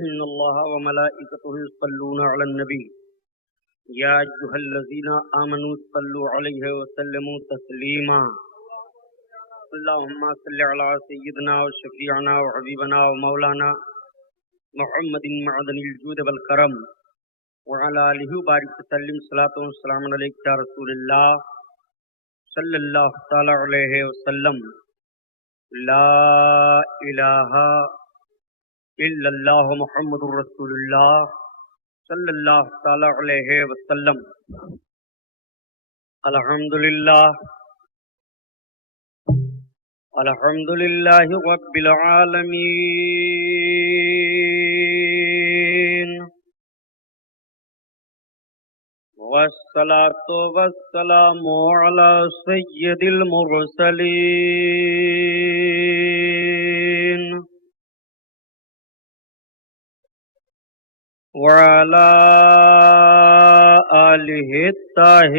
إن الله وملائكته يصلون على النبي يا أيها الذين آمنوا صلوا عليه وسلموا تسليما اللهم صل على سيدنا وشفيعنا وحبيبنا ومولانا محمد معدن الجود والكرم وعلى آله وبارك وسلم صلاة والسلام عليك يا رسول الله صلى الله تعالى عليه وسلم لا إله إلا الله محمد رسول الله صلی اللہ تعالی علیہ وسلم. الحمد للہ رب العالمین والصلاة والسلام علی سید المرسلین وعلى آلہ الطاہرین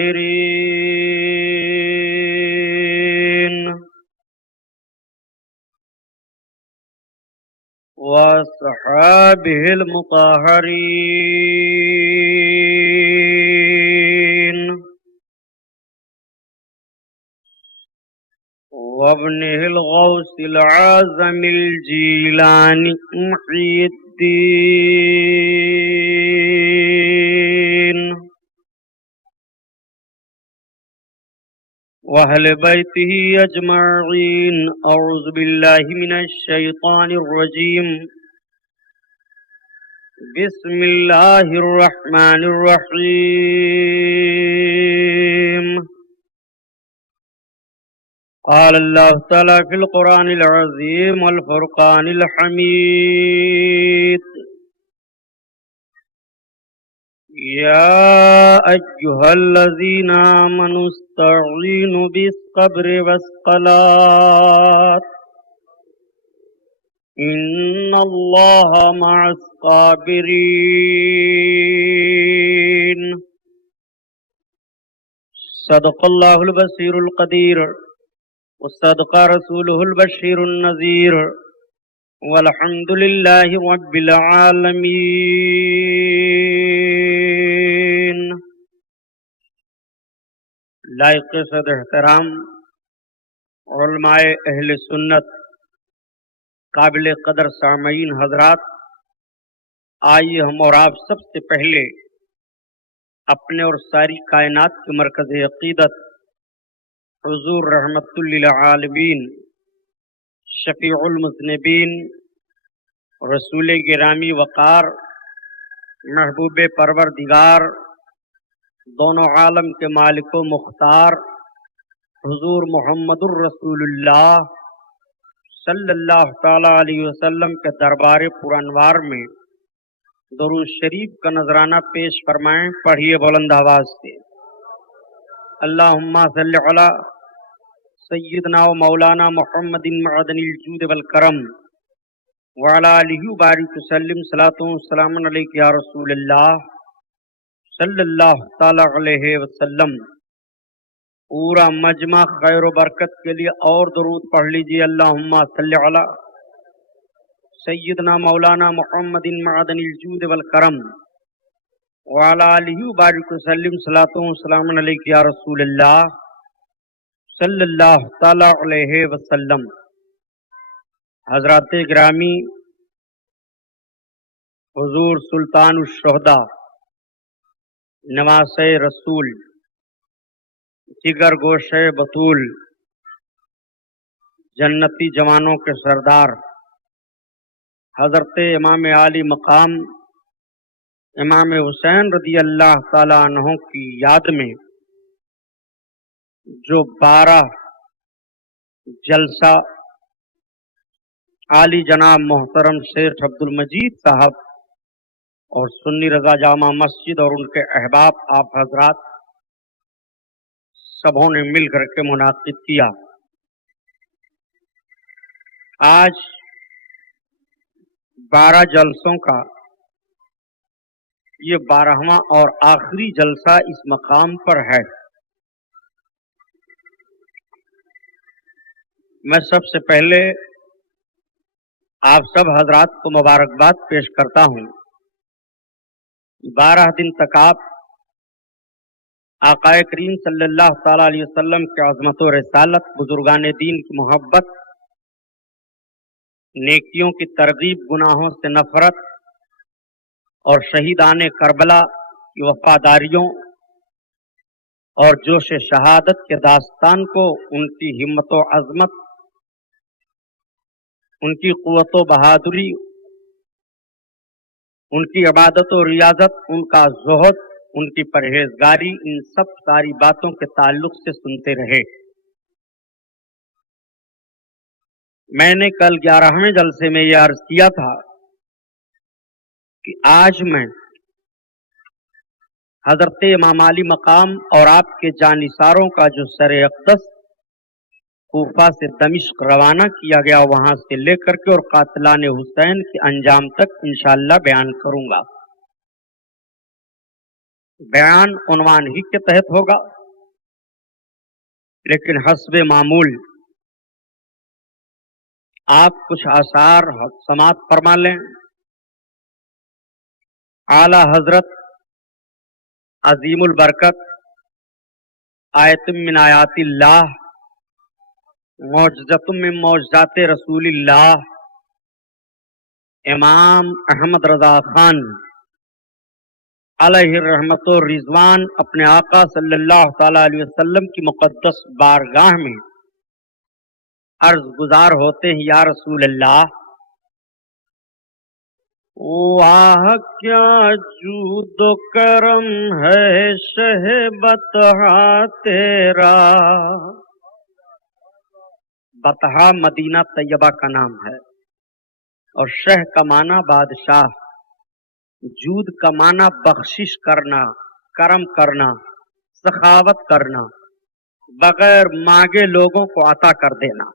وصحابہ المطہرین وابنہ الغوث العظم الجیلانی محی الدین وأهل بيته أجمعين. أعوذ بالله من الشيطان الرجيم. بسم الله الرحمن الرحيم. قال الله تعالى في القرآن العظيم والفرقان الحميد: يا أيها الذين آمنوا استعينوا بالصبر والصلاة إن الله مع الصابرين. صدق الله البصير القدير وصدق رسوله البشير النذير والحمد لله رب العالمين. لائق صد احترام علماء اہل سنت، قابل قدر سامعین حضرات، آئیے ہم اور آپ سب سے پہلے اپنے اور ساری کائنات کے مرکز عقیدت حضور رحمت للعالمین، شفیع المذنبین، رسول گرامی وقار، محبوب پروردگار، دونوں عالم کے مالک و مختار حضور محمد الرسول اللہ صلی اللہ تعالی علیہ وسلم کے دربار پرانوار میں درود شریف کا نذرانہ پیش فرمائیں. پڑھیے بلند آواز سے: اللہم صلی علی سیدنا و مولانا محمد معدن الجود والکرم وعلی آلہ وبارک وسلم صلاۃ والسلام علیک یا رسول اللہ صلی اللہ تعالی علیہ وسلم. پورا مجمع خیر و برکت کے لیے اور درود پڑھ لیجیے: اللہم صلی علی سیدنا مولانا محمد معدن الجود والکرم وعلی آلہ وبارک وسلم صلاۃ والسلام علیک یا رسول اللہ صلی اللہ تعالی علیہ وسلم. حضرات گرامی، حضور سلطان الشہداء، نواسہ رسول، جگر گوشہ بطول، جنتی جوانوں کے سردار حضرت امام عالی مقام امام حسین رضی اللہ تعالی عنہ کی یاد میں جو 12 جلسہ عالی جناب محترم شیخ عبد المجید صاحب اور سنی رضا جامع مسجد اور ان کے احباب آپ حضرات سبوں نے مل کر کے منعقد کیا. آج 12 جلسوں کا یہ 12واں اور آخری جلسہ اس مقام پر ہے. میں سب سے پہلے آپ سب حضرات کو مبارکباد پیش کرتا ہوں۔ 12 دن تک آپ آقا کریم صلی اللہ تعالی علیہ وسلم کی عظمت و رسالت، بزرگان دین کی محبت، نیکیوں کی ترغیب، گناہوں سے نفرت اور شہیدان کربلا کی وفاداریوں اور جوش شہادت کے داستان کو، ان کی ہمت و عظمت، ان کی قوت و بہادری، ان کی عبادت و ریاضت، ان کا زہد، ان کی پرہیزگاری، ان سب ساری باتوں کے تعلق سے سنتے رہے۔ میں نے کل 11ویں جلسے میں یہ عرض کیا تھا کہ آج میں حضرت امام علی مقام اور آپ کے جانثاروں کا جو سر اقدس کوفہ سے دمشق روانہ کیا گیا، وہاں سے لے کر کے اور قاتلان حسین کے انجام تک انشاءاللہ بیان کروں گا۔ بیان عنوان ہی کے تحت ہوگا، لیکن حسب معمول آپ کچھ آثار سماعت فرما لیں۔ اعلی حضرت عظیم البرکت آیت من آیات اللہ، معجزۃ من معجزات رسول اللہ، امام احمد رضا خان علیہ الرحمت و رضوان اپنے آقا صلی اللہ تعالی علیہ وسلم کی مقدس بارگاہ میں عرض گزار ہوتے ہیں، یا رسول اللہ، واہ کیا جود و کرم ہے شہ بطحا تیرا۔ بطحا مدینہ طیبہ کا نام ہے، اور شہ کا معنی بادشاہ، جود کا معنی بخشش کرنا، کرم کرنا، سخاوت کرنا، بغیر مانگے لوگوں کو عطا کر دینا۔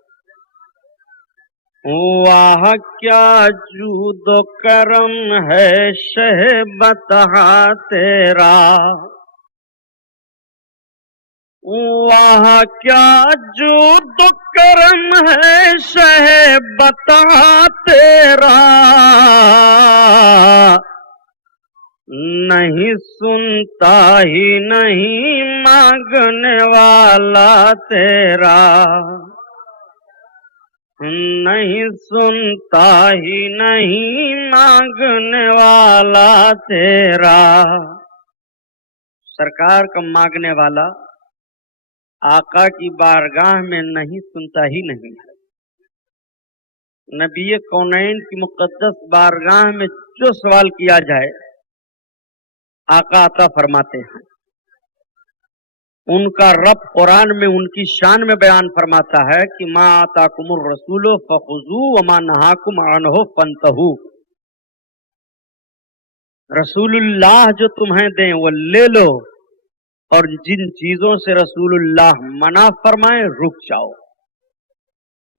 واہ کیا جود و کرم ہے شہ بطحا تیرا، واہ کیا جود و کرم ہے شہ بطحا تیرا، نہیں سنتا ہی نہیں مانگنے والا تیرا، نہیں سنتا ہی نہیں مانگنے والا تیرا۔ سرکار کا مانگنے والا آقا کی بارگاہ میں نہیں سنتا ہی نہیں ہے۔ نبی کونین کی مقدس بارگاہ میں جو سوال کیا جائے آقا عطا فرماتے ہیں۔ ان کا رب قرآن میں ان کی شان میں بیان فرماتا ہے کہ ما آتاکم الرسول فخذوہ وما نہاکم عنہ فانتہوا۔ رسول اللہ جو تمہیں دیں وہ لے لو، اور جن چیزوں سے رسول اللہ منع فرمائیں رک جاؤ۔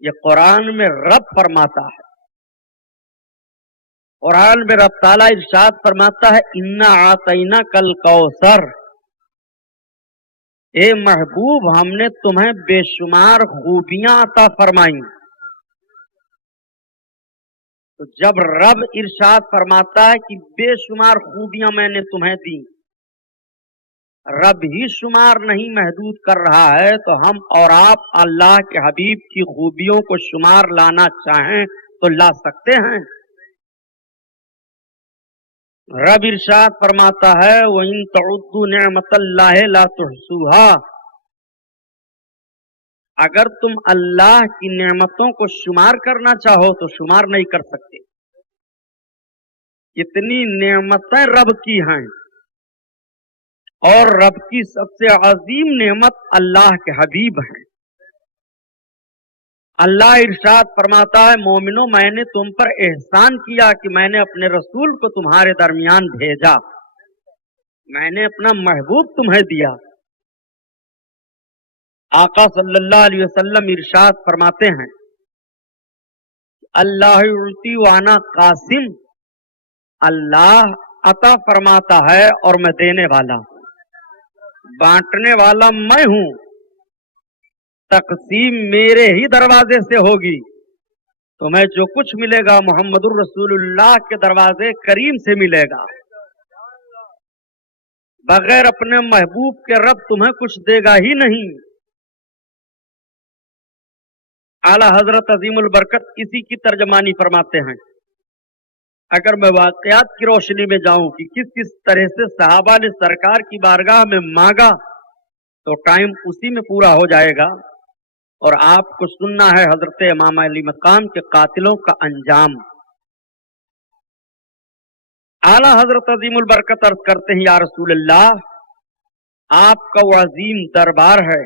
یہ قرآن میں رب فرماتا ہے۔ قرآن میں رب تعالیٰ ارشاد فرماتا ہے، انا اعطیناک الکوثر، اے محبوب ہم نے تمہیں بے شمار خوبیاں عطا فرمائیں۔ تو جب رب ارشاد فرماتا ہے کہ بے شمار خوبیاں میں نے تمہیں دی، رب ہی شمار نہیں محدود کر رہا ہے، تو ہم اور آپ اللہ کے حبیب کی خوبیوں کو شمار لانا چاہیں تو لا سکتے ہیں؟ رب ارشاد فرماتا ہے، وَإِن تَعُدُّوا نِعْمَةَ اللَّهِ لَا تُحْصُوهَا، اگر تم اللہ کی نعمتوں کو شمار کرنا چاہو تو شمار نہیں کر سکتے۔ اتنی نعمتیں رب کی ہیں، اور رب کی سب سے عظیم نعمت اللہ کے حبیب ہیں۔ اللہ ارشاد فرماتا ہے، مومنو میں نے تم پر احسان کیا کہ میں نے اپنے رسول کو تمہارے درمیان بھیجا، میں نے اپنا محبوب تمہیں دیا۔ آقا صلی اللہ علیہ وسلم ارشاد فرماتے ہیں، اللہ یعطی وانا قاسم، اللہ عطا فرماتا ہے اور میں دینے والا ہوں، بانٹنے والا میں ہوں، تقسیم میرے ہی دروازے سے ہوگی۔ तुम्हें जो कुछ मिलेगा मोहम्मदुर रसूलुल्लाह के दरवाजे करीम से मिलेगा। बगैर अपने महबूब के रब तुम्हें कुछ देगा ही नहीं। आला हजरत अजीमुल बरकत इसी की तर्जमानी फरमाते हैं। अगर मैं वाकयात की रोशनी में जाऊं कि किस किस तरह से सहाबा ने सरकार की बारगाह में मांगा तो टाइम उसी में पूरा हो जाएगा। और आपको सुनना है हजरत इमाम अली मकाम के कातिलों का अंजाम। आला हजरत अजीमुल बरकत अर्ज करते हैं, या रसूल अल्लाह, आपका वो अजीम दरबार है,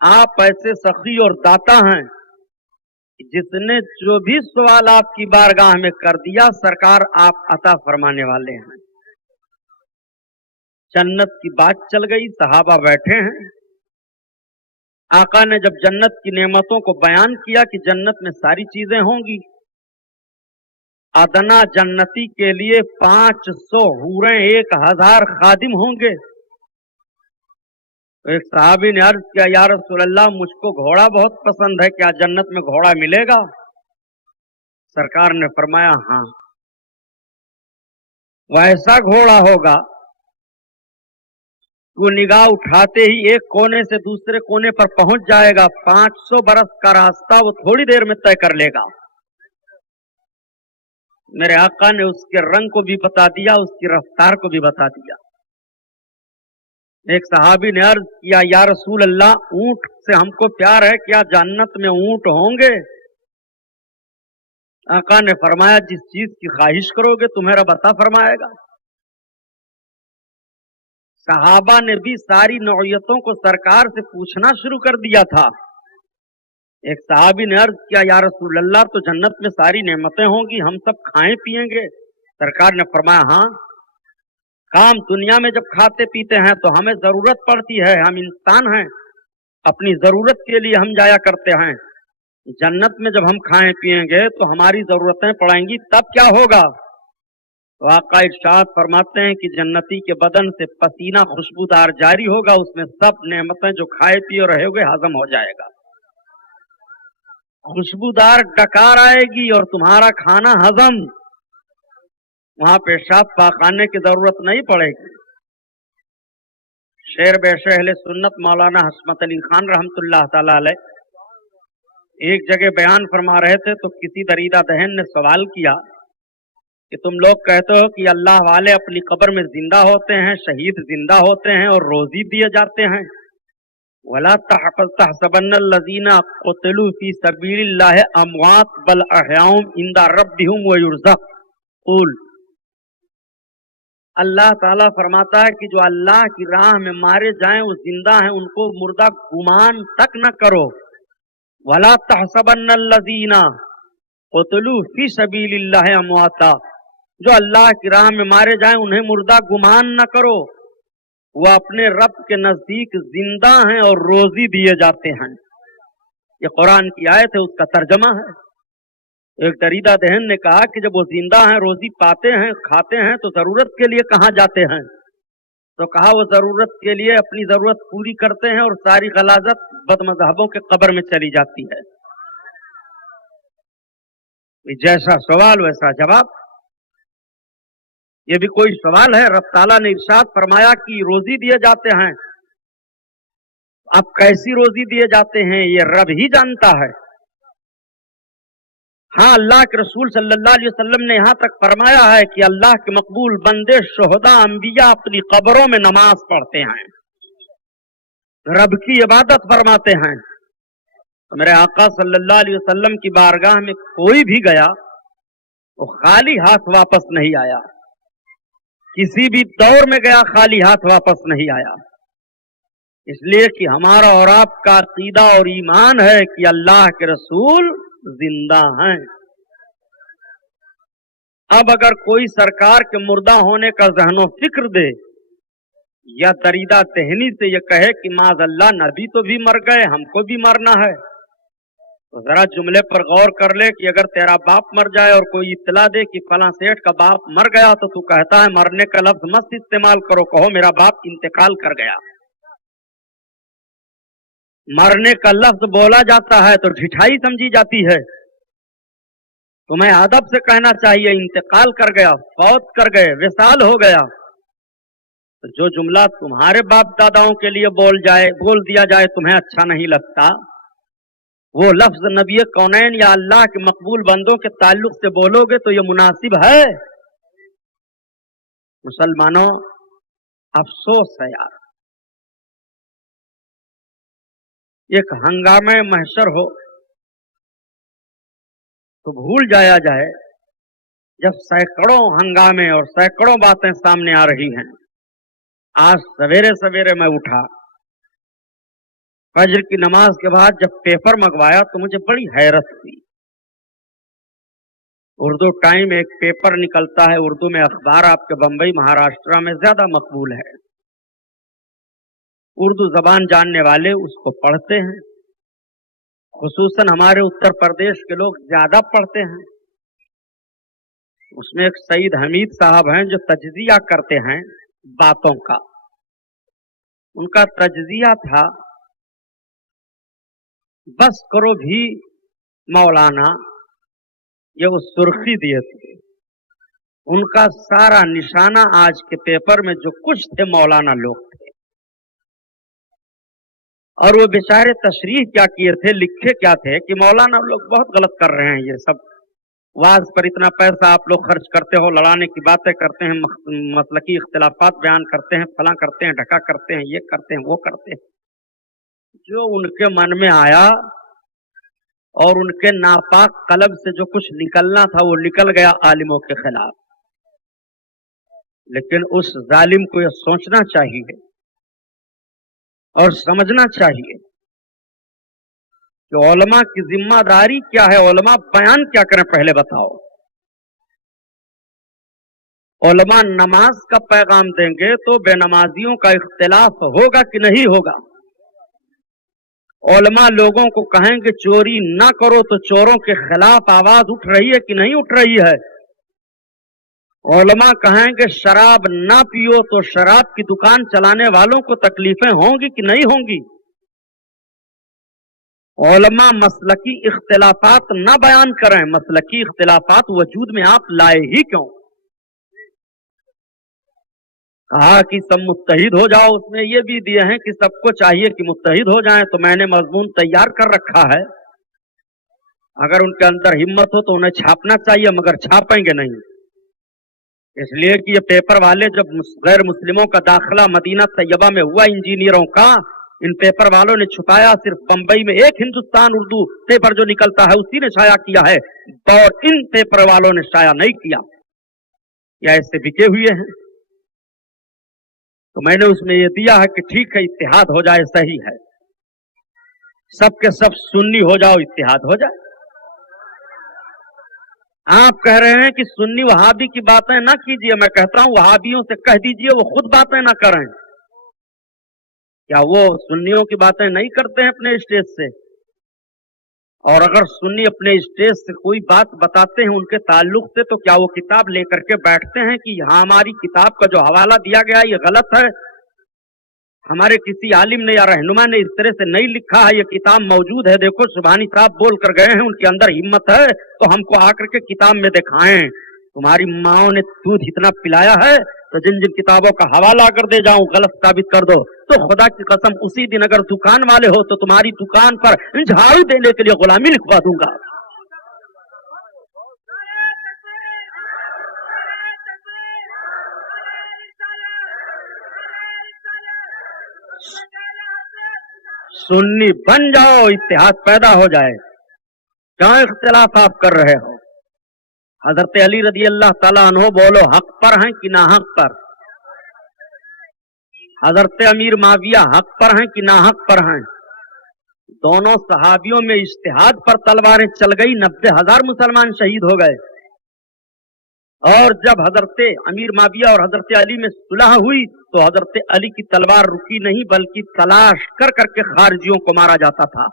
आप ऐसे सखी और दाता हैं, जिसने जो भी सवाल आपकी बारगाह में कर दिया सरकार आप अता फरमाने वाले हैं। जन्नत की बात चल गई, सहाबा बैठे हैं। आका ने जब जन्नत की नेमतों को बयान किया कि जन्नत में सारी चीजें होंगी, अदना जन्नती के लिए 500 हूरें 1000 खादिम होंगे, तो एक सहाबी ने अर्ज किया, या रसूल अल्लाह, मुझको घोड़ा बहुत पसंद है, क्या जन्नत में घोड़ा मिलेगा? सरकार ने फरमाया, हाँ, वैसा घोड़ा होगा वो निगाह उठाते ही एक कोने से दूसरे कोने पर पहुंच जाएगा। 500 बरस का रास्ता वो थोड़ी देर में तय कर लेगा। मेरे आका ने उसके रंग को भी बता दिया, उसकी रफ्तार को भी बता दिया। एक सहाबी ने अर्ज किया, या रसूल अल्लाह, ऊंट से हमको प्यार है, क्या जन्नत में ऊंट होंगे? आका ने फरमाया, जिस चीज की ख्वाहिश करोगे तुम्हें रब अता फरमाएगा। सहाबा ने भी सारी नौयतों को सरकार से पूछना शुरू कर दिया था। एक सहाबी ने अर्ज किया, या रसूल अल्लाह, तो जन्नत में सारी नेमतें होंगी, हम सब खाएं पिएंगे? सरकार ने फरमाया, हाँ, काम दुनिया में जब खाते पीते हैं तो हमें जरूरत पड़ती है, हम इंसान हैं, अपनी जरूरत के लिए हम जाया करते हैं। जन्नत में जब हम खाएं पिएंगे तो हमारी जरूरतें पड़ेंगी, तब क्या होगा? तो आका इरशाद फरमाते हैं कि जन्नती के बदन से पसीना खुशबूदार जारी होगा, उसमें सब नेमतें जो खाए पिए रहे हुए हजम हो जाएगा। खुशबूदार डकार आएगी और तुम्हारा खाना हजम, वहां पेशाब पाखाने की जरूरत नहीं पड़ेगी। शेर बेशे अहले सुन्नत मौलाना हस्मत अली खान रहमतुल्लाह ताला अलैह एक जगह बयान फरमा रहे थे तो किसी दरीदा दहन ने सवाल किया कि तुम लोग कहते हो कि अल्लाह वाले अपनी कब्र में जिंदा होते हैं, शहीद जिंदा होते हैं और रोजी दिए जाते हैं। वला तहसबन्नल्लज़ीना क़ुतिलू फी सबीलिल्लाहि अमवात बल अहयाउम इंदा रब्बिहुम व युरज़क़ून। अल्लाह ताला फरमाता है कि जो अल्लाह की राह में मारे जाएं वो जिंदा हैं, उनको मुर्दा गुमान तक न करो। वला तहसबन्नल्लज़ीना क़ुतिलू फी सबीलिल्लाहि अमवाता, जो अल्लाह की राह में मारे जाएं उन्हें मुर्दा गुमान न करो, वो अपने रब के नजदीक जिंदा हैं और रोजी दिए जाते हैं। ये कुरान की आयत है, उसका तर्जमा है। एक दरीदा दहन ने कहा कि जब वो जिंदा हैं, रोजी पाते हैं, खाते हैं, तो जरूरत के लिए कहाँ जाते हैं? तो कहा वो जरूरत के लिए अपनी जरूरत पूरी करते हैं और सारी गलाजत बदमज़हबों के कब्र में चली जाती है। जैसा सवाल वैसा जवाब। ये भी कोई सवाल है? रब ताला ने इरशाद फरमाया कि रोजी दिए जाते हैं। अब कैसी रोजी दिए जाते हैं ये रब ही जानता है। हाँ, अल्लाह के रसूल सल्लल्लाहु अलैहि वसल्लम ने यहां तक फरमाया है कि अल्लाह के मकबूल बंदे शुहदा अंबिया अपनी कब्रों में नमाज पढ़ते हैं, रब की इबादत फरमाते हैं। तो मेरे आका सल्लल्लाहु अलैहि वसल्लम की बारगाह में कोई भी गया तो खाली हाथ वापस नहीं आया, किसी भी दौर में गया खाली हाथ वापस नहीं आया। इसलिए कि हमारा और आपका अकीदा और ईमान है कि अल्लाह के रसूल जिंदा हैं। अब अगर कोई सरकार के मुर्दा होने का जहनो फिक्र दे या दरीदा दहनी से ये कहे कि माज़अल्लाह नबी तो भी मर गए, हमको भी मरना है, तो जरा जुमले पर गौर कर ले कि अगर तेरा बाप मर जाए और कोई इत्तला दे कि फला सेठ का बाप मर गया, तो तू कहता है मरने का लफ्ज मत इस्तेमाल करो, कहो मेरा बाप इंतकाल कर गया। मरने का लफ्ज बोला जाता है तो ढिठाई समझी जाती है। तुम्हें अदब से कहना चाहिए, इंतकाल कर गया, फौत कर गए, विसाल हो गया। तो जो जुमला तुम्हारे बाप दादाओं के लिए बोल दिया जाए तुम्हें अच्छा नहीं लगता, वो लफ्ज नबी कौनैन या अल्लाह के मकबूल बंदों के ताल्लुक से बोलोगे तो ये मुनासिब है? मुसलमानों, अफसोस है यार, एक हंगामे महशर हो तो भूल जाया जाए जब सैकड़ों हंगामे और सैकड़ों बातें सामने आ रही हैं। आज सवेरे सवेरे मैं उठा, फजर की नमाज के बाद जब पेपर मंगवाया तो मुझे बड़ी हैरत हुई। उर्दू टाइम एक पेपर निकलता है, उर्दू में अखबार आपके बंबई महाराष्ट्र में ज्यादा मकबूल है। उर्दू जबान जानने वाले उसको पढ़ते हैं, खुसूसन हमारे उत्तर प्रदेश के लोग ज्यादा पढ़ते हैं। उसमें एक सईद हमीद साहब हैं जो तज्जिया करते हैं बातों का। उनका तज्जिया था, बस करो भी मौलाना, ये वो सुर्खी दिए थे। उनका सारा निशाना आज के पेपर में जो कुछ थे मौलाना लोग थे, और वो बेचारे तशरीह क्या किए थे, लिखे क्या थे कि मौलाना लोग बहुत गलत कर रहे हैं, ये सब वाज पर इतना पैसा आप लोग खर्च करते हो, लड़ाने की बातें करते हैं, मसलकी इख्तिलाफात बयान करते हैं, फला करते हैं, ढका करते हैं, ये करते हैं, वो करते हैं। जो उनके मन में आया और उनके नापाक कलब से जो कुछ निकलना था वो निकल गया आलिमों के खिलाफ। लेकिन उस जालिम को यह सोचना चाहिए और समझना चाहिए कि उलमा की जिम्मेदारी क्या है, उलमा बयान क्या करें, पहले बताओ। उलमा नमाज का पैगाम देंगे तो बेनमाजियों का इख्तिलाफ होगा कि नहीं होगा? उलमा लोगों को कहेंगे चोरी ना करो तो चोरों के खिलाफ आवाज उठ रही है कि नहीं उठ रही है? उलमा कहेंगे शराब ना पियो तो शराब की दुकान चलाने वालों को तकलीफें होंगी कि नहीं होंगी? उलमा मसलकी इख्तिलाफात ना बयान करें, मसलकी इख्तिलाफात वजूद में आप लाए ही क्यों? कहा कि सब मुत्तहिद हो जाओ, उसमें ये भी दिए हैं कि सबको चाहिए कि मुत्तहिद हो जाएं। तो मैंने मजमून तैयार कर रखा है, अगर उनके अंदर हिम्मत हो तो उन्हें छापना चाहिए, मगर छापेंगे नहीं, इसलिए कि ये पेपर वाले जब गैर मुस्लिमों का दाखिला मदीना तैयबा में हुआ इंजीनियरों का, इन पेपर वालों ने छुपाया। सिर्फ बंबई में एक हिंदुस्तान उर्दू पेपर जो निकलता है उसी ने शाया किया है, और इन पेपर वालों ने शाया नहीं किया, या ऐसे बिके हुए हैं। तो मैंने उसमें यह दिया है कि ठीक है, इत्तेहाद हो जाए, सही है, सबके सब सुन्नी हो जाओ, इत्तेहाद हो जाए। आप कह रहे हैं कि सुन्नी वहाबी की बातें ना कीजिए, मैं कहता हूं वहाबियों से कह दीजिए वो खुद बातें ना करें। क्या वो सुन्नियों की बातें नहीं करते हैं अपने स्टेज से? और अगर सुन्नी अपने स्टेज से कोई बात बताते हैं उनके ताल्लुक से, तो क्या वो किताब लेकर के बैठते हैं कि हाँ हमारी किताब का जो हवाला दिया गया ये गलत है, हमारे किसी आलिम ने या रहनुमा ने इस तरह से नहीं लिखा है, ये किताब मौजूद है, देखो सुबहानी साहब बोल कर गए हैं, उनके अंदर हिम्मत है, तो हमको आकर के किताब में दिखाएं। तुम्हारी माओ ने दूध इतना पिलाया है तो जिन जिन किताबों का हवाला कर दे जाऊं गलत साबित कर दो, तो खुदा की कसम उसी दिन अगर दुकान वाले हो तो तुम्हारी दुकान पर झाड़ू देने के लिए गुलामी लिखवा दूंगा। सुन्नी बन जाओ, इत्तेहाद पैदा हो जाए। क्या इख्तिलाफ आप कर रहे हो? हजरत अली रजी अल्लाह ताला अन्हो बोलो हक पर हैं कि ना हक पर? हजरत अमीर माविया हक पर हैं कि ना हक पर हैं? दोनों सहाबियों में इज्तिहाद पर तलवारें चल गई, 90,000 मुसलमान शहीद हो गए। और जब हजरत अमीर माविया और हजरत अली में सुलह हुई तो हजरत अली की तलवार रुकी नहीं, बल्कि तलाश कर करके खारजियों को मारा जाता था।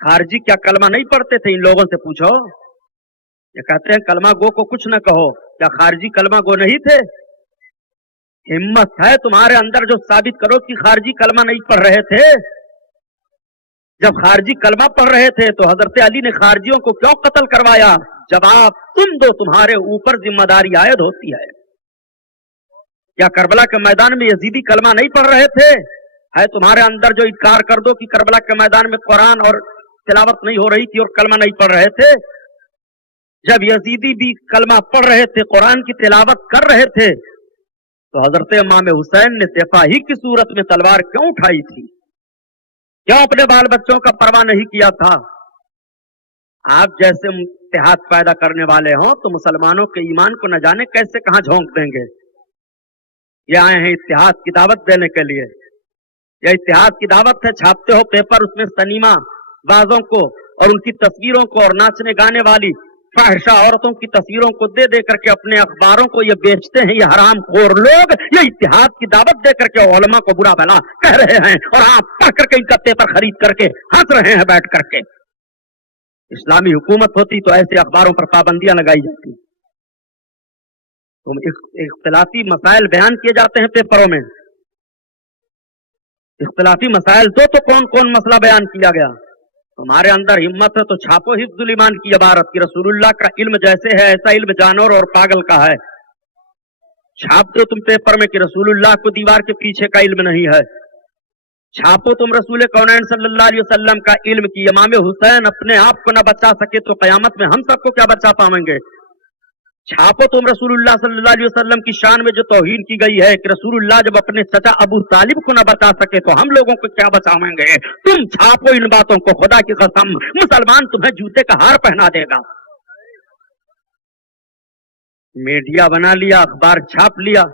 खारजी क्या कलमा नहीं पढ़ते थे? इन लोगों से पूछो, ये कहते हैं कलमा गो को कुछ न कहो, क्या खारजी कलमा गो नहीं थे? हिम्मत है तुम्हारे अंदर जो साबित करो कि खारजी कलमा नहीं पढ़ रहे थे। جب خارجی کلمہ پڑھ رہے تھے تو حضرت علی نے خارجیوں کو کیوں قتل کروایا؟ جواب تم دو، تمہارے اوپر ذمہ داری عائد ہوتی ہے۔ کیا کربلا کے میدان میں یزیدی کلمہ نہیں پڑھ رہے تھے؟ ہے تمہارے اندر جو انکار کر دو کہ کربلا کے میدان میں قرآن اور تلاوت نہیں ہو رہی تھی اور کلمہ نہیں پڑھ رہے تھے؟ جب یزیدی بھی کلمہ پڑھ رہے تھے، قرآن کی تلاوت کر رہے تھے، تو حضرت امام حسین نے سپاہی کی صورت میں تلوار کیوں اٹھائی تھی؟ کیوں اپنے بال بچوں کا پرواہ نہیں کیا تھا؟ آپ جیسے اتحاد پیدا کرنے والے ہوں تو مسلمانوں کے ایمان کو نہ جانے کیسے کہاں جھونک دیں گے۔ یہ آئے ہیں اتحاد کی دعوت دینے کے لیے، یہ اتحاد کی دعوت ہے۔ چھاپتے ہو پیپر، اس میں سنیما بازوں کو اور ان کی تصویروں کو اور ناچنے گانے والی فاحشہ عورتوں کی تصویروں کو دے دے کر کے اپنے اخباروں کو یہ بیچتے ہیں، یہ حرام خور لوگ یہ اتحاد کی دعوت دے کر کے علماء کو برا بھلا کہہ رہے ہیں، اور آپ پڑھ کر کے ان کا پیپر خرید کر کے ہنس رہے ہیں بیٹھ کر کے۔ اسلامی حکومت ہوتی تو ایسے اخباروں پر پابندیاں لگائی جاتی۔ تم اختلافی مسائل بیان کیے جاتے ہیں پیپروں میں، اختلافی مسائل دو تو کون کون مسئلہ بیان کیا گیا؟ تمہارے اندر ہمت ہے تو چھاپو حفظ الایمان کی عبارت کی رسول اللہ کا علم جیسے ہے ایسا علم جانور اور پاگل کا ہے۔ چھاپ دو تم پیپر میں کہ رسول اللہ کو دیوار کے پیچھے کا علم نہیں ہے۔ چھاپو تم رسول کونین صلی اللہ علیہ وسلم کا علم کی امام حسین اپنے آپ کو نہ بچا سکے تو قیامت میں ہم سب کو کیا بچا پائیں گے۔ چھاپو تم رسول اللہ صلی اللہ علیہ وسلم کی شان میں جو توہین کی گئی ہے کہ رسول اللہ جب اپنے چچا ابو طالب کو نہ بچا سکے تو ہم لوگوں کو کیا بچائیں گے۔ تم چھاپو ان باتوں کو، خدا کی قسم مسلمان تمہیں جوتے کا ہار پہنا دے گا۔ میڈیا بنا لیا، اخبار چھاپ لیا،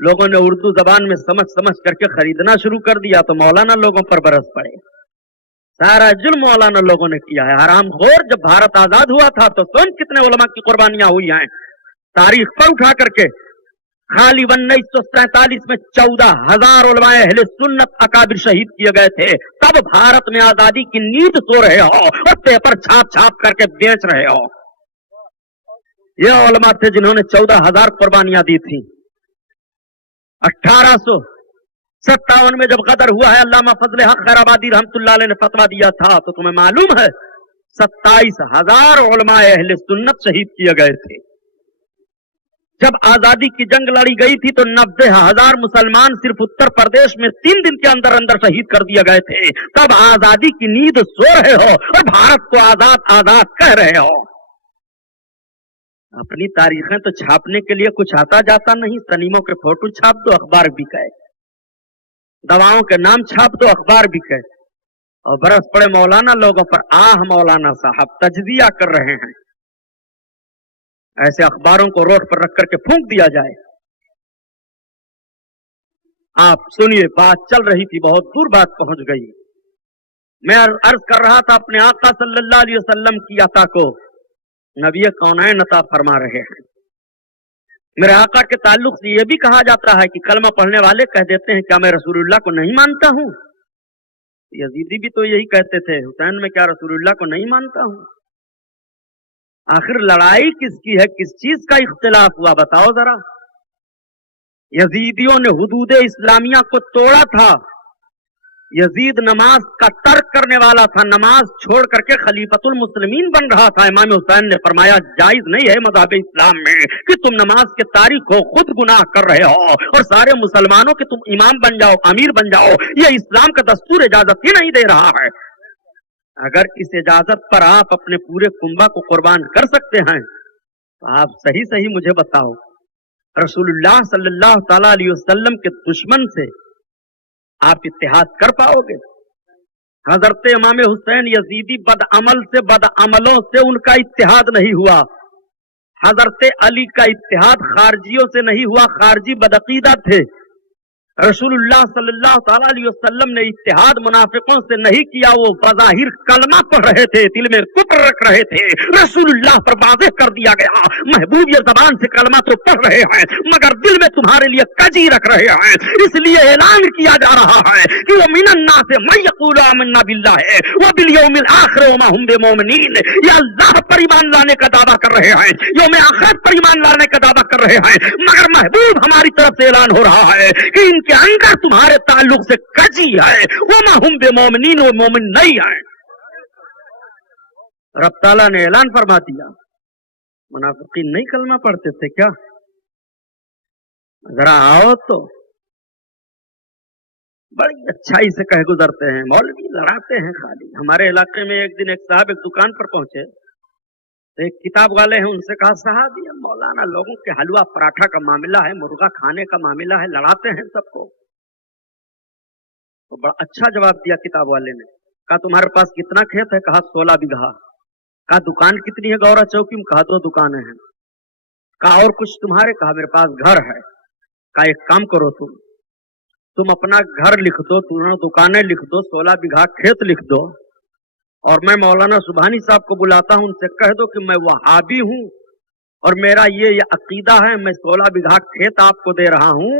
لوگوں نے اردو زبان میں سمجھ سمجھ کر کے خریدنا شروع کر دیا تو مولانا لوگوں پر برس پڑے۔ سارا ظلم مولانا لوگوں نے کیا ہے۔ حرام خور، جب بھارت آزاد ہوا تھا تو سن کتنے علماء کی قربانیاں ہوئی ہیں، تاریخ پر اٹھا کر کے۔ خالی 1947 میں 14,000 علماء اہل سنت اکابر شہید کیے گئے تھے۔ تب بھارت میں آزادی کی نیند سو رہے ہو اور پیپر چھاپ چھاپ کر کے بیچ رہے ہو۔ یہ علماء تھے جنہوں نے 14,000 قربانیاں دی تھیں۔ 1857 میں جب غدر ہوا ہے، علامہ فضل حق خیر آبادی رحمت اللہ علیہ نے فتویٰ دیا تھا تو تمہیں معلوم ہے 27,000 علماء اہل سنت شہید کیے گئے تھے۔ جب آزادی کی جنگ لڑی گئی تھی تو 90,000 مسلمان صرف اتر پردیش میں 3 دن کے اندر اندر شہید کر دیے گئے تھے۔ تب آزادی کی نیند سو رہے ہو اور بھارت کو آزاد آزاد کہہ رہے ہو۔ اپنی تاریخیں تو چھاپنے کے لیے کچھ آتا جاتا نہیں، سنیموں کے فوٹو چھاپ دو اخبار بکے، دواؤں کے نام چھاپ دو اخبار بکے، اور برس پڑے مولانا لوگوں پر۔ آہ مولانا صاحب تجزیہ کر رہے ہیں، ایسے اخباروں کو روڈ پر رکھ کر کے پھونک دیا جائے۔ آپ سنیے، بات چل رہی تھی، بہت دور بات پہنچ گئی۔ میں عرض کر رہا تھا اپنے آقا صلی اللہ علیہ وسلم کی عطا کو نبی کونین عطا فرما رہے ہیں۔ میرے آقا کے تعلق سے یہ بھی کہا جاتا ہے کہ کلمہ پڑھنے والے کہہ دیتے ہیں کیا میں رسول اللہ کو نہیں مانتا ہوں؟ یزیدی بھی تو یہی کہتے تھے، حسین میں کیا رسول اللہ کو نہیں مانتا ہوں؟ آخر لڑائی کس کی ہے، کس چیز کا اختلاف ہوا بتاؤ ذرا۔ یزیدیوں نے حدود اسلامیہ کو توڑا تھا۔ یزید نماز کا ترک کرنے والا تھا، نماز چھوڑ کر کے خلیفۃ المسلمین بن رہا تھا۔ امام حسین نے فرمایا جائز نہیں ہے مذہب اسلام میں کہ تم نماز کے تارک ہو، خود گناہ کر رہے ہو، اور سارے مسلمانوں کے تم امام بن جاؤ، امیر بن جاؤ، یہ اسلام کا دستور اجازت ہی نہیں دے رہا ہے۔ اگر اس اجازت پر آپ اپنے پورے کنبہ کو قربان کر سکتے ہیں تو آپ صحیح صحیح مجھے بتاؤ، رسول اللہ صلی اللہ تعالی علیہ وسلم کے دشمن سے آپ اتحاد کر پاؤ گے؟ حضرت امام حسین یزیدی بدعمل سے، بدعملوں سے ان کا اتحاد نہیں ہوا۔ حضرت علی کا اتحاد خارجیوں سے نہیں ہوا، خارجی بدعقیدہ تھے۔ رسول اللہ صلی اللہ تعالی علیہ وسلم نے اتحاد منافقوں سے نہیں کیا، وہ بظاہر کلمہ پڑھ رہے تھے، دل میں کفر رکھ رہے تھے۔ رسول اللہ پر واضح کر دیا گیا محبوب یہ زبان سے کلمہ تو پڑھ رہے ہیں مگر دل میں تمہارے لیے کجی رکھ رہے ہیں، اس لیے اعلان کیا جا رہا ہے کہ وہ من الناس من یقول آمنا باللہ وبالیوم الآخر وما هم بمؤمنین، یہ اللہ پر ایمان لانے کا دعویٰ کر رہے ہیں، یوم آخرت پر ایمان لانے کا دعویٰ कर रहे हैं, मगर महबूब हमारी तरफ से ऐलान हो रहा है कि इनके अंदर तुम्हारे ताल्लुक से कजी है, वो माहुम बेमोमिनीन, वो मोमिन नहीं है। रब ताला ने ऐलान फरमा दिया। मुनाफिकीन नहीं कलमा पढ़ते थे क्या? जरा आओ तो बड़ी अच्छाई से कह गुजरते हैं, मौलवी लड़ाते हैं खाली। हमारे इलाके में एक दिन एक साहब एक दुकान पर पहुंचे, तो एक किताब वाले हैं, उनसे कहा साहब ये मौलाना लोगों के हलवा पराठा का मामला है, मुर्गा खाने का मामला है, लड़ाते हैं सबको। तो बड़ा अच्छा जवाब दिया किताब वाले ने। कहा तुम्हारे पास कितना खेत है? कहा 16 बीघा। कहा दुकान कितनी है गौरा चौकी में? कहा 2 दुकानें हैं। कहा और कुछ तुम्हारे? कहा मेरे पास घर है। कहा एक काम करो, तुम अपना घर लिख दो, दोनों दुकानें लिख दो, 16 बीघा खेत लिख दो, और मैं मौलाना सुबहानी साहब को बुलाता हूं, उनसे कह दो कि मैं वहाबी हूं और मेरा ये अकीदा है, मैं 16 बीघा खेत आपको दे रहा हूं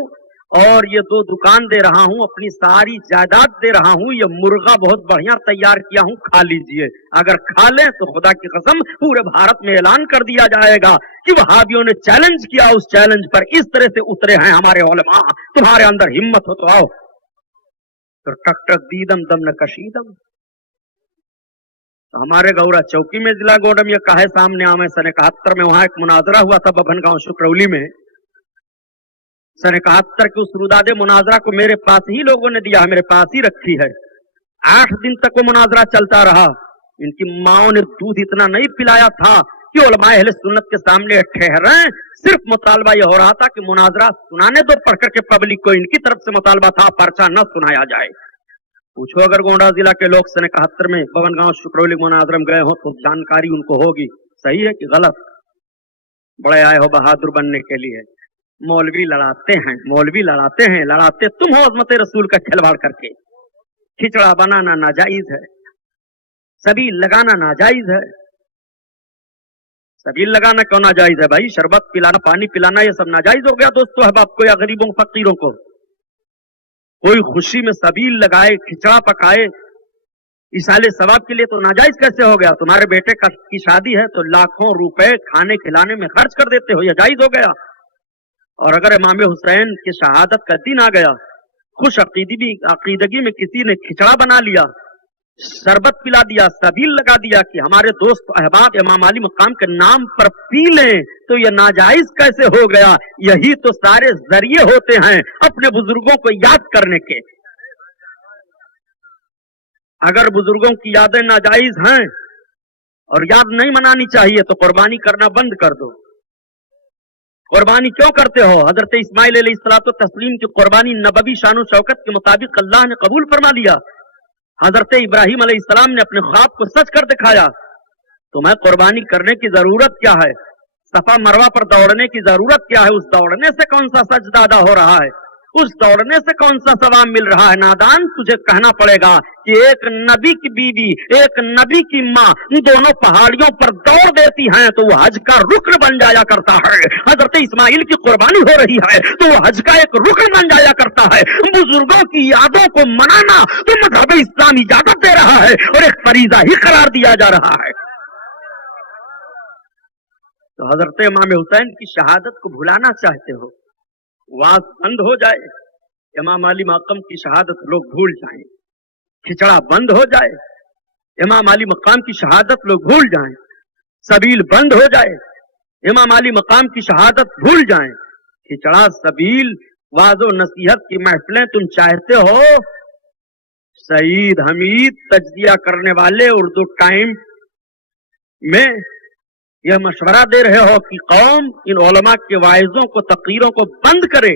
और ये 2 दुकान दे रहा हूं, अपनी सारी जायदाद दे रहा हूं, ये मुर्गा बहुत बढ़िया तैयार किया हूं, खा लीजिए। अगर खा लें तो खुदा की कसम पूरे भारत में ऐलान कर दिया जाएगा कि वहाबियों ने चैलेंज किया, उस चैलेंज पर इस तरह से उतरे हैं हमारे उलमा। तुम्हारे अंदर हिम्मत हो तो आओ। तो टक टक दीदम दम न कशीदम। तो हमारे गौरा चौकी में जिला गोडम ये काहे सामने आमे सन 71 में वहां एक मुनाजरा हुआ था बभन गांव शुक्रौली में। सन 71 के उस रुदादे मुनाजरा को मेरे पास ही लोगों ने दिया है, मेरे पास ही रखी है। 8 दिन तक वो मुनाजरा चलता रहा। इनकी माओ ने दूध इतना नहीं पिलाया था कि उलमाए अहले सुन्नत के सामने ठहरे। सिर्फ मुतालबा यह हो रहा था कि मुनाजरा सुनाने दो पढ़ करके पब्लिक को, इनकी तरफ से मुतालबा था पर्चा न सुनाया जाए। पूछो अगर गोंडा जिला के लोग सन 71 में बभन गांव शुक्रौली मुनाजरा में गए हो तो जानकारी उनको होगी सही है कि गलत। बड़े आए हो बहादुर बनने के लिए। मौलवी लड़ाते हैं, मौलवी लड़ाते हैं, लड़ाते तुम हो अज़मत रसूल का खिलवाड़ करके। खिचड़ा बनाना नाजायज है, सबील लगाना नाजायज है। सबील लगाना क्यों नाजायज है भाई? शरबत पिलाना, पानी पिलाना, ये सब नाजायज हो गया दोस्तों अहबाब को या गरीबों फकीरों को? कोई खुशी में सबील लगाए, खिचड़ा पकाए इसाले सवाब के लिए तो नाजायज कैसे हो गया? तुम्हारे बेटे की शादी है तो लाखों रुपए खाने खिलाने में खर्च कर देते हो, यह जायज हो गया। और अगर इमाम हुसैन की शहादत का दिन आ गया, खुश अकीदगी में किसी ने खिचड़ा बना लिया, शरबत पिला दिया, सबील लगा दिया कि हमारे दोस्त अहबाब इमाम अली मकाम के नाम पर पी लें, तो यह नाजायज कैसे हो गया? यही तो सारे जरिए होते हैं अपने बुजुर्गों को याद करने के। अगर बुजुर्गों की यादें नाजायज हैं और याद नहीं मनानी चाहिए तो कुर्बानी करना बंद कर दो। कुर्बानी क्यों करते हो? हजरत इस्माइल अलैहिस्सलातो तस्लीम की कुर्बानी नबवी शान शौकत के मुताबिक अल्लाह ने कबूल फरमा लिया। हजरत इब्राहिम अलैहिस्सलाम ने अपने ख्वाब को सच कर दिखाया। तुम्हें कुर्बानी करने की जरूरत क्या है? सफा मरवा पर दौड़ने की जरूरत क्या है? उस दौड़ने से कौन सा सजदा अदा हो रहा है? उस दौड़ने से कौन सा सवाब मिल रहा है? नादान, तुझे कहना पड़ेगा कि एक नबी की बीवी, एक नबी की माँ दोनों पहाड़ियों पर दौड़ देती हैं तो वो हज का रुकन बन जाया करता है। हजरत इस्माइल की कुर्बानी हो रही है तो वो हज का एक रुकन बन जाया करता है। बुजुर्गों की यादों को मनाना तो मजहब इस्लाम इजाजत दे रहा है और एक फरीजा ही करार दिया जा रहा है। तो हजरत इमाम हुसैन की शहादत को भुलाना चाहते हो, वाज बंद हो जाए, इमाम अली मकाम की शहादत लोग भूल जाएं, खिचड़ा बंद हो जाए, इमाम अली मकाम की शहादत लोग भूल जाएं, सबील बंद हो जाए, इमाम अली मकाम की शहादत भूल जाएं, खिचड़ा, सबील, वाजो नसीहत की महफिलें तुम चाहते हो। सईद हमीद तज्जिया करने वाले उर्दू टाइम में यह मशवरा दे रहे हो कि कौम इन उलमा के वाइजों को, तकरीरों को बंद करे,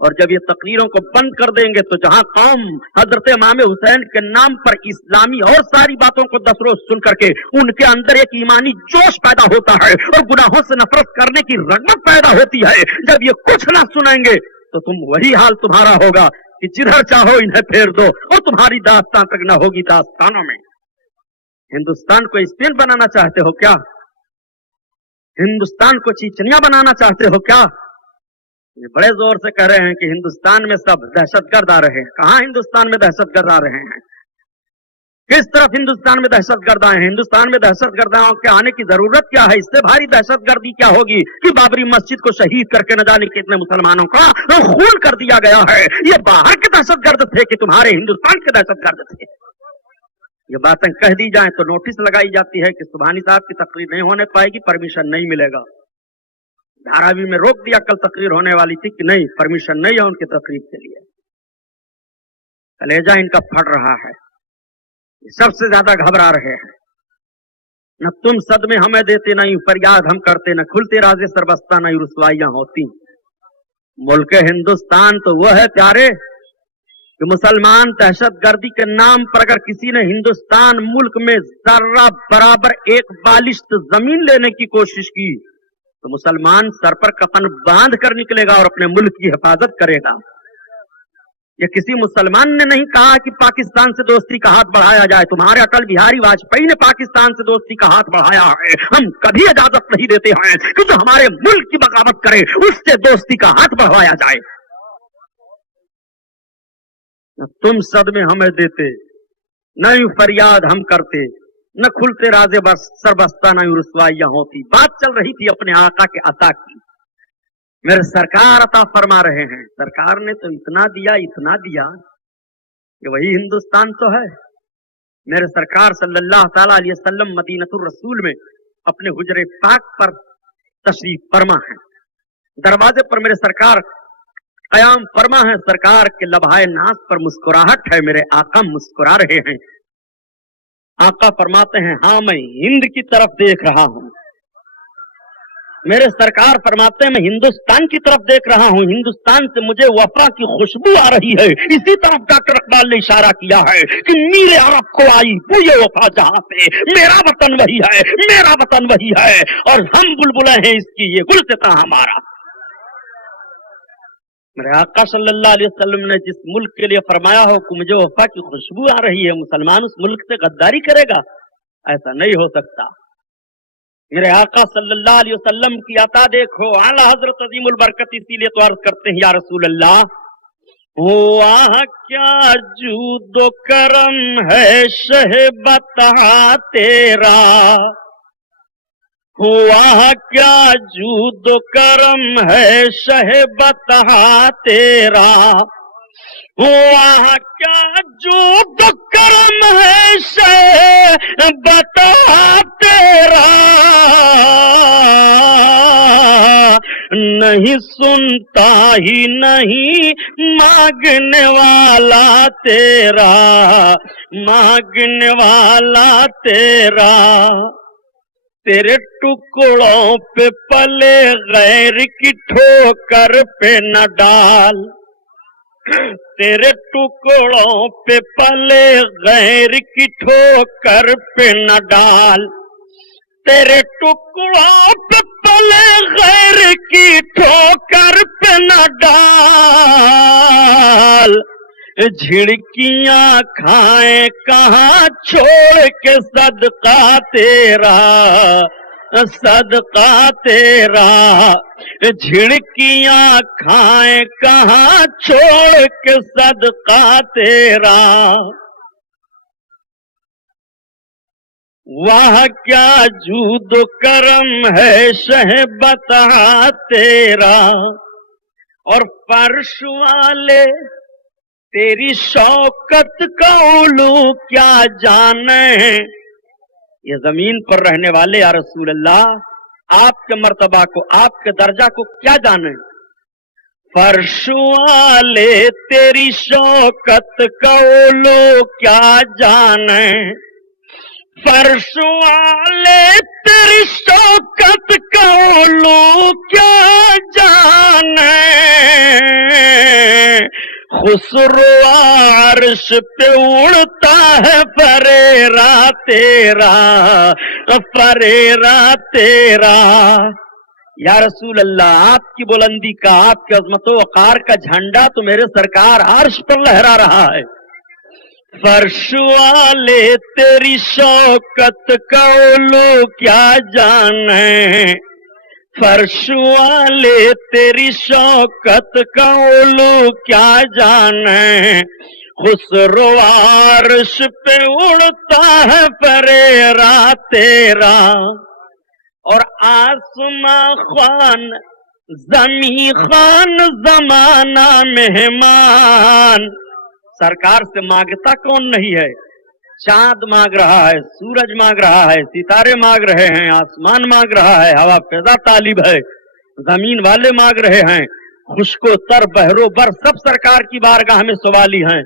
और जब ये तकरीरों को बंद कर देंगे तो जहां कौम हजरत इमाम हुसैन के नाम पर इस्लामी और सारी बातों को 10 रोज सुन करके उनके अंदर एक ईमानी जोश पैदा होता है और गुनाहों से नफरत करने की रगबत पैदा होती है, जब ये कुछ ना सुनेंगे तो तुम वही हाल तुम्हारा होगा कि जिधर चाहो इन्हें फेर दो और तुम्हारी दास्तान तक न होगी दास्तानों में। हिंदुस्तान को स्पेन बनाना चाहते हो क्या? हिंदुस्तान को चीचनिया बनाना चाहते हो क्या? ये बड़े जोर से कह रहे हैं कि हिंदुस्तान में सब दहशतगर्द आ रहे हैं। कहां हिंदुस्तान में दहशतगर्द आ रहे हैं? किस तरफ हिंदुस्तान में दहशतगर्द आए हैं, हिंदुस्तान में दहशतगर्दों के आने की जरूरत क्या है, इससे भारी दहशतगर्दी क्या होगी कि बाबरी मस्जिद को शहीद करके न जाने कितने मुसलमानों का खून कर दिया गया है। ये बाहर के दहशतगर्द थे कि तुम्हारे हिंदुस्तान के दहशतगर्द थे। ये बातें कह दी जाए तो नोटिस लगाई जाती है कि सुबहानी साहब की तकरीर नहीं होने पाएगी, परमिशन नहीं मिलेगा। धारावी में रोक दिया, कल तकरीर होने वाली थी कि नहीं, परमिशन नहीं है उनकी तकरीर के लिए। कलेजा इनका फट रहा है, सबसे ज्यादा घबरा रहे हैं। न तुम सदमे हमें देते, नहीं फरियाद हम करते, न खुलते राजे सरबस्ता, नहीं रुसवाइयां होती। मुल्क हिंदुस्तान तो वो है प्यारे कि मुसलमान दहशतगर्दी के नाम पर अगर किसी ने हिंदुस्तान मुल्क में जर्रा बराबर एक बालिश्त जमीन लेने की कोशिश की तो मुसलमान सर पर कफन बांध कर निकलेगा और अपने मुल्क की हिफाजत करेगा। ये किसी मुसलमान ने नहीं कहा कि पाकिस्तान से दोस्ती का हाथ बढ़ाया जाए। तुम्हारे अटल बिहारी वाजपेयी ने पाकिस्तान से दोस्ती का हाथ बढ़ाया है। हम कभी इजाजत नहीं देते हैं कि जो हमारे मुल्क की बगावत करे उससे दोस्ती का हाथ बढ़ाया जाए। न तुम सदमे हमें देते, न यूं फरियाद हम करते, न खुलते राजे बस सरबस्ता, न यूं रुसवाइयां होती। बात चल रही थी अपने आका के अता की। मेरे सरकार अता फरमा रहे हैं, सरकार ने तो इतना दिया कि वही हिंदुस्तान तो है। मेरे सरकार सल्लल्लाहु ताला अलैहि वसल्लम मदीनतुर रसूल में अपने हुजरे पाक पर तशरीफ फरमा है। दरवाजे पर मेरे सरकार कयाम फरमा है। सरकार के लबहाए नाज पर मुस्कुराहट है, मेरे आका मुस्कुरा रहे हैं। आका फरमाते हैं, हाँ मैं हिंद की तरफ देख रहा हूं। मेरे सरकार फरमाते हैं, मैं हिंदुस्तान की तरफ देख रहा हूं, हिंदुस्तान से मुझे वफा की खुशबू आ रही है। इसी तरफ डॉक्टर इकबाल ने इशारा किया है कि मीरे अरब को आई पूरे वफा जहां से, मेरा वतन वही है, मेरा वतन वही है और हम बुलबुलें हैं इसकी, ये गुलसिता हमारा। मेरे आका सल्लल्लाहु अलैहि वसल्लम ने जिस मुल्क के लिए फरमाया हो कि मुझे वफा की खुशबू आ रही है, मुसलमान उस मुल्क से गद्दारी करेगा? ऐसा नहीं हो सकता। मेरे आका सल्लल्लाहु अलैहि वसल्लम की अता देखो, आला हजरत अजीमुल बरकत, इसीलिए तो अर्ज करते हैं या रसूल अल्लाह, वाह क्या जूदो करम है शह बता तेरा, वाह क्या जूदो करम है शह बता तेरा, वाह क्या जूदो करम है शह बता तेरा, नहीं सुनता ही नहीं मांगने वाला तेरा, मांगने वाला तेरा, तेरे टुकड़ों पे पले गैर की ठोकर पे न डाल, तेरे टुकड़ों पे पले गैर की ठोकर पे न डाल, तेरे टुकड़ों पे पले गैर की ठोकर पे न डाल, झिड़कियां खाए कहाँ छोड़ के सदका तेरा, सदका तेरा, झिड़कियां खाए कहाँ छोड़ के सदका तेरा, वाह क्या जूद करम है शह बता तेरा। और फर्श वाले तेरी शौकत का उलू क्या जाने, ये जमीन पर रहने वाले या रसूल अल्लाह आपके मर्तबा को, आपके दर्जा को क्या जाने। फर्श वाले तेरी शौकत का उलू क्या जाने, फर्श वाले तेरी शौकत का उलू क्या जाने, खुसरो अर्श पे उड़ता है फरेरा तेरा, फरेरा तेरा। या रसूल अल्लाह आपकी बुलंदी का, आपकी अजमतो वकार का झंडा तो मेरे सरकार अर्श पर लहरा रहा है। फर्श वाले तेरी शौकत का उलू क्या जाने, फर्श वाले तेरी शौकत का उलू क्या जाने, خسرو عرش پہ اڑتا ہے فریرا تیرا، اور آسماں خوان زمیں خوان زمانہ مہمان۔ سرکار سے مانگتا کون نہیں ہے؟ چاند مانگ رہا ہے، سورج مانگ رہا ہے، ستارے مانگ رہے ہیں، آسمان مانگ رہا ہے، ہوا فضا طالب ہے، زمین والے مانگ رہے ہیں، خشک و تر بحر و بر سب سرکار کی بارگاہ میں سوالی ہیں۔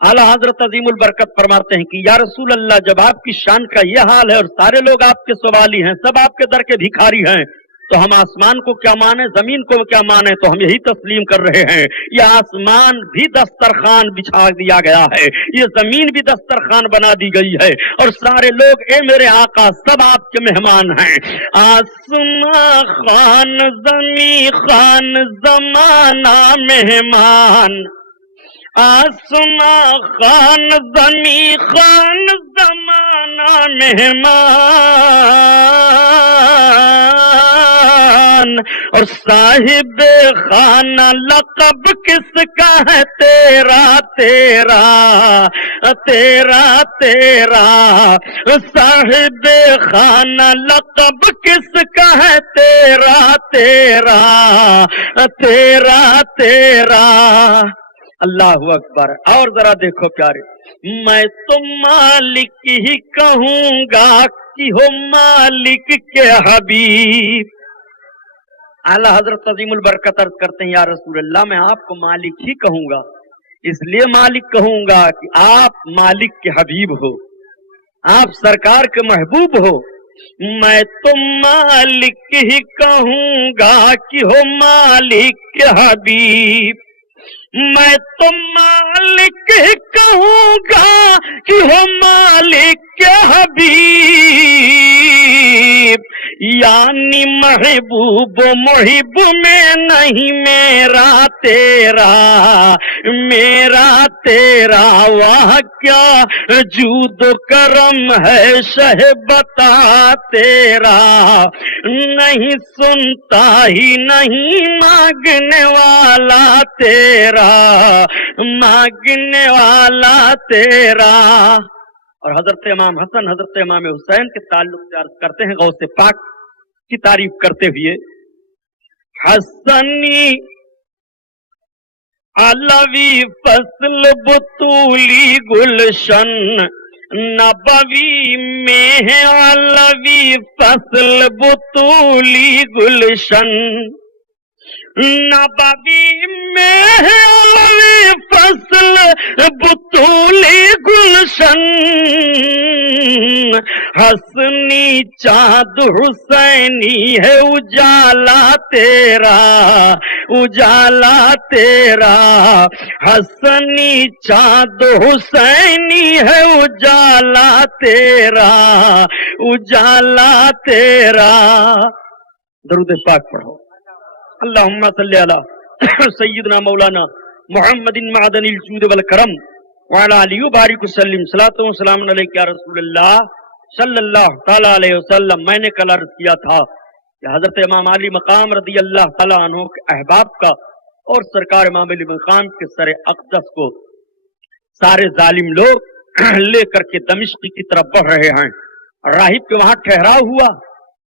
اعلیٰ حضرت عظیم البرکت فرماتے ہیں کہ یا رسول اللہ، جب آپ کی شان کا یہ حال ہے اور سارے لوگ آپ کے سوالی ہیں، سب آپ کے در کے بھکاری ہیں، تو ہم آسمان کو کیا مانیں، زمین کو کیا مانیں؟ تو ہم یہی تسلیم کر رہے ہیں، یہ آسمان بھی دسترخوان بچھا دیا گیا ہے، یہ زمین بھی دسترخوان بنا دی گئی ہے، اور سارے لوگ اے میرے آقا سب آپ کے مہمان ہیں۔ آسمان خان زمین خان زمانہ مہمان، آسمان خان زمین خان زمانہ مہمان، اور صاحب خانہ لقب کس کا ہے تیرا تیرا تیرا تیرا، صاحب خانہ لقب کس کا ہے تیرا تیرا تیرا تیرا۔ اللہ اکبر۔ اور ذرا دیکھو پیارے، میں تو مالک ہی کہوں گا کہ ہو مالک کے حبیب۔ اعلیٰ حضرت عظیم البرکت عرض کرتے ہیں یا رسول اللہ، میں آپ کو مالک ہی کہوں گا، اس لیے مالک کہوں گا کہ آپ مالک کے حبیب ہو، آپ سرکار کے محبوب ہو۔ میں تو مالک ہی کہوں گا کہ ہو مالک کے حبیب، میں تو مالک ہی کہوں گا کہ ہو مالک کے حبیب، یعنی محبوب محب میں نہیں میرا تیرا میرا تیرا، واہ کیا جود و کرم ہے شہ بتا تیرا، نہیں سنتا ہی نہیں مانگنے والا تیرا مانگنے والا تیرا۔ اور حضرت امام حسن حضرت امام حسین کے تعلق سے عرض کرتے ہیں غوث پاک کی تعریف کرتے ہوئے، حسنی علوی فصل بطولی گلشن، نبوی میں ہے علوی فصل بطولی گلشن، نبوی میں ہے علوی فصل بطولی گلشن، حسنی چاند حسینی ہے اجالا تیرا اجالا تیرا، حسنی چاند حسینی ہے اجالا تیرا اجالا تیرا۔ درود پاک پڑھو۔ اللہم صلی علی سیدنا مولانا محمد معدن الجود والکرم وعلی آلہ وبارک وسلم، صلاۃ و سلام علیک یا رسول اللہ صلی اللہ تعالیٰ علیہ وسلم۔ میں نے کل عرض کیا تھا کہ حضرت امام علی مقام رضی اللہ تعالیٰ عنہ کے احباب کا اور سرکار امام علی مقام کے سر اقدس کو سارے ظالم لوگ لے کر کے دمشق کی طرف بڑھ رہے ہیں۔ راہب کے وہاں ٹھہراؤ ہوا،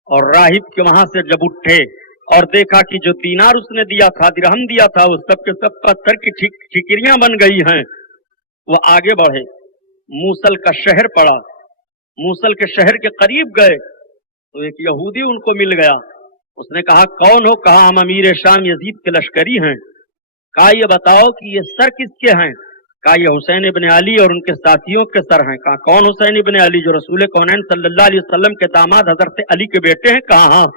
اور راہب کے وہاں سے جب اٹھے اور دیکھا کہ جو دینار اس نے دیا تھا، درہم دیا تھا، وہ سب کے سب پتھر کی ٹھیکریاں بن گئی ہیں۔ وہ آگے بڑھے، موصل کا شہر پڑا، موصل کے شہر کے قریب گئے تو ایک یہودی ان کو مل گیا۔ اس نے کہا کون ہو؟ کہا ہم امیر شام یزید کے لشکری ہیں۔ کہا یہ بتاؤ کہ یہ سر کس کے ہیں؟ کہا یہ حسین ابن علی اور ان کے ساتھیوں کے سر ہیں۔ کہا کون حسین ابن علی؟ جو رسول کونین صلی اللہ علیہ وسلم کے داماد حضرت علی کے بیٹے ہیں۔ کہا ہاں۔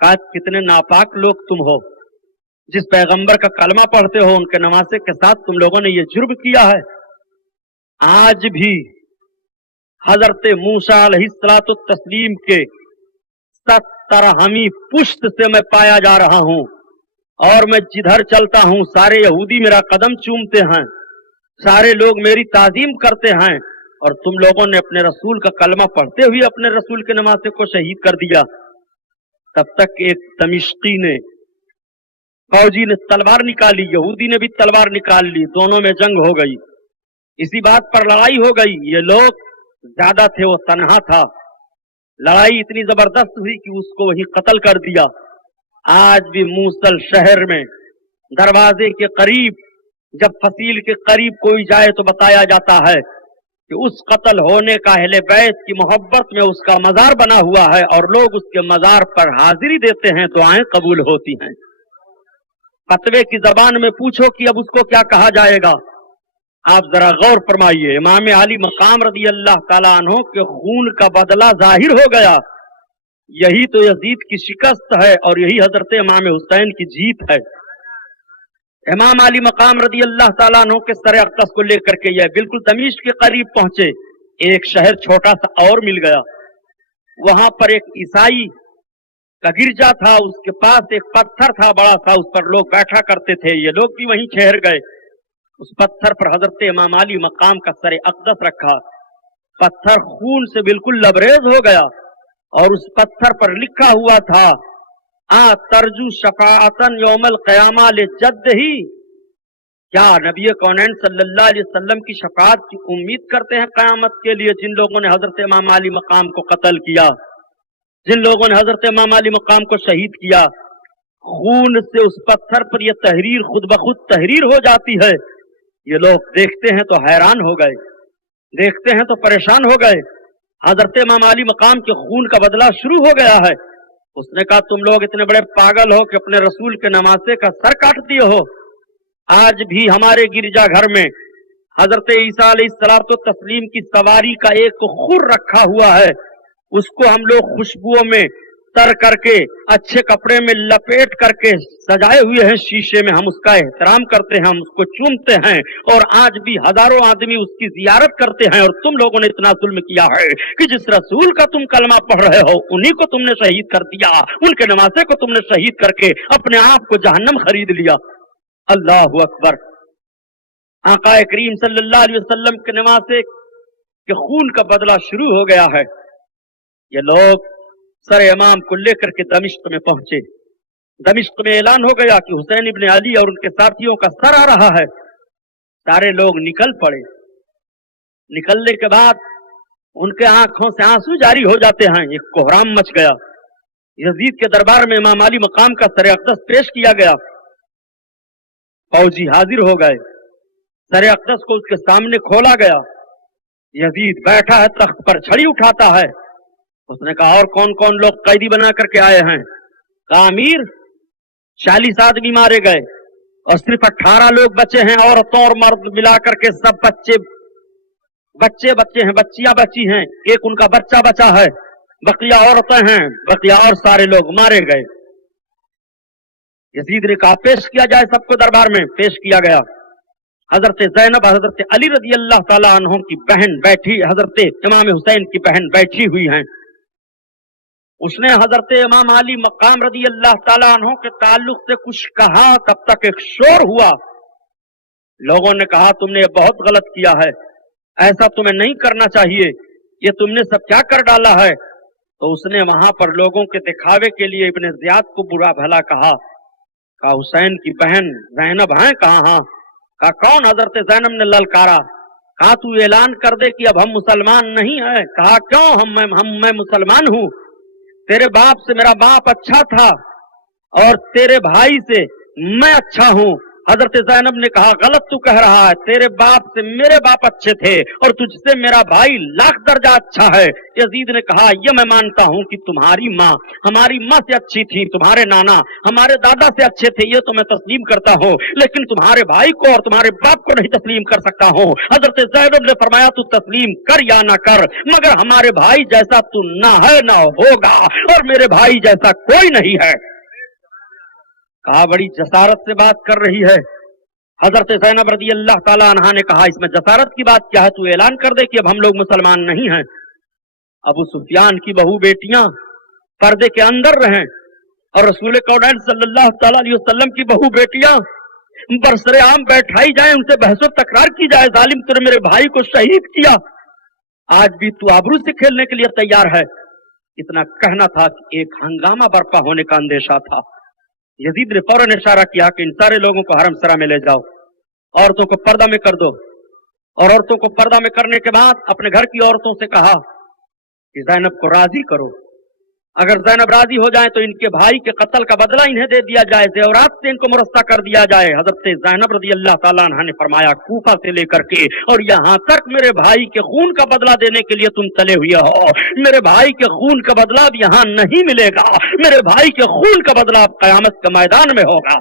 کہا کتنے ناپاک لوگ تم ہو، جس پیغمبر کا کلمہ پڑھتے ہو ان کے نواسے کے ساتھ تم لوگوں نے یہ جرم کیا ہے۔ آج بھی حضرت موسیٰ علیہ الصلوۃ والتسلیم کے 70 پشت سے میں پایا جا رہا ہوں، اور میں جدھر چلتا ہوں سارے یہودی میرا قدم چومتے ہیں، سارے لوگ میری تعظیم کرتے ہیں، اور تم لوگوں نے اپنے رسول کا کلمہ پڑھتے ہوئے اپنے رسول کے نواسے کو شہید کر دیا۔ تب تک ایک دمشقی نے फौजी ने तलवार निकाली, यहूदी ने भी तलवार निकाल ली, दोनों में जंग हो गई। इसी बात पर लड़ाई हो गई। ये लोग ज्यादा थे, वो तन्हा था। लड़ाई इतनी जबरदस्त हुई कि उसको वही कत्ल कर दिया। आज भी मूसल शहर में दरवाजे के करीब, जब फसील के करीब कोई जाए तो बताया जाता है कि उस कत्ल होने का अहले बैत की मोहब्बत में उसका मजार बना हुआ है और लोग उसके मजार पर हाजिरी देते हैं, दुआएं कबूल होती हैं। फतवे की जबान में पूछो कि अब उसको क्या कहा जाएगा। आप जरा गौर फरमाइए, इमाम अली मकाम रदी अल्लाह ताला अन्हु के खून का बदला जाहिर हो गया। यही तो यजीद की शिकस्त है और यही हजरत इमाम हुसैन की जीत है। इमाम अली मकाम रदी अल्लाह ताला अन्हु के सर अक़दस को लेकर के यह बिल्कुल दमिश्क के करीब पहुंचे। एक शहर छोटा सा और मिल गया। वहां पर एक ईसाई का गिरजा था, उसके पास एक पत्थर था बड़ा सा, उस पर लोग बैठा करते थे। ये लोग भी वहीं ठहर गए। उस पत्थर पर हजरत इमाम अली मकाम का सर अक़दस रखा। पत्थर खून से बिल्कुल लबरेज हो गया और उस पत्थर पर लिखा हुआ था, आ तरजू शफाअतन यौमल क़यामा ले जद ही, क्या नबी कौनैन सल्लल्लाहु अलैहि वसल्लम की शफाअत की उम्मीद करते हैं क़यामत के लिए जिन लोगों ने हजरत इमाम अली मकाम को कत्ल किया, जिन लोगों ने हजरत इमाम अली मकाम को शहीद किया। खून से उस पत्थर पर यह तहरीर खुद ब खुद तहरीर हो जाती है। ये लोग देखते हैं तो हैरान हो गए, देखते हैं तो परेशान हो गए। हजरत इमाम अली मकाम के खून का बदला शुरू हो गया है। उसने कहा, तुम लोग इतने बड़े पागल हो कि अपने रसूल के नमाज़े का सर काट दिए हो। आज भी हमारे गिरजा घर में हजरत ईसा अलैहिस्सलातो तस्लीम की सवारी का एक खुर रखा हुआ है। उसको हम लोग खुशबुओं में तर करके अच्छे कपड़े में लपेट करके सजाए हुए हैं शीशे में, हम उसका एहतराम करते हैं, हम उसको चूमते हैं और आज भी हजारों आदमी उसकी जियारत करते हैं। और तुम लोगों ने इतना जुल्म किया है कि जिस रसूल का तुम कलमा पढ़ रहे हो उन्हीं को तुमने शहीद कर दिया, उनके नमाज़े को तुमने शहीद करके अपने आप को जहन्नम खरीद लिया। अल्लाहु अकबर। आका करीम सल्लल्लाहु अलैहि वसल्लम के नमाज़े के खून का बदला शुरू हो गया है। ये लोग सर इमाम को लेकर के दमिश्क में पहुंचे। दमिश्क में ऐलान हो गया कि हुसैन इब्न अली और उनके साथियों का सर आ रहा है। सारे लोग निकल पड़े। निकलने के बाद उनके आंखों से आंसू जारी हो जाते हैं। एक कोहराम मच गया। यजीद के दरबार में इमाम अली मकाम का सर अक़दस पेश किया गया। फौजी हाजिर हो गए। सर अक़दस को उसके सामने खोला गया। यजीद बैठा है तख्त पर, छड़ी उठाता है। उसने कहा, और कौन कौन लोग कैदी बना करके आए हैं? कहा, अमीर 40 आदमी मारे गए और सिर्फ 18 लोग बचे हैं, औरतों और मर्द मिला करके सब बच्चे हैं, बच्चियां बची हैं, एक उनका बच्चा बचा है, बकिया औरतें हैं, बकिया और सारे लोग मारे गए। यजीद ने कहा, पेश किया जाए सबको दरबार में। पेश किया गया। हजरत ज़ैनब हजरत अली रजी अल्लाह ताला अन्हुम की बहन बैठी, हजरत इमाम हुसैन की बहन बैठी हुई हैं। उसने हजरत इमाम अली मकाम रदी अल्लाह ताला अन्हु के ताल्लुक से कुछ कहा। तब तक एक शोर हुआ। लोगों ने कहा, तुमने ये बहुत गलत किया है, ऐसा तुम्हें नहीं करना चाहिए, ये तुमने सब क्या कर डाला है। तो उसने वहां पर लोगों के दिखावे के लिए इब्न ज़ियाद को बुरा भला कहा। कहा, हुसैन की बहन ज़ैनब है? कहा, हाँ। कहा, कौन? हजरत ज़ैनब ने ललकारा। कहा, तू ऐलान कर दे कि अब हम मुसलमान नहीं है। कहा, क्यों? मैं मुसलमान हूं। तेरे बाप से मेरा बाप अच्छा था और तेरे भाई से मैं अच्छा हूं। हजरत ज़ैनब ने कहा, गलत तू कह रहा है, तेरे बाप से मेरे बाप अच्छे थे और तुझसे मेरा भाई लाख दर्जा अच्छा है। यजीद ने कहा, यह मैं मानता हूं कि तुम्हारी माँ हमारी माँ से अच्छी थी, तुम्हारे नाना हमारे दादा से अच्छे थे, ये तो मैं तस्लीम करता हूं, लेकिन तुम्हारे भाई को और तुम्हारे बाप को नहीं तस्लीम कर सकता हूं। हजरत ज़ैनब ने फरमाया, तू तस्लीम कर या ना कर, मगर हमारे भाई जैसा तू ना है ना होगा और मेरे भाई जैसा कोई नहीं है। कहा, बड़ी जसारत से बात कर रही है। हजरत ज़ैनब रज़ी अल्लाह ताला अन्हा ने कहा, इसमें जसारत की बात क्या है, तू ऐलान कर दे कि अब हम लोग मुसलमान नहीं हैं। अबू सुफियान की बहू बेटियां पर्दे के अंदर रहें और रसूल कौनैन सल्लल्लाहु ताला अलैहि वसल्लम की बहू बेटियां बरसरे आम बैठाई जाए, उनसे बहसो तकरार की जाए, जालिम तूने मेरे भाई को शहीद किया, आज भी तू आबरू से खेलने के लिए तैयार है। इतना कहना था कि एक हंगामा बर्पा होने का अंदेशा था। यजीद ने फौरन इशारा किया कि इन सारे लोगों को हरम सरा में ले जाओ, औरतों को पर्दा में कर दो। और औरतों को पर्दा में करने के बाद अपने घर की औरतों से कहा कि ज़ैनब को राजी करो, अगर ज़ैनब राजी हो जाए तो इनके भाई के कत्ल का बदला इन्हें दे दिया जाए, ज़ेवरात से इनको मुरस्सा कर दिया जाए। हजरत ज़ैनब रज़ी अल्लाह ताला अन्हा ने फरमाया, कूफा से लेकर के और यहाँ तक मेरे भाई के खून का बदला देने के लिए तुम चले हुए हो, मेरे भाई के खून का बदला अब यहाँ नहीं मिलेगा, मेरे भाई के खून का बदला अब क़यामत के मैदान में होगा।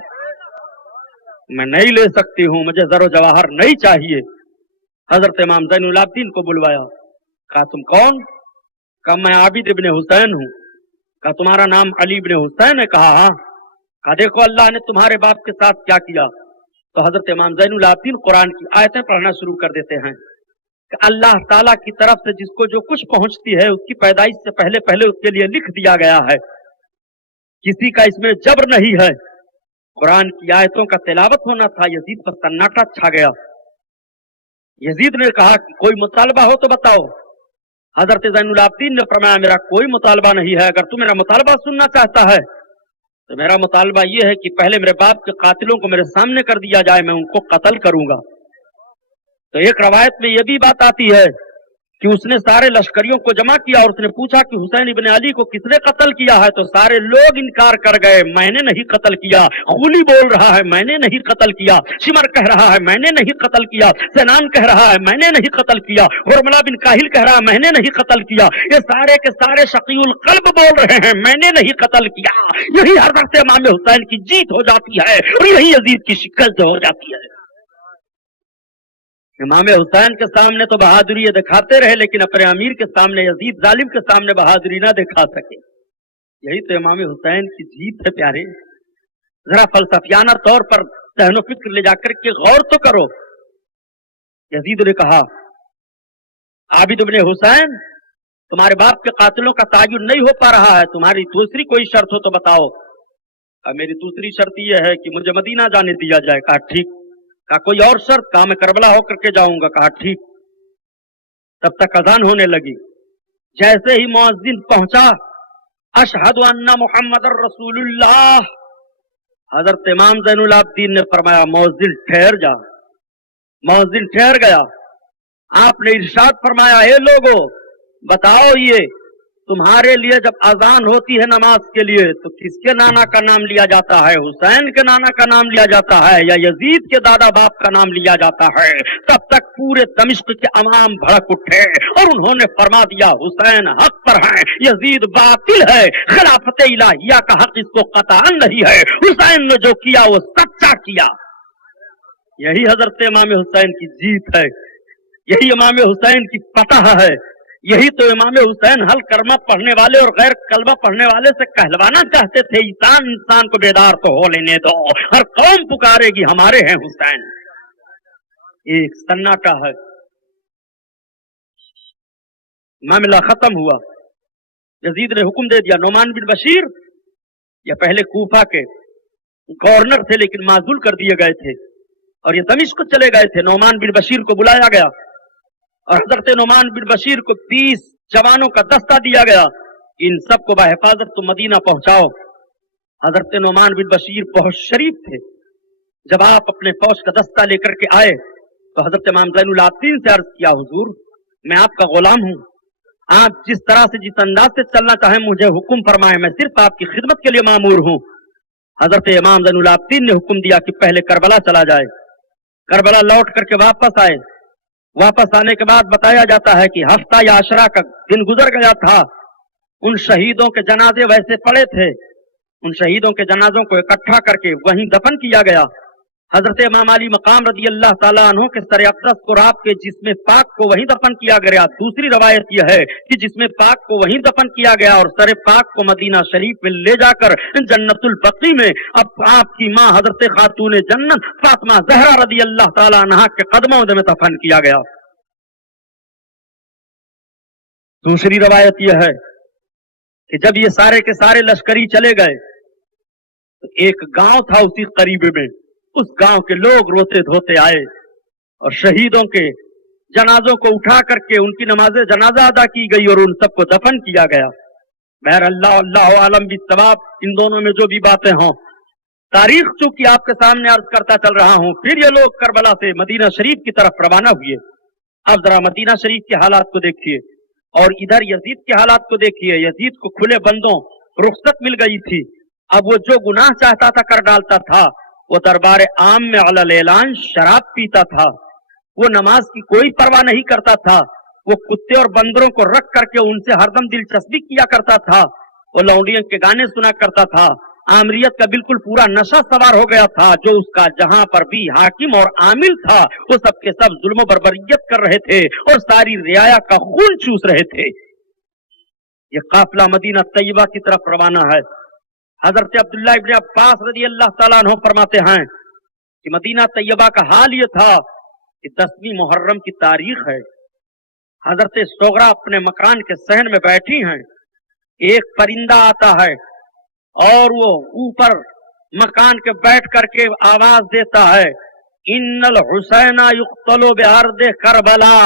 मैं नहीं ले सकती हूँ, मुझे जरो जवाहर नहीं चाहिए। हजरत इमाम ज़ैनुल आबिदीन को बुलवाया, कहा तुम कौन? कहा मैं आबिद इब्ने हुसैन हूँ। कहा तुम्हारा नाम अली इब्ने हुसैन है? कहा हाँ। कहा देखो अल्लाह ने तुम्हारे बाप के साथ क्या किया। तो हजरत इमाम ज़ैनुल आबिदीन कुरान की आयतें पढ़ना शुरू कर देते हैं कि अल्लाह ताला की तरफ से जिसको जो कुछ पहुंचती है उसकी पैदाइश से पहले पहले उसके लिए लिख दिया गया है, किसी का इसमें जबर नहीं है। कुरान की आयतों का तिलावत होना था, यजीद पर सन्नाटा छा गया। यजीद ने कहा कि कोई मुतालबा हो तो बताओ। हजरत ज़ैनुल आबिदीन ने फरमाया मेरा कोई मुतालबा नहीं है, अगर तू मेरा मुतालबा सुनना चाहता है तो मेरा मुतालबा ये है कि पहले मेरे बाप के कातिलों को मेरे सामने कर दिया जाए, मैं उनको कत्ल करूंगा। तो एक रवायत में यह भी बात आती है कि उसने सारे लश्करियों को जमा किया और उसने पूछा कि हुसैन इब्ने अली को किसने कत्ल किया है, तो सारे लोग इनकार कर गए, मैंने नहीं कत्ल किया। खूली बोल रहा है मैंने नहीं कत्ल किया, शिमर कह रहा है मैंने नहीं कत्ल किया, सेनान कह रहा है मैंने नहीं कत्ल किया, हुरमला बिन काहिल कह रहा है मैंने नहीं कत्ल किया। ये सारे के सारे शकीउल कल्ब बोल रहे हैं मैंने नहीं कत्ल किया। यही हजरत इमाम हुसैन की जीत हो जाती है और यही यजीद की शिकस्त हो जाती है। इमाम हुसैन के सामने तो बहादुरी दिखाते रहे, लेकिन अपने अमीर के सामने, यजीद जालिम के सामने बहादुरी ना दिखा सके। यही तो इमाम हुसैन की जीत है प्यारे। जरा फलसफियाना तौर पर सहनो फिक्र ले जाकर के गौर तो करो। यजीद ने कहा, आबिद इब्ने हुसैन तुम्हारे बाप के कातिलों का तायुन नहीं हो पा रहा है, तुम्हारी दूसरी कोई शर्त हो तो बताओ। मेरी दूसरी शर्त यह है कि मुझे मदीना जाने दिया जाए। कहा ठीक। कहा कोई और शर्त? कहा मैं करबला होकर के जाऊंगा। कहा ठीक। तब तक अजान होने लगी। जैसे ही मुअज्जिन पहुंचा, अशहदु अन्ना मुहम्मदर रसूलुल्लाह, हजरत इमाम ज़ैनुल आबिदीन ने फरमाया मुअज्जिन ठहर जा। मुअज्जिन ठहर गया। आपने इरशाद फरमाया, ए लोगो बताओ, ये तुम्हारे लिए जब अजान होती है नमाज के लिए तो किसके नाना का नाम लिया जाता है? हुसैन के नाना का नाम लिया जाता है या यजीद के दादा बाप का नाम लिया जाता है? तब तक पूरे दमिश्क के अवाम भड़क उठे और उन्होंने फरमा दिया हुसैन हक पर है, यजीद बातिल है, खिलाफत इलाहिया का हक इसको कतान नहीं है, हुसैन ने जो किया वो सच्चा किया। यही हजरत इमाम हुसैन की जीत है, यही इमाम हुसैन की फतह है। यही तो इमाम हुसैन हल कलमा पढ़ने वाले और गैर कलमा पढ़ने वाले से कहलवाना चाहते थे, इंसान इंसान को बेदार तो हो लेने दो, हर कौम पुकारेगी हमारे हैं हुसैन। एक सन्नाटा है। मामला खत्म हुआ। यजीद ने हुक्म दे दिया, नोमान बिन बशीर, ये पहले कूफा के गवर्नर थे लेकिन माजूल कर दिए गए थे और ये दमिश्क को चले गए थे। नोमान बिन बशीर को बुलाया गया और हजरत नोमान बिन बशीर को 20 जवानों का दस्ता दिया गया, इन सबको बाहिफाजत तो मदीना पहुंचाओ। हजरत नोमान बिन बशीर बहुत शरीफ थे। जब आप अपने फौज का दस्ता लेकर के आए तो हजरत इमाम ज़ैनुल आबिदीन से अर्ज किया, हुजूर मैं आपका गुलाम हूँ, आप जिस तरह से जिस अंदाज से चलना चाहें मुझे हुक्म फरमाएं, मैं सिर्फ आपकी खिदमत के लिए मामूर हूँ। हजरत इमाम ज़ैनुल आबिदीन ने हुक्म दिया कि पहले करबला चला जाए। करबला लौट करके वापस आए। वापस आने के बाद बताया जाता है कि हफ्ता या अशरा का दिन गुजर गया था। उन शहीदों के जनाजे वैसे पड़े थे, उन शहीदों के जनाजों को इकट्ठा करके वहीं दफन किया गया। हजरत इमाम अली मकाम रज़ी अल्लाह ताला अन्हु के सर अक़दस को रात के जिस्म पाक को वहीं दफन किया गया। दूसरी रवायत यह है कि जिस्म पाक को वहीं दफन किया गया और सर पाक को मदीना शरीफ में ले जाकर जन्नतुल बकी में अब आपकी माँ हजरत खातून जन्नत फातिमा ज़हरा रज़ी अल्लाह ताला अन्हा के कदमों में दफन किया गया। दूसरी रवायत यह है कि जब ये सारे के सारे लश्करी चले गए तो एक गांव था उसी करीब में, उस गांव के लोग रोते धोते आए और शहीदों के जनाजों को उठा करके उनकी नमाज जनाजा अदा की गई और उन सबको दफन किया गया। बहर अल्लाह अल्लाह आलम भी सवाब, इन दोनों में जो भी बातें हों, तारीख चूंकि आपके सामने अर्ज करता चल रहा हूं। फिर ये लोग करबला से मदीना शरीफ की तरफ रवाना हुए। अब जरा मदीना शरीफ के हालात को देखिए और इधर यजीद के हालात को देखिए। यजीद को खुले बंदों रुखसत मिल गई थी। अब वो जो गुनाह चाहता था कर डालता था। वो दरबार आम में अलल ऐलान शराब पीता था। वो नमाज की कोई परवाह नहीं करता था। वो कुत्ते और बंदरों को रख करके उनसे हरदम दिलचस्पी किया करता था। वो लौंडियों के गाने सुना करता था। आमरियत का बिल्कुल पूरा नशा सवार हो गया था। जो उसका जहां पर भी हाकिम और आमिल था वो सबके सब जुल्म बर्बरियत कर रहे थे और सारी रियाया का खून चूस रहे थे। ये काफिला मदीना तैयबा की तरफ रवाना है। हजरत अब्दुल्लाह इब्न अब्बास रज़ी अल्लाह तआला अन्हु फरमाते हैं कि मदीना तैयबा का हाल ये था कि 10वीं मुहर्रम की तारीख है। हजरत सोगरा अपने मकान के सहन में बैठी हैं। एक परिंदा आता है और वो ऊपर मकान के बैठ करके आवाज देता है, इन्नल हुसैना युक्तलो बिअर्दे करबला,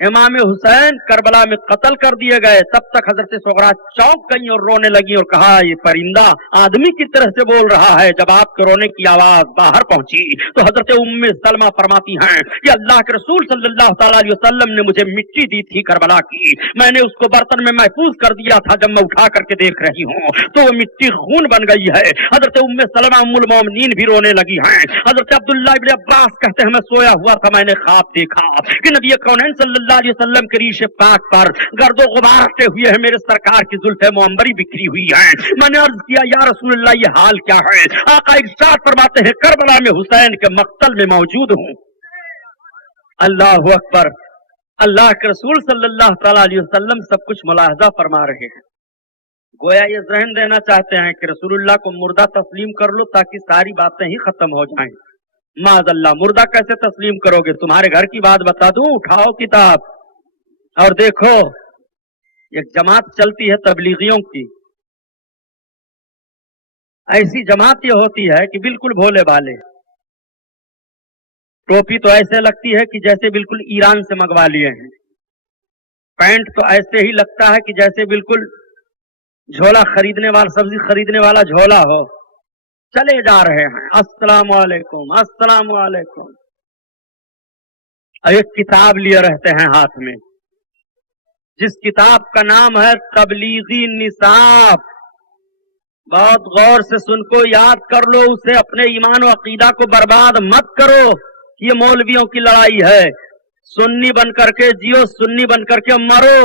इमाम हुसैन करबला में कत्ल कर दिए गए। तब तक हजरत सोगरा चौंक गई और रोने लगी और कहा, ये परिंदा आदमी की तरह से बोल रहा है। जब आपके रोने की आवाज बाहर पहुंची तो हजरत उम्मे सलमा फरमाती हैं कि अल्लाह के रसूल सल्लल्लाहु अलैहि वसल्लम ने मुझे मिट्टी दी थी करबला की। मैंने उसको बर्तन में महफूज कर दिया था। जब मैं उठा करके देख रही हूँ तो वो मिट्टी खून बन गई है। हजरत उम्मे सलमा उम्मुल मोमिनीन भी रोने लगी हैं। हजरत अब्दुल्लाह इब्न अब्बास कहते हैं, मैं सोया हुआ था, मैंने ख्वाब देखा कि नबी कौनैन सल्लल्लाहु अलैहि वसल्लम के रीश पाक पर गर्दो गुबार हटे हुए हैं। मेरे सरकार की जुल्फे मुअम्बरी बिखरी हुई है। मैंने अर्ज किया, या रसूल अल्लाह ये हाल क्या है? आका इरशाद फरमाते हैं, करबला में हुसैन के मक्तल में मौजूद हूँ। अल्लाह अकबर। अल्लाह के रसूल सल्लल्लाहु अलैहि वसल्लम सब कुछ मुलाहजा फरमा रहे हैं। गोया ये ज़हन देना चाहते हैं कि रसूलुल्लाह को मुर्दा तस्लीम कर लो ताकि सारी बातें ही खत्म हो जाएं। माज़अल्लाह, मुर्दा कैसे तस्लीम करोगे? तुम्हारे घर की बात बता दूं? उठाओ किताब और देखो, एक जमात चलती है तबलीगियों की। ऐसी जमात ये होती है कि बिल्कुल भोले भाले, टोपी तो ऐसे लगती है कि जैसे बिल्कुल ईरान से मंगवा लिए हैं। पैंट तो ऐसे ही लगता है कि जैसे बिल्कुल झोला खरीदने वाला, सब्जी खरीदने वाला झोला हो। चले जा रहे हैं, अस्सलाम वालेकुम अस्सलाम वालेकुम। एक किताब लिए रहते हैं हाथ में, जिस किताब का नाम है तबलीगी निसाब। बहुत गौर से सुन को याद कर लो, उसे अपने ईमान और अकीदा को बर्बाद मत करो। ये मौलवियों की लड़ाई है। सुन्नी बन करके जियो, सुन्नी बन करके मरो।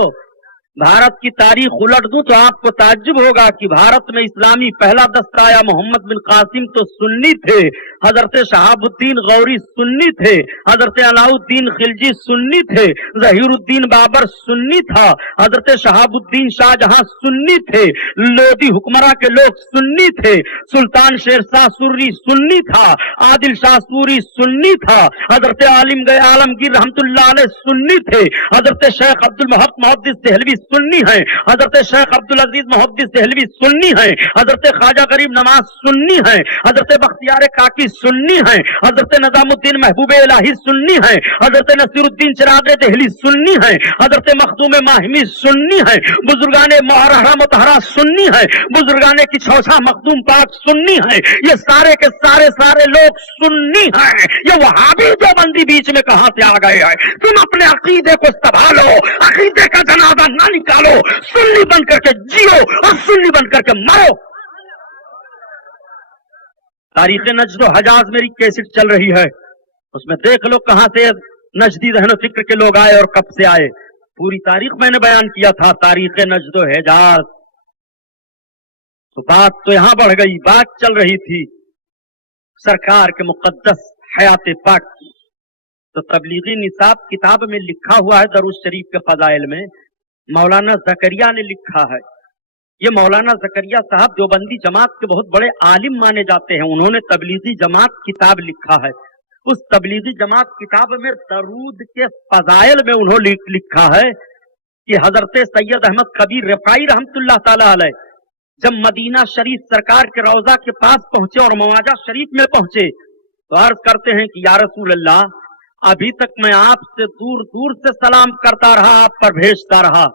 भारत की तारीख उलट दूं तो आपको ताज्जुब होगा कि भारत में इस्लामी पहला दस्ता आया। मोहम्मद बिन कासिम तो सुन्नी थे, हजरत शहाबुद्दीन गौरी सुन्नी थे, हजरत अलाउद्दीन खिलजी सुन्नी थे, जहीरुद्दीन बाबर सुन्नी था, हजरत शहाबुद्दीन शाहजहां सुन्नी थे, लोधी हुक्मरा के लोग सुन्नी थे, सुल्तान शेरशाह सुर्री सुन्नी था, आदिल शाह सूरी सुन्नी था, हजरत आलमगीर रहमतुल्लाह अलैह सुन्नी थे, हजरत शेख अब्दुल महक मुहद्दिस देहलवी सुन्नी है, हजरत शेख अब्दुल अजीज मुहद्दिस देहलवी सुन्नी है, हजरत ख्वाजा गरीब नवाज सुन्नी है, हजरत बख्तियार काकी सुन्नी है, हजरत निजामुद्दीन महबूब इलाही सुन्नी है, हजरत नसीरुद्दीन चिराग देहली सुन्नी है, हजरत मखदूम माहिमी सुन्नी है, बुजुर्गाने मुहर्रम मुतहरा सुन्नी है, बुजुर्गाने की छौछा मखदूम पाक सुन्नी है। ये सारे के सारे लोग सुन्नी हैं। ये वहाबी जो बंदी बीच में कहां से आ गए हैं? तुम अपने अकीदे को संभालो, अकीदे का जनाजा ना निकालो, सुन्नी बन करके जियो और सुन्नी बन करके मरो। तारीख नजद व हजाज मेरी कैसेट चल रही है, उसमें देख लो कहां से नजदी रहनो फिक्र के लोग आए और कब से आए। पूरी तारीख मैंने बयान किया था, तारीख नजद व हजाज। तो बात तो यहां बढ़ गई, बात चल रही थी सरकार के मुकद्दस हयात पाक की। तो तबलीगी निसाब किताब में लिखा हुआ है, दरूद शरीफ के फजाइल में मौलाना जकरिया ने लिखा है। ये मौलाना जकरिया साहब देवबंदी जमात के बहुत बड़े आलिम माने जाते हैं। उन्होंने तबलीगी जमात किताब लिखा है। उस तबलीगी जमात किताब में दरूद के फजाइल में उन्होंने लिखा है कि हजरत सैयद अहमद कबीर रिफाई रहमतुल्लाह ताला अलैह जब मदीना शरीफ सरकार के रौजा के पास पहुंचे और मवाजा शरीफ में पहुंचे तो अर्ज करते हैं कि या रसूल अल्लाह, अभी तक मैं आपसे दूर दूर से सलाम करता रहा, आप पर भेजता रहा,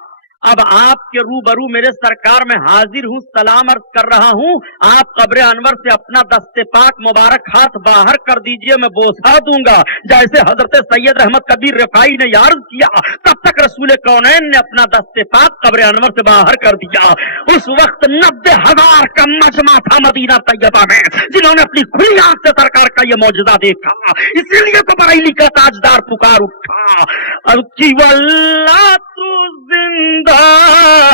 اب آپ کے روبرو میرے سرکار میں حاضر ہوں، سلام عرض کر رہا ہوں، آپ قبر انور سے اپنا دست پاک مبارک ہاتھ باہر کر دیجئے، میں بوسہ دوں گا۔ جیسے حضرت سید احمد کبیر رفاعی نے عرض کیا، تب تک رسول کونین نے اپنا دست پاک قبر انور سے باہر کر دیا۔ اس وقت 90,000 کا مجمع تھا مدینہ طیبہ میں، جنہوں نے اپنی کھلی آنکھ سے سرکار کا یہ معجزہ دیکھا، اسی لیے تو بریلی کا تاجدار پکار اٹھا کہ واللہ تو زندہ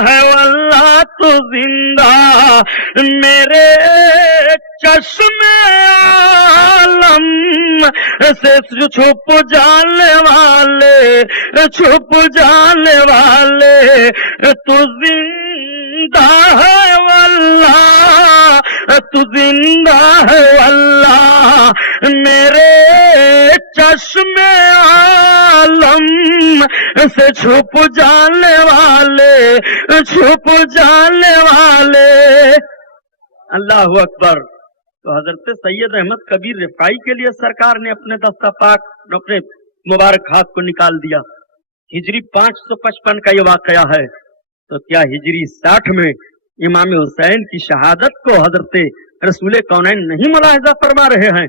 ہے، واللہ تو زندہ میرے چشم عالم سے چھپ جانے والے، چھپ جانے والے تو زندہ ہے واللہ، تو زندہ ہے واللہ میرے چشم عالم سے چھپ جانے والے، چھپ جانے والے۔ اللہ اکبر۔ تو حضرت سید احمد کبیر رفاعی کے لیے سرکار نے اپنے دستہ پاک اپنے مبارک ہاتھ کو نکال دیا۔ ہجری 555 کا یہ واقعہ ہے، تو کیا ہجری 60 میں امام حسین کی شہادت کو حضرت رسول کونین نہیں ملاحظہ فرما رہے ہیں؟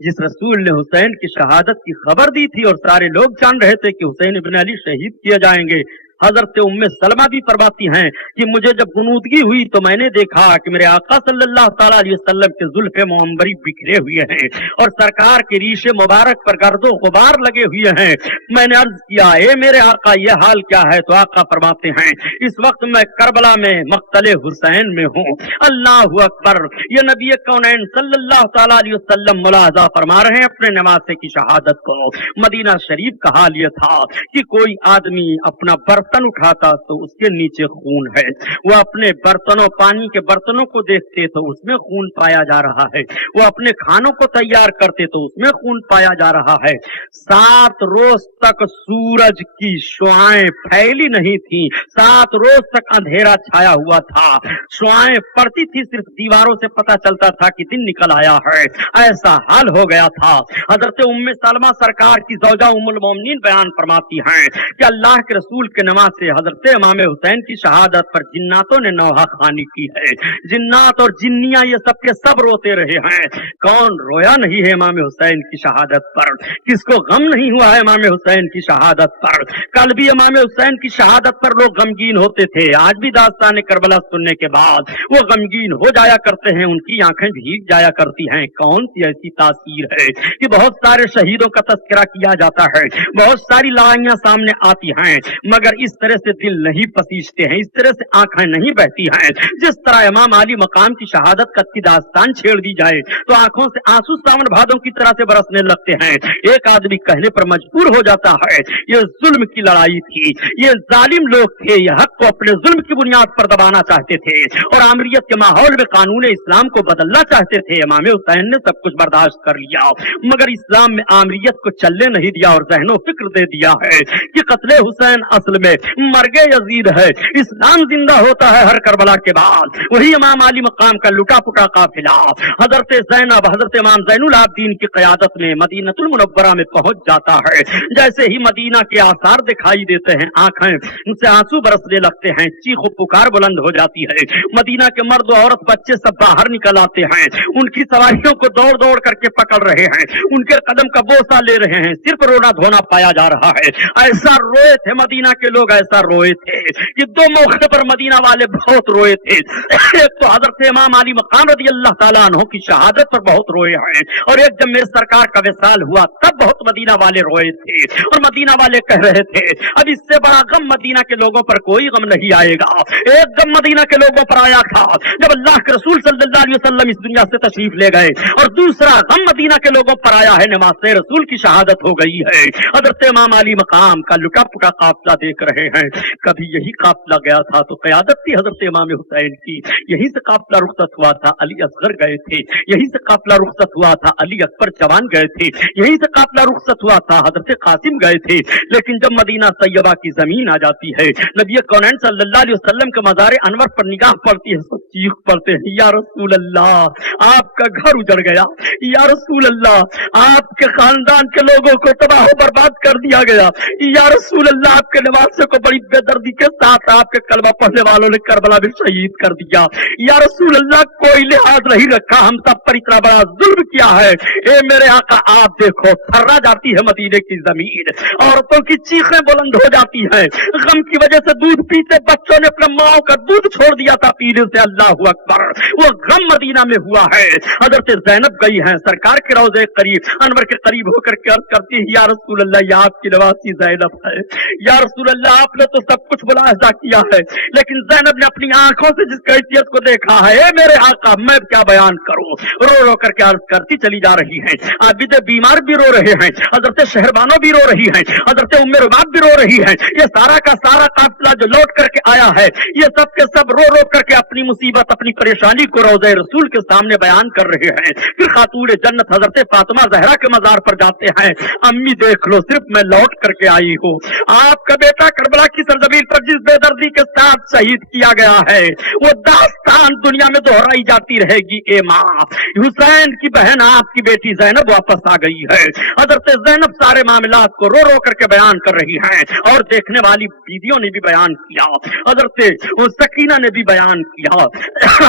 جس رسول نے حسین کی شہادت کی خبر دی تھی اور سارے لوگ جان رہے تھے کہ حسین ابن علی شہید کیے جائیں گے، حضرت ام سلمہ بھی فرماتی ہیں کہ مجھے جب غنودگی ہوئی تو میں نے دیکھا کہ میرے آقا صلی اللہ تعالی علیہ وسلم کے زلف معمبری بکھرے ہوئے ہیں اور سرکار کے ریش مبارک پر گرد و غبار لگے ہوئے ہیں۔ میں نے عرض کیا، اے میرے آقا یہ حال کیا ہے؟ تو آقا فرماتے ہیں اس وقت میں کربلا میں مقتل حسین میں ہوں۔ اللہ اکبر۔ یہ نبی کونین صلی اللہ تعالی علیہ وسلم ملاحظہ فرما رہے ہیں اپنے نواسے کی شہادت کو۔ مدینہ شریف کا حال یہ تھا کہ کوئی آدمی اپنا برتن اٹھاتا تو اس کے نیچے خون ہے، وہ اپنے برتنوں پانی کے برتنوں کو دیکھتے تو اس میں خون پایا جا رہا ہے، وہ اپنے کھانوں کو تیار کرتے تو اس میں خون پایا جا رہا ہے۔ 7 روز تک سورج کی شعائیں پھیلی نہیں تھی، 7 روز تک اندھیرا چھایا ہوا تھا، شعائیں پڑتی تھی، صرف دیواروں سے پتہ چلتا تھا کہ دن نکل آیا ہے۔ ایسا حال ہو گیا تھا۔ حضرت ام سلمہ سرکار کی زوجہ ام المومنین بیان فرماتی ہیں کہ اللہ کے رسول کے نماز سے حضرت امام حسین کی شہادت پر جناتوں نے نوحہ خوانی کی ہے۔ جنات اور جنیاں یہ سب کے سب روتے رہے ہیں۔ کون رویا نہیں ہے امام حسین کی شہادت پر؟ کس کو غم نہیں ہوا ہے امام حسین کی شہادت پر؟ کل بھی امام حسین کی شہادت پر لوگ غمگین ہوتے تھے، آج بھی داستان کربلا سننے کے بعد وہ غمگین ہو جایا کرتے ہیں، ان کی آنکھیں بھیگ جایا کرتی ہیں۔ کون سی ایسی تاثیر ہے کہ بہت سارے شہیدوں کا تذکرہ کیا جاتا ہے، بہت ساری لڑائیاں سامنے آتی ہیں، مگر اس طرح سے دل نہیں پسیجتے ہیں، اس طرح سے آنکھیں نہیں بہتی ہیں۔ جس طرح امام علی مقام کی شہادت کی داستان چھیڑ دی جائے تو آنکھوں سے آنسو ساون بھادوں کی طرح سے برسنے لگتے ہیں۔ ایک آدمی کہنے پر مجبور ہو جاتا ہے یہ ظلم کی لڑائی تھی، یہ ظالم لوگ تھے، یہ حق کو اپنے ظلم کی بنیاد پر دبانا چاہتے تھے اور آمریت کے ماحول میں قانون اسلام کو بدلنا چاہتے تھے۔ امام حسین نے سب کچھ برداشت کر لیا، مگر اسلام میں آمریت کو چلنے نہیں دیا اور ذہن و فکر دے دیا ہے کہ قتل حسین اصل میں مرگ یزید ہے، اسلام زندہ ہوتا ہے ہر کربلا کے بعد۔ وہی امام علی مقام کا لٹا پٹا قافلہ حضرت زینب، حضرت امام زین العابدین کی قیادت میں مدینہ المنورہ میں پہنچ جاتا ہے۔ جیسے ہی مدینہ کے آثار دکھائی دیتے ہیں، آنکھیں ان سے آنسو برسنے لگتے ہیں، چیخ و پکار بلند ہو جاتی ہے۔ مدینہ کے مرد و عورت بچے سب باہر نکل آتے ہیں، ان کی سواریوں کو دوڑ دوڑ کر کے پکڑ رہے ہیں، ان کے قدم کا بوسہ لے رہے ہیں، صرف رونا دھونا پایا جا رہا ہے۔ ایسا روئے تھے مدینہ کے لوگ، ایسا روئے تھے کہ 2 موقع پر مدینہ والے بہت روئے تھے۔ ایک تو حضرت امام علی مقام رضی اللہ تعالیٰ عنہ کی شہادت پر بہت روئے ہیں، اور ایک جب میرے سرکار کا وصال ہوا تب بہت مدینہ والے روئے تھے، اور مدینہ والے کہہ رہے تھے اب اس سے بڑا غم مدینہ کے لوگوں پر کوئی غم نہیں آئے گا۔ ایک غم مدینہ کے لوگوں پر آیا تھا جب اللہ کے رسول صلی اللہ علیہ وسلم اس دنیا سے تشریف لے گئے، اور دوسرا غم مدینہ کے لوگوں پر آیا ہے نماز رسول کی شہادت ہو گئی ہے۔ حضرت امام علی مقام کا لٹا پٹا قافلہ دیکھ رہے ہیں۔ کبھی یہی قافلہ گیا تھا تو قیادت تھی حضرت امام حسین کی، یہیں سے قافلہ رخصت ہوا تھا، علی اصغر گئے تھے، یہیں سے قافلہ رخصت ہوا تھا، علی اکبر جوان گئے تھے، یہیں سے قافلہ رخصت ہوا تھا، حضرت قاسم گئے تھے۔ لیکن جب مدینہ طیبہ کی زمین آ جاتی ہے، نبی کونین صلی اللہ علیہ وسلم کے مزار انور پر نگاہ پڑتی ہے، سب چیخ پڑتے ہیں یا رسول اللہ آپ کا گھر اجڑ گیا، یا رسول اللہ آپ کے خاندان کے لوگوں کو تباہ و برباد کر دیا گیا، یا رسول اللہ آپ کے نواز बच्चे को बड़ी बेदर्दी के साथ आपके कलमा पढ़ने वालों ने करबला में शहीद कर दिया। या रसूल अल्लाह, कोई लिहाज नहीं रखा, हम सब पर इतना बड़ा जुल्म किया है। ए मेरे आका, आप देखो, थर्रा जाती है मदीने की जमीन, औरतों की चीखें बुलंद हो जाती हैं। गम की वजह से दूध पीते बच्चों ने अपने माओ का दूध छोड़ दिया था पीने से। अल्लाह अकबर, वो गम मदीना में हुआ है। हजरत ज़ैनब गई हैं सरकार के रोज़े करीब अनवर के करीब होकर के अर्ज करती है, या रसूल अल्लाह, ये आपकी नवासी ज़ैनब है। या रसूल अल्लाह, आपने तो सब कुछ मुलाहिज़ा किया है, लेकिन ज़ैनब ने अपनी आंखों से जिस कैफियत को देखा है, ए मेरे आका, मैं क्या बयान करूं। रो रो करके अर्ज करती चली जा रही हैं। आबिद बीमार भी रो रहे हैं, हजरत शहरबानो भी रो रही हैं, हजरत उम्मे रुबाब भी रो रही हैं। ये सारा का सारा काफिला जो लौट करके आया है, ये सब के सब रो रो करके अपनी मुसीबत, अपनी परेशानी को रोज़े रसूल के सामने बयान कर रहे हैं। फिर खातून जन्नत हजरत फातिमा ज़हरा के मजार पर जाते हैं। अम्मी देख लो, सिर्फ मैं लौट करके आई हूँ, आपका बेटा करबला की सरजमीन पर जिस बेदर्दी के साथ शहीद किया गया है, वो दास्तान दुनिया में दोहराई जाती रहेगी। ए माँ, हुसैन की बहन आपकी बेटी ज़ैनब वापस आ गई है। हजरत ज़ैनब सारे मामलात को रो रो करके बयान कर रही हैं, और देखने वाली बीवियों ने भी बयान किया, हजरत सकीना ने भी बयान किया,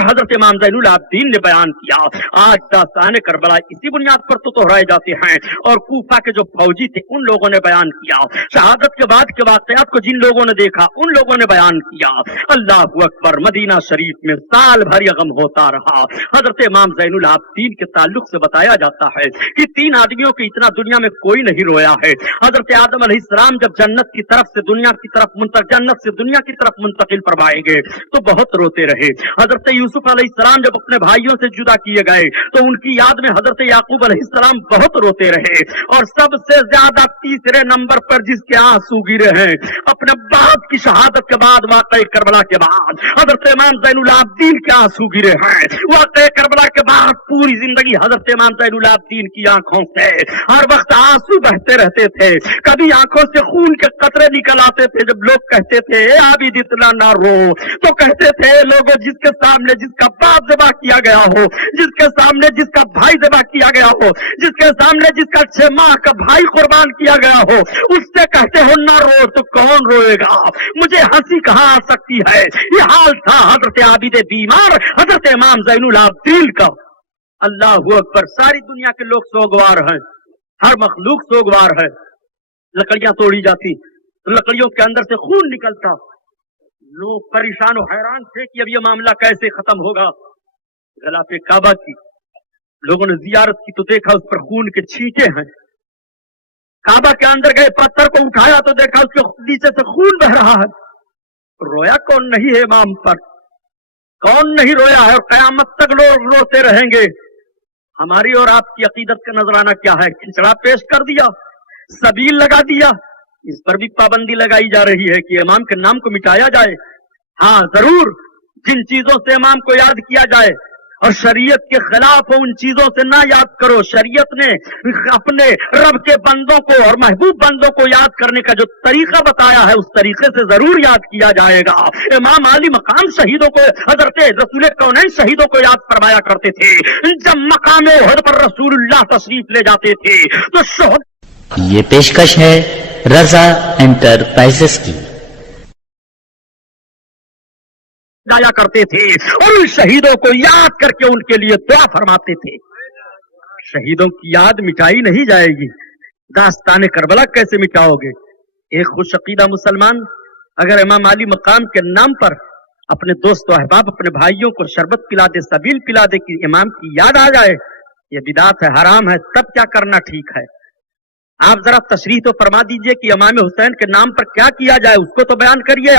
हजरत इमाम ज़ैनुल आबिदीन ने बयान किया। आज दास्तान करबला इसी बुनियाद पर तो दोहराए जाते हैं। और कूफा के जो फौजी थे उन लोगों ने बयान किया, शहादत के बाद के वाकयात को जिन लोगों ने देखा उन लोगों ने बयान किया। अल्लाह अकबर, मदीना शरीफ में साल भर यह गम होता रहा। हजरत इमाम ज़ैनुल आबिदीन के ताल्लुक से बताया जाता है कि 3 आदमियों की इतना दुनिया में कोई नहीं रोया है। हजरत आदम अलैहिस्सलाम जब जन्नत की तरफ से दुनिया की तरफ जन्नत से दुनिया की तरफ मुंतकिल फरमाए गए तो बहुत रोते रहे। हजरत यूसुफ अलैहिस्सलाम जब अपने भाइयों से जुदा किए गए तो उनकी याद में हजरत याकूब अलैहिस्सलाम बहुत रोते रहे। और सबसे ज्यादा तीसरे नंबर पर जिसके आंसू गिरे हैं अपने बाप की शहादत के बाद, वाक़ई करबला के बाद, हजरत इमाम ज़ैनुल आबिदीन के आंसू गिरे हैं। वाक़ई करबला के बाद पूरी जिंदगी हजरत इमाम ज़ैनुल आबिदीन की आंखों से हर वक्त आंसू बहते रहते थे। कभी आंखों से खून के कतरे निकल आते थे। जब लोग कहते थे ए आबिद इतना ना रो, तो कहते थे लोगों, जिसके सामने जिसका बाप ज़िबा किया गया हो, जिसके सामने जिसका भाई ज़िबा किया गया हो, जिसके सामने जिसका 6 माह का भाई कुर्बान किया गया हो, उससे कहते हो ना रो, तो कौन रोएगा। मुझे हंसी कहाँ आ सकती है। ये हाल था हजरत आबिद बीमार हजरत इमाम ज़ैनुल आबिदीन का। अल्लाह अकबर, सारी दुनिया के लोग सोगवार हैं, हर मखलूक सोगवार है। लकड़ियां तोड़ी जाती तो लकड़ियों के अंदर से खून निकलता। लोग परेशान और हैरान थे कि अब ये मामला कैसे खत्म होगा। गलाफे काबा की लोगों ने जियारत की तो देखा उस पर खून के छींटे हैं। काबा के अंदर गए, पत्थर को उठाया तो देखा उसके नीचे से खून बह रहा है। रोया कौन नहीं है इमाम पर, कौन नहीं रोया है। और कयामत तक लोग रोते रहेंगे। हमारी और आपकी अकीदत का नजराना क्या है। खिचड़ा पेश कर दिया, सबील लगा दिया, इस पर भी पाबंदी लगाई जा रही है कि इमाम के नाम को मिटाया जाए। हाँ जरूर, जिन चीजों से इमाम को याद किया जाए और शरीयत के खिलाफ हो उन चीजों से ना याद करो। शरीयत ने अपने रब के बंदों को और महबूब बंदों को याद करने का जो तरीका बताया है उस तरीके से जरूर याद किया जाएगा। इमाम आली मकाम शहीदों को, हजरत रसूल कौनैन शहीदों को याद फरमाया करते थे। जब मकाम उहद पर रसूलुल्लाह तशरीफ ले जाते थे तो शोहद। ये पेशकश है रजा एंटरप्राइजेस की। जाया करते थे और उन शहीदों को याद करके उनके लिए दुआ फरमाते थे। शहीदों की याद मिटाई नहीं जाएगी। दास्तान करबला कैसे मिटाओगे। एक खुश अकीदा मुसलमान अगर इमाम अली मकाम के नाम पर अपने दोस्त अहबाब, अपने भाइयों को शरबत पिला दे, सबील पिला दे कि इमाम की याद आ जाए, ये बिदात है, हराम है, तब क्या करना ठीक है। आप जरा तशरीह तो फरमा दीजिए कि इमाम हुसैन के नाम पर क्या किया जाए, उसको तो बयान करिए।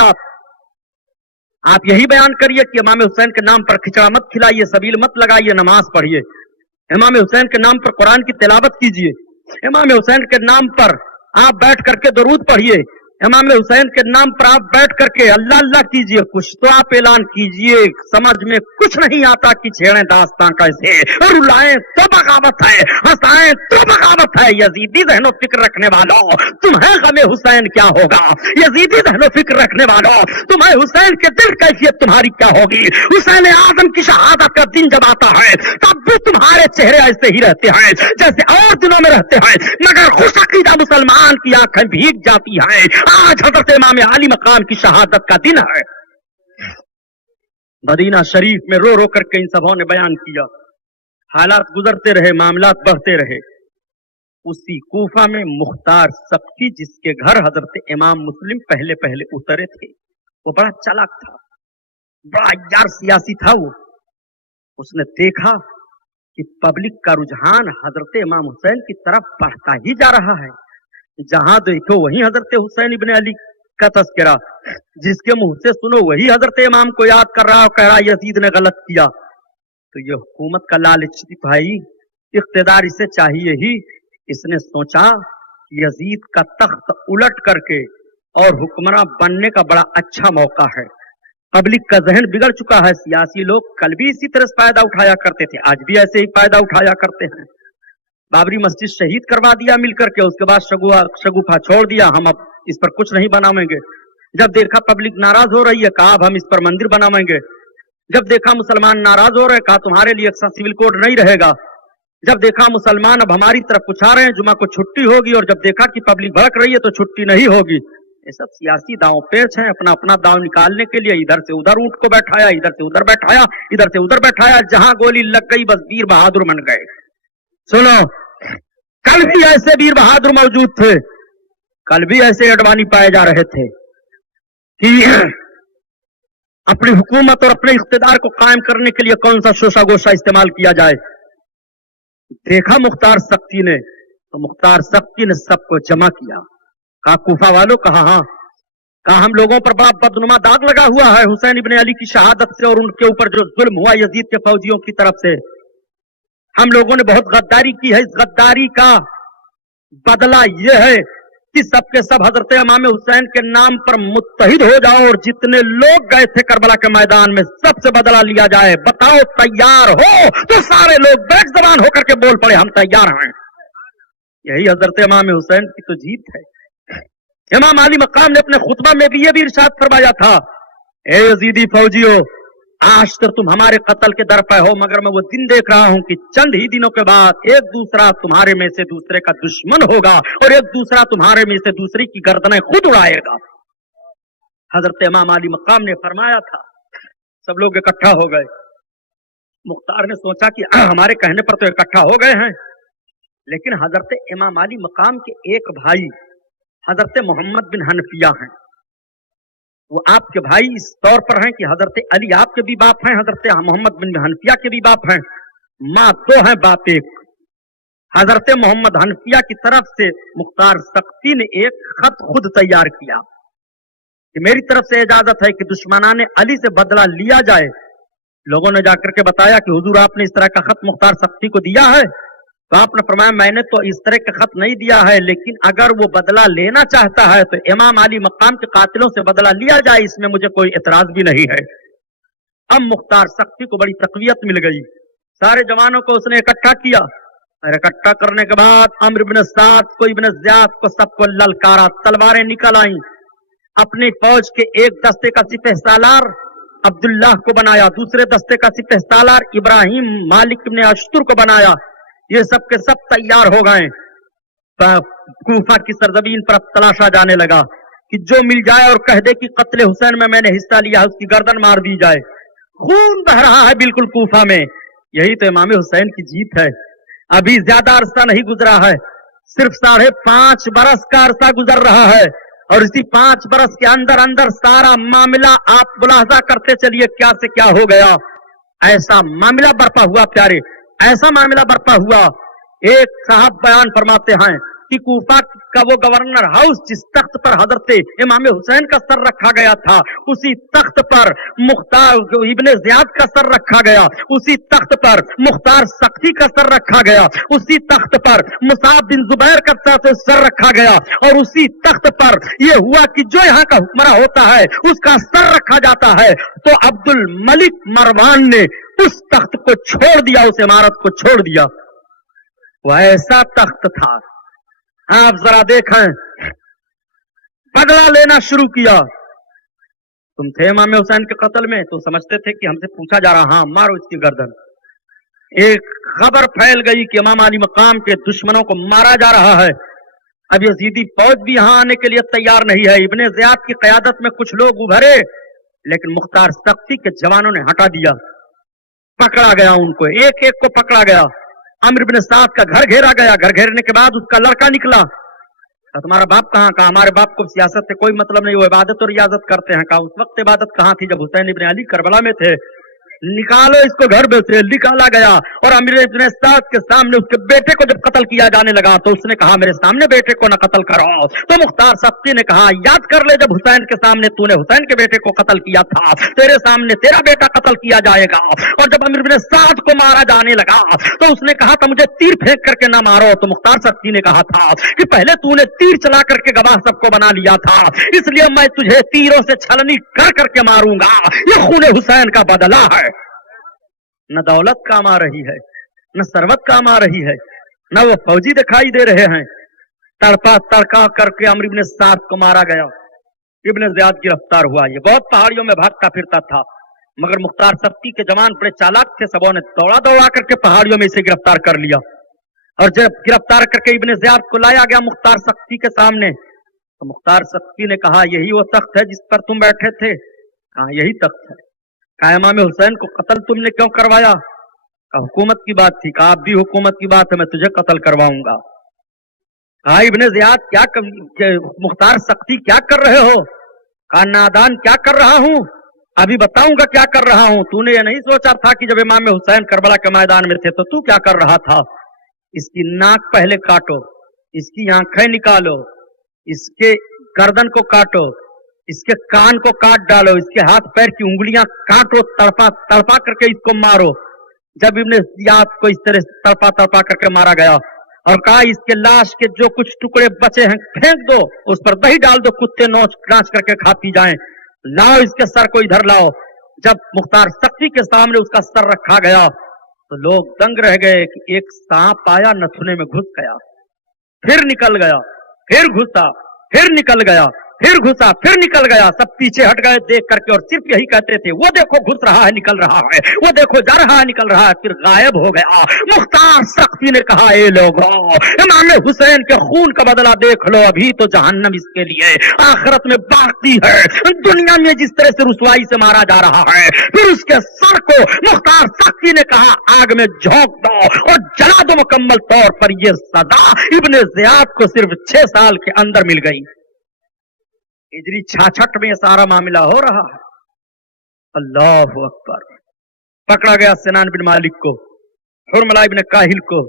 आप यही बयान करिए कि इमाम हुसैन के नाम पर खिचड़ा मत खिलाइए, सबील मत लगाइए, नमाज पढ़िए। इमाम हुसैन के नाम पर कुरान की तिलावत कीजिए। इमाम हुसैन के नाम पर आप बैठ करके दरूद पढ़िए। इमाम हुसैन के नाम पर आप बैठ करके अल्लाह अल्लाह कीजिए। कुछ तो आप ऐलान कीजिए। समझ में कुछ नहीं आता कि छेड़े दास्तां कैसे, रुलाएं तो बगावत है, हंसाएं तो बगावत है। यजीदी ज़हनो फिक्र रखने वालों, तुम्हें गमे हुसैन क्या होगा। यजीदी ज़हनो फिक्र रखने वालों, तुम्हें हुसैन के दिल कैफियत तुम्हारी क्या होगी। हुसैन आजम की शहादत का दिन जब आता है तब भी तुम्हारे चेहरे ऐसे ही रहते हैं जैसे और दिनों दिनों में रहते हैं, मगर खुशअकीदा मुसलमान की आंखें भीग जाती हैं। आज हजरत इमाम अली मकाम की शहादत का दिन है। मदीना शरीफ में रो रो करके इन सबों ने बयान किया। हालात गुजरते रहे, मामलात बढ़ते रहे। उसी कूफा में मुख्तार सबकी, जिसके घर हजरत इमाम मुस्लिम पहले पहले उतरे थे, वो बड़ा चालाक था, बड़ा यार सियासी था। वो उसने देखा कि पब्लिक का रुझान हजरत इमाम हुसैन की तरफ बढ़ता ही जा रहा है। जहां देखो वहीं हजरत हुसैन इब्ने अली का तस्करा, जिसके मुंह से सुनो वही हजरत इमाम को याद कर रहा और कह रहा यजीद ने गलत किया। तो ये हुकूमत का लालच भाई, इख्तिदार इसे चाहिए ही। इसने सोचा कि यजीद का तख्त उलट करके और हुक्मरान बनने का बड़ा अच्छा मौका है। पब्लिक का जहन बिगड़ चुका है। सियासी लोग कल भी इसी तरह से फायदा उठाया करते थे, आज भी ऐसे ही फायदा उठाया करते हैं। बाबरी मस्जिद शहीद करवा दिया मिलकर के, उसके बाद शगुफा छोड़ दिया, हम अब इस पर कुछ नहीं बनावेंगे। जब देखा पब्लिक नाराज हो रही है, कहा अब हम इस पर मंदिर बनावेंगे। जब देखा मुसलमान नाराज हो रहे, कहा तुम्हारे लिए एक सिविल कोड नहीं रहेगा। जब देखा मुसलमान अब हमारी तरफ पुछा रहे हैं, जुमा को छुट्टी होगी, और जब देखा कि पब्लिक भड़क रही है तो छुट्टी नहीं होगी। ये सब सियासी दांव पेच है, अपना अपना दांव निकालने के लिए इधर से उधर ऊंट को बैठाया, इधर से उधर बैठाया, इधर से उधर बैठाया। जहां गोली लग गई बस वीर बहादुर बन गए। सुनो, कल भी ऐसे वीर बहादुर मौजूद थे, कल भी ऐसे अडवाणी पाए जा रहे थे कि अपनी हुकूमत और अपने इख्तिदार को कायम करने के लिए कौन सा शोशा गोशा इस्तेमाल किया जाए। देखा मुख्तार सख्ती ने, तो मुख्तार सख्ती ने सबको जमा किया। कहा कूफा वालों, कहा हाँ, कहा हम लोगों पर बड़ा बदनुमा दाग लगा हुआ है हुसैन इब्ने अली की शहादत से और उनके ऊपर जो जुल्म हुआ यजीद के फौजियों की तरफ से। हम लोगों ने बहुत गद्दारी की है। इस गद्दारी का बदला यह है कि सबके सब हजरत इमाम हुसैन के नाम पर मुत्तहिद हो जाओ और जितने लोग गए थे करबला के मैदान में सबसे बदला लिया जाए। बताओ तैयार हो? तो सारे लोग बैक जबान होकर के बोल पड़े हम तैयार हैं। यही हजरत इमाम हुसैन की तो जीत है। इमाम अली मकाम ने अपने खुतबा में भी ये भी इरशाद फरमाया था, ए यजीदी फौजियों, आज तो तुम हमारे कत्ल के दर पे हो, मगर मैं वो दिन देख रहा हूं कि चंद ही दिनों के बाद एक दूसरा तुम्हारे में से दूसरे का दुश्मन होगा और एक दूसरा तुम्हारे में से दूसरी की गर्दनें खुद उड़ाएगा। हजरत इमाम अली मकाम ने फरमाया था। सब लोग इकट्ठा हो गए। मुख्तार ने सोचा कि हमारे कहने पर तो इकट्ठा हो गए हैं, लेकिन हजरत इमाम अली मकाम के एक भाई हजरत मोहम्मद बिन हनफिया हैं। वो आपके भाई इस तौर पर हैं कि हजरत अली आपके भी बाप हैं, हजरत मोहम्मद बिन हनफिया के भी बाप हैं, माँ दो है बाप एक। हजरत मोहम्मद हनफिया की तरफ से मुख्तार सख्ती ने एक खत खुद तैयार किया कि मेरी तरफ से इजाजत है कि दुश्मनाने अली से बदला लिया जाए। लोगों ने जाकर के बताया कि हुजूर आपने इस तरह का खत मुख्तार सख्ती को दिया है? तो आपने फरमाया मैंने तो इस तरह का खत नहीं दिया है, लेकिन अगर वो बदला लेना चाहता है तो इमाम अली मकाम के कातिलों से बदला लिया जाए, इसमें मुझे कोई एतराज भी नहीं है। अब मुख्तार सख्ती को बड़ी तकवीयत मिल गई। सारे जवानों को उसने इकट्ठा किया और इकट्ठा करने के बाद अम्र इब्न साद को, इब्न ज़ियाद को, सबको ललकारा। तलवारें निकल आई। अपनी फौज के एक दस्ते का सिपह सालार अब्दुल्लाह को बनाया, दूसरे दस्ते का सिपह सालार इब्राहिम मालिक इब्न अश्तुर को बनाया। ये सब के सब तैयार हो गए। कूफा की सरजमीन पर अब तलाशा जाने लगा कि जो मिल जाए और कह दे कि कत्ल हुसैन में मैंने हिस्सा लिया, उसकी गर्दन मार दी जाए। खून बह रहा है बिल्कुल कूफा में। यही तो इमाम हुसैन की जीत है। अभी ज्यादा अरसा नहीं गुजरा है, सिर्फ 5.5 बरस का अरसा गुजर रहा है, और इसी 5 बरस के अंदर अंदर सारा मामला आप मुलाहजा करते चलिए क्या से क्या हो गया। ऐसा मामला बरपा हुआ प्यारे, ऐसा मामला बरपा हुआ। एक साहब बयान फरमाते हैं कि कूफा का वो गवर्नर हाउस जिस तख्त पर हजरत इमाम हुसैन का सर रखा गया था, उसी तख्त पर मुख्तार इब्ने ज़ियाद का सर रखा गया, उसी तख्त पर मुख्तार सख्ती का सर रखा गया, उसी तख्त पर मुसाब बिन जुबैर का सर रखा गया, और उसी तख्त पर यह हुआ कि जो यहाँ का हुक्मरान होता है उसका सर रखा जाता है। तो अब्दुल मलिक मरवान ने उस तख्त को छोड़ दिया, उस इमारत को छोड़ दिया। वह ऐसा तख्त था। आप जरा देखें, बदला लेना शुरू किया। तुम थे इमाम हुसैन के कत्ल में, तो समझते थे कि हमसे पूछा जा रहा, हाँ मारो इसकी गर्दन। ایک خبر پھیل گئی کہ امام علی مقام کے دشمنوں کو مارا جا رہا ہے. اب یزیدی فوج بھی یہاں آنے کے لیے تیار نہیں ہے. ابن زیاد کی قیادت میں کچھ لوگ ابھرے لیکن مختار سقفی کے جوانوں نے ہٹا دیا. پکڑا گیا ان کو، ایک ایک کو پکڑا گیا. عمرو بن سعد کا گھر گھیرا گیا. گھر گھیرنے کے بعد اس کا لڑکا نکلا. تمہارا باپ کہاں؟ کہا ہمارے باپ کو سیاست سے کوئی مطلب نہیں، وہ عبادت اور ریاضت کرتے ہیں. کہا اس وقت عبادت کہاں تھی جب حسین ابن علی کربلا میں تھے؟ نکالو اس کو گھر میں سے. نکالا گیا اور امیر ابن سعد کے سامنے اس کے بیٹے کو جب قتل کیا جانے لگا تو اس نے کہا میرے سامنے بیٹے کو نہ قتل کرو. تو مختار سقفی نے کہا یاد کر لے جب حسین کے سامنے تو نے حسین کے بیٹے کو قتل کیا تھا، تیرے سامنے تیرا بیٹا قتل کیا جائے گا. اور جب امیر ابن سعد کو مارا جانے لگا تو اس نے کہا تھا مجھے تیر پھینک کر کے نہ مارو. تو مختار سقفی نے کہا تھا کہ پہلے تو نے تیر چلا کر کے گواہ سب کو بنا لیا تھا، اس لیے میں تجھے تیروں سے چھلنی کر کے ماروں گا. یہ خون حسین کا بدلہ ہے. نہ دولت کام آ رہی ہے، نہ ثروت کام آ رہی ہے، نہ وہ فوجی دکھائی دے رہے ہیں. تڑپا تڑکا کر کے عمرو بن سعد کو مارا گیا. ابن زیاد گرفتار ہوا. یہ بہت پہاڑیوں میں بھاگتا پھرتا تھا مگر مختار سقفی کے جوان بڑے چالاک تھے. سبوں نے دوڑا کر کے پہاڑیوں میں اسے گرفتار کر لیا. اور جب گرفتار کر کے ابن زیاد کو لایا گیا مختار سقفی کے سامنے تو مختار سقفی نے کہا یہی وہ تخت ہے جس پر تم بیٹھے تھے؟ کہا یہی تخت ہے. کہا امام حسین کو قتل تم نے کیوں کروایا؟ کہا حکومت کی بات تھی. کہا اب بھی حکومت کی بات ہے، میں تجھے قتل کرواؤں گا. کہا ابن زیاد مختار سقفی کیا کر رہے ہو؟ کہا نادان کیا کر رہا ہوں؟ ابھی بتاؤں گا کیا کر رہا ہوں. تو نے یہ نہیں سوچا تھا کہ جب امام حسین کربلا کے میدان میں تھے تو کیا کر رہا تھا؟ اس کی ناک پہلے کاٹو، اس کی آنکھیں نکالو، اس کے گردن کو کاٹو، اس کے کان کو کاٹ ڈالو، اس کے ہاتھ پیر کی انگلیاں کاٹو، تڑپا کر کے اس کو مارو. جب ابن زیاد کو اس طرح تڑپا کر کے مارا گیا اور کہا اس کے لاش کے جو کچھ ٹکڑے بچے ہیں پھینک دو، اس پر دہی ڈال دو، کتے نوچ کر کے کھا پی جائیں. لاؤ اس کے سر کو ادھر لاؤ. جب مختار سقفی کے سامنے اس کا سر رکھا گیا تو لوگ دنگ رہ گئے کہ ایک سانپ آیا نتھنے میں گھس گیا، پھر نکل گیا، پھر گھسا، پھر نکل گیا، پھر گھسا، پھر نکل گیا. سب پیچھے ہٹ گئے دیکھ کر کے اور صرف یہی کہتے تھے وہ دیکھو گھس رہا ہے نکل رہا ہے، وہ دیکھو جا رہا ہے نکل رہا ہے. پھر غائب ہو گیا. مختار سقفی نے کہا اے لوگوں، امام حسین کے خون کا بدلہ دیکھ لو، ابھی تو جہنم اس کے لیے آخرت میں باقی ہے. دنیا میں جس طرح سے رسوائی سے مارا جا رہا ہے پھر اس کے سر کو مختار سقفی نے کہا آگ میں جھونک دو اور جلا دو مکمل طور پر. یہ سزا ابن زیاد کو صرف 6 سال کے اندر مل گئی. ہجری 66 میں یہ سارا معاملہ ہو رہا ہے. اللہ اکبر. پکڑا گیا سنان بن مالک کو، حرملہ ابن کاہل کو،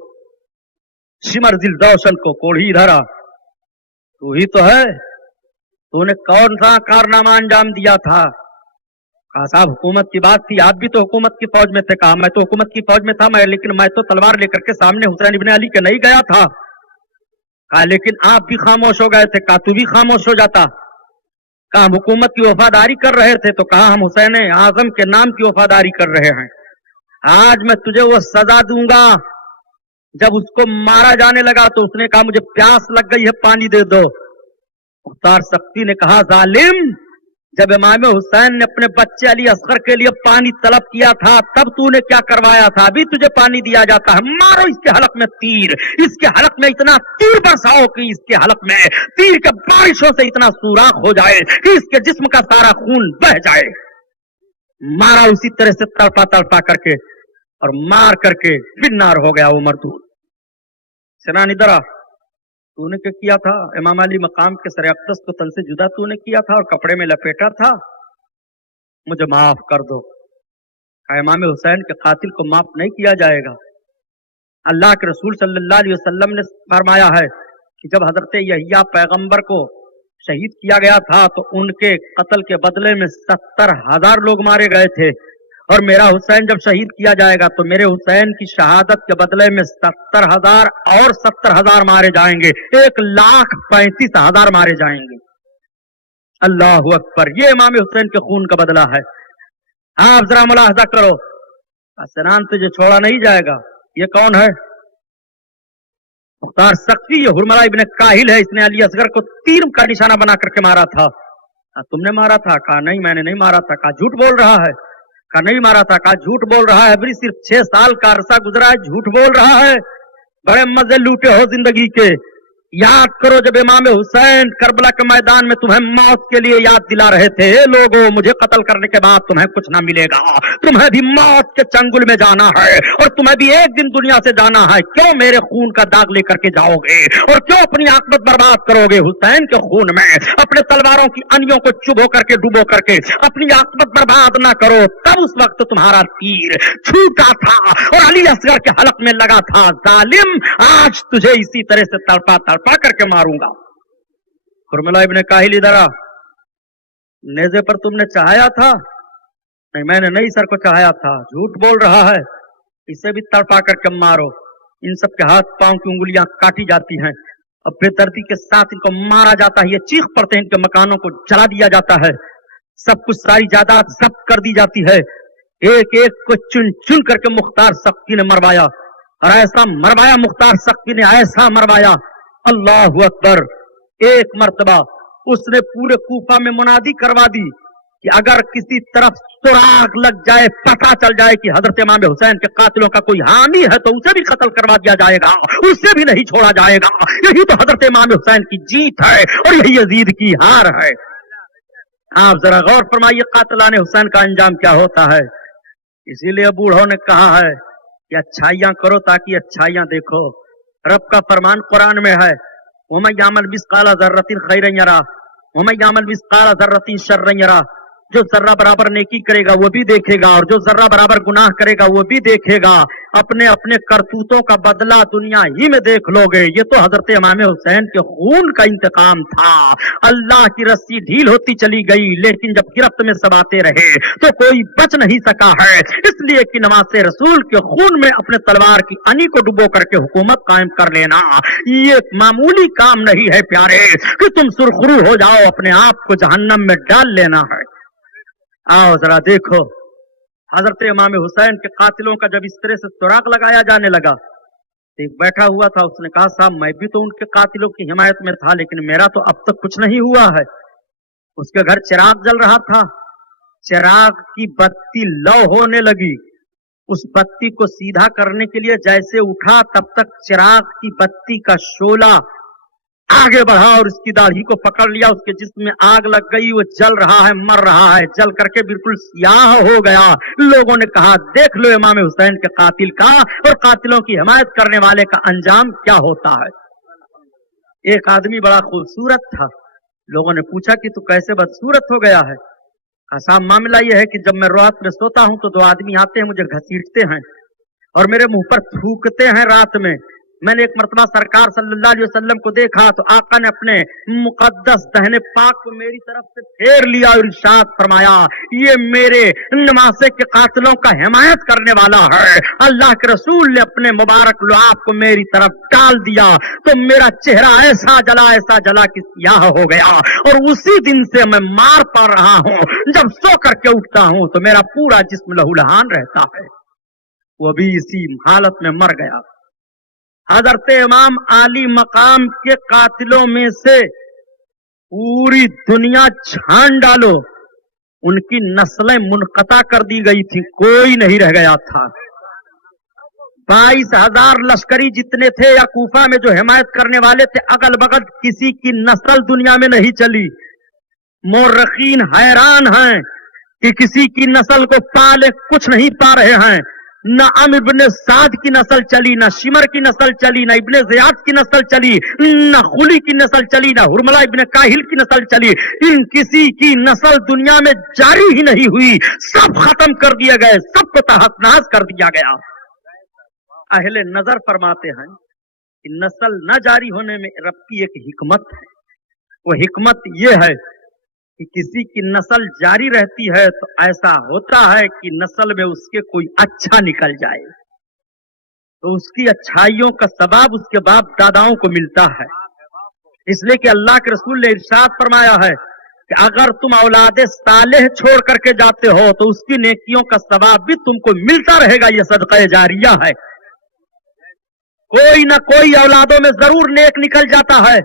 شمر ذی الدوشن کو. کوڑھی دھرا تو ہی تو ہے، تو نے کون سا کارنامہ انجام دیا تھا؟ کہا صاحب حکومت کی بات تھی، آپ بھی تو حکومت کی فوج میں تھے. کہا میں تو حکومت کی فوج میں تھا لیکن میں تو تلوار لے کر کے سامنے حسین ابن علی کے نہیں گیا تھا. کہا لیکن آپ بھی خاموش ہو گئے تھے. کہا تو بھی خاموش ہو جاتا. کہا ہم حکومت کی وفاداری کر رہے تھے. تو کہا ہم حسین اعظم کے نام کی وفاداری کر رہے ہیں. آج میں تجھے وہ سزا دوں گا. جب اس کو مارا جانے لگا تو اس نے کہا مجھے پیاس لگ گئی ہے پانی دے دو. مختار سقفی نے کہا ظالم، جب امام حسین نے اپنے بچے علی اصغر کے لیے پانی طلب کیا تھا تب تو نے کیا کروایا تھا؟ ابھی تجھے پانی دیا جاتا ہے. مارو اس کے حلق میں تیر، اس کے حلق میں اتنا تیر برساؤ کہ اس کے حلق میں تیر کے بارشوں سے اتنا سوراخ ہو جائے کہ اس کے جسم کا سارا خون بہ جائے. مارا اسی طرح سے تڑپا کر کے اور مار کر کے بنار ہو گیا وہ مردود. سنان ادھر تو نے کیا تھا؟ امام علی مقام کے سر اقدس کو تن سے جدا تو نے کیا تھا اور کپڑے میں لپیٹا تھا. مجھے معاف کر دو. امام حسین کے قاتل کو معاف نہیں کیا جائے گا. اللہ کے رسول صلی اللہ علیہ وسلم نے فرمایا ہے کہ جب حضرت یحییٰ پیغمبر کو شہید کیا گیا تھا تو ان کے قتل کے بدلے میں 70,000 لوگ مارے گئے تھے، اور میرا حسین جب شہید کیا جائے گا تو میرے حسین کی شہادت کے بدلے میں 70,000 اور 70,000 مارے جائیں گے، 1,35,000 مارے جائیں گے. اللہ اکبر. یہ امام حسین کے خون کا بدلہ ہے. آپ ذرا ملاحظہ کرو. سنان تجھے چھوڑا نہیں جائے گا. یہ کون ہے؟ مختار سقفی. یہ حرملہ ابن کاہل ہے. اس نے علی اصغر کو تیر کا نشانہ بنا کر کے مارا تھا. تم نے مارا تھا؟ کہا نہیں میں نے نہیں مارا تھا. کہا جھوٹ بول رہا ہے. कहा नहीं मारा था। कहा झूठ बोल रहा है, अभी सिर्फ 6 साल का अरसा गुजरा है, झूठ बोल रहा है। बड़े मजे लूटे हो जिंदगी के। याद करो जब इमाम हुसैन करबला के मैदान में तुम्हें मौत के लिए याद दिला रहे थे, लोगों मुझे कत्ल करने के बाद तुम्हें कुछ ना मिलेगा, तुम्हें भी मौत के चंगुल में जाना है और तुम्हें भी एक दिन दुनिया से जाना है, क्यों मेरे खून का दाग लेकर के जाओगे और क्यों अपनी आकबत बर्बाद करोगे हुसैन के खून में? अपने तलवारों की अनियों को चुभो करके डुबो करके अपनी आकबत बर्बाद ना करो। तब उस वक्त तुम्हारा तीर छूटा था और अली असगर के हलक में लगा था। जालिम, आज तुझे इसी तरह से तड़पा तड़पा करके मारूंगा। कुरमला इब्ने काहिल इधर आ, नेज़े पर तुमने चढ़ाया था? नहीं, मैंने नहीं सर को चढ़ाया था। झूठ बोल रहा है, इसे भी तड़पा करके मारो। इन सब के हाथ पांव की उंगलियां काटी जाती हैं और बेदर्दी के साथ इनको मारा जाता है। ये चीख पड़ते हैं, इनके मकानों को जला दिया जाता है, सब कुछ सारी जायदाद जब्त कर दी जाती है। एक एक को चुन चुन करके मुख्तार सख्ती ने मरवाया और ऐसा मरवाया, मुख्तार सख्ती ने ऐसा मरवाया, अल्लाहु अकबर। एक मर्तबा उसने पूरे कूफा में मुनादी करवा दी कि अगर किसी तरफ सुराग लग जाए, पता चल जाए कि हजरत इमाम हुसैन के कातिलों का कोई हामी है, तो उसे भी कत्ल करवा दिया जाएगा, उसे भी नहीं छोड़ा जाएगा। यही तो हजरत इमाम हुसैन की जीत है और यही यजीद की हार है। आप जरा गौर फरमाइए कातिलाने हुसैन का अंजाम क्या होता है। इसीलिए बूढ़ों ने कहा है कि अच्छाइयां करो ताकि अच्छाइयां देखो। रब का फरमान कुरान में है, वमन यामल मिस्काला ज़र्रतिन खैरन यरा वमन यामल मिस्काला ज़र्रतिन शर्रन यरा। जो जर्रा बराबर नेकी करेगा वो भी देखेगा और जो जर्रा बराबर गुनाह करेगा वो भी देखेगा। अपने अपने करतूतों का बदला दुनिया ही में देख लोगे। ये तो हजरत इमाम हुसैन के खून का इंतकाम था। अल्लाह की रस्सी ढील होती चली गई, लेकिन जब गिरफ्त में सब आते रहे तो कोई बच नहीं सका है, इसलिए कि नवासे रसूल के खून में अपने तलवार की अनी को डुबो करके हुकूमत कायम कर लेना ये मामूली काम नहीं है प्यारे कि तुम सुरखरू हो जाओ, अपने आप को जहन्नम में डाल लेना है। आओ जरा देखो, हजरत इमाम हुसैन के कातिलों का जब इस तरह से सुराग लगाया जाने लगा, एक बैठा हुआ था, उसने कहा साहब मैं भी तो उनके कातिलों की हिमायत में था, लेकिन मेरा तो अब तक कुछ नहीं हुआ है। उसके घर चिराग जल रहा था, चिराग की बत्ती लौ होने लगी। उस बत्ती को सीधा करने के लिए जैसे उठा, तब तक चिराग की बत्ती का शोला आगे बढ़ा और उसकी दाढ़ी को पकड़ लिया, उसके जिस्म में आग लग गई, वो जल रहा है, मर रहा है, जल करके बिल्कुल स्याह हो गया। लोगों ने कहा देख लो इमाम हुसैन के कातिल का और कातिलों की हिमायत करने वाले का अंजाम क्या होता है। एक आदमी बड़ा खूबसूरत था, लोगों ने पूछा कि तू कैसे बदसूरत हो गया है। साहब मामला यह है कि जब मैं रात में सोता हूं तो 2 आदमी आते हैं, मुझे घसीटते हैं और मेरे मुंह पर थूकते हैं रात में। मैंने एक मर्तबा सरकार सल्लल्लाहु अलैहि वसल्लम को देखा तो आका ने अपने मुकद्दस दहने पाक को मेरी तरफ से फेर लिया और इरशाद फरमाया ये मेरे नवासे के कातिलों का हिमायत करने वाला है। अल्लाह के रसूल ने अपने मुबारक लुआब को मेरी तरफ डाल दिया तो मेरा चेहरा ऐसा जला कि स्याह हो गया और उसी दिन से मैं मार पा रहा हूं। जब सो करके उठता हूं तो मेरा पूरा जिस्म लहूलुहान रहता है। वो भी इसी हालत में मर गया। हजरत इमाम आली मकाम के कातिलों में से पूरी दुनिया छान डालो, उनकी नस्लें मुनक़ता कर दी गई थी, कोई नहीं रह गया था। 22,000 लश्करी जितने थे या कूफा में जो हिमायत करने वाले थे, अगल बगल किसी की नस्ल दुनिया में नहीं चली। मोर्रखीन हैरान हैं कि किसी की नस्ल को पाले कुछ नहीं पा रहे हैं। न अम्र इब्ने साद की नस्ल चली, न शिमर की नस्ल चली, न इब्ने ज़ियाद की नस्ल चली, न खुली की नस्ल चली, न हुरमला इब्ने काहिल की नस्ल चली। इन किसी की नस्ल दुनिया में जारी ही नहीं हुई, सब खत्म कर दिए गए, सबको तहस-नहस कर दिया गया। अहले नजर फरमाते हैं कि नस्ल न जारी होने में रब की एक हिकमत है। वो हिकमत ये है कि किसी की नस्ल जारी रहती है तो ऐसा होता है कि नस्ल में उसके कोई अच्छा निकल जाए तो उसकी अच्छाइयों का सवाब उसके बाप दादाओं को मिलता है। इसलिए कि अल्लाह के रसूल ने इरशाद फरमाया है कि अगर तुम औलादे सालेह छोड़ करके जाते हो तो उसकी नेकियों का सवाब भी तुमको मिलता रहेगा। यह सदका जारिया है। कोई ना कोई औलादों में जरूर नेक निकल जाता है,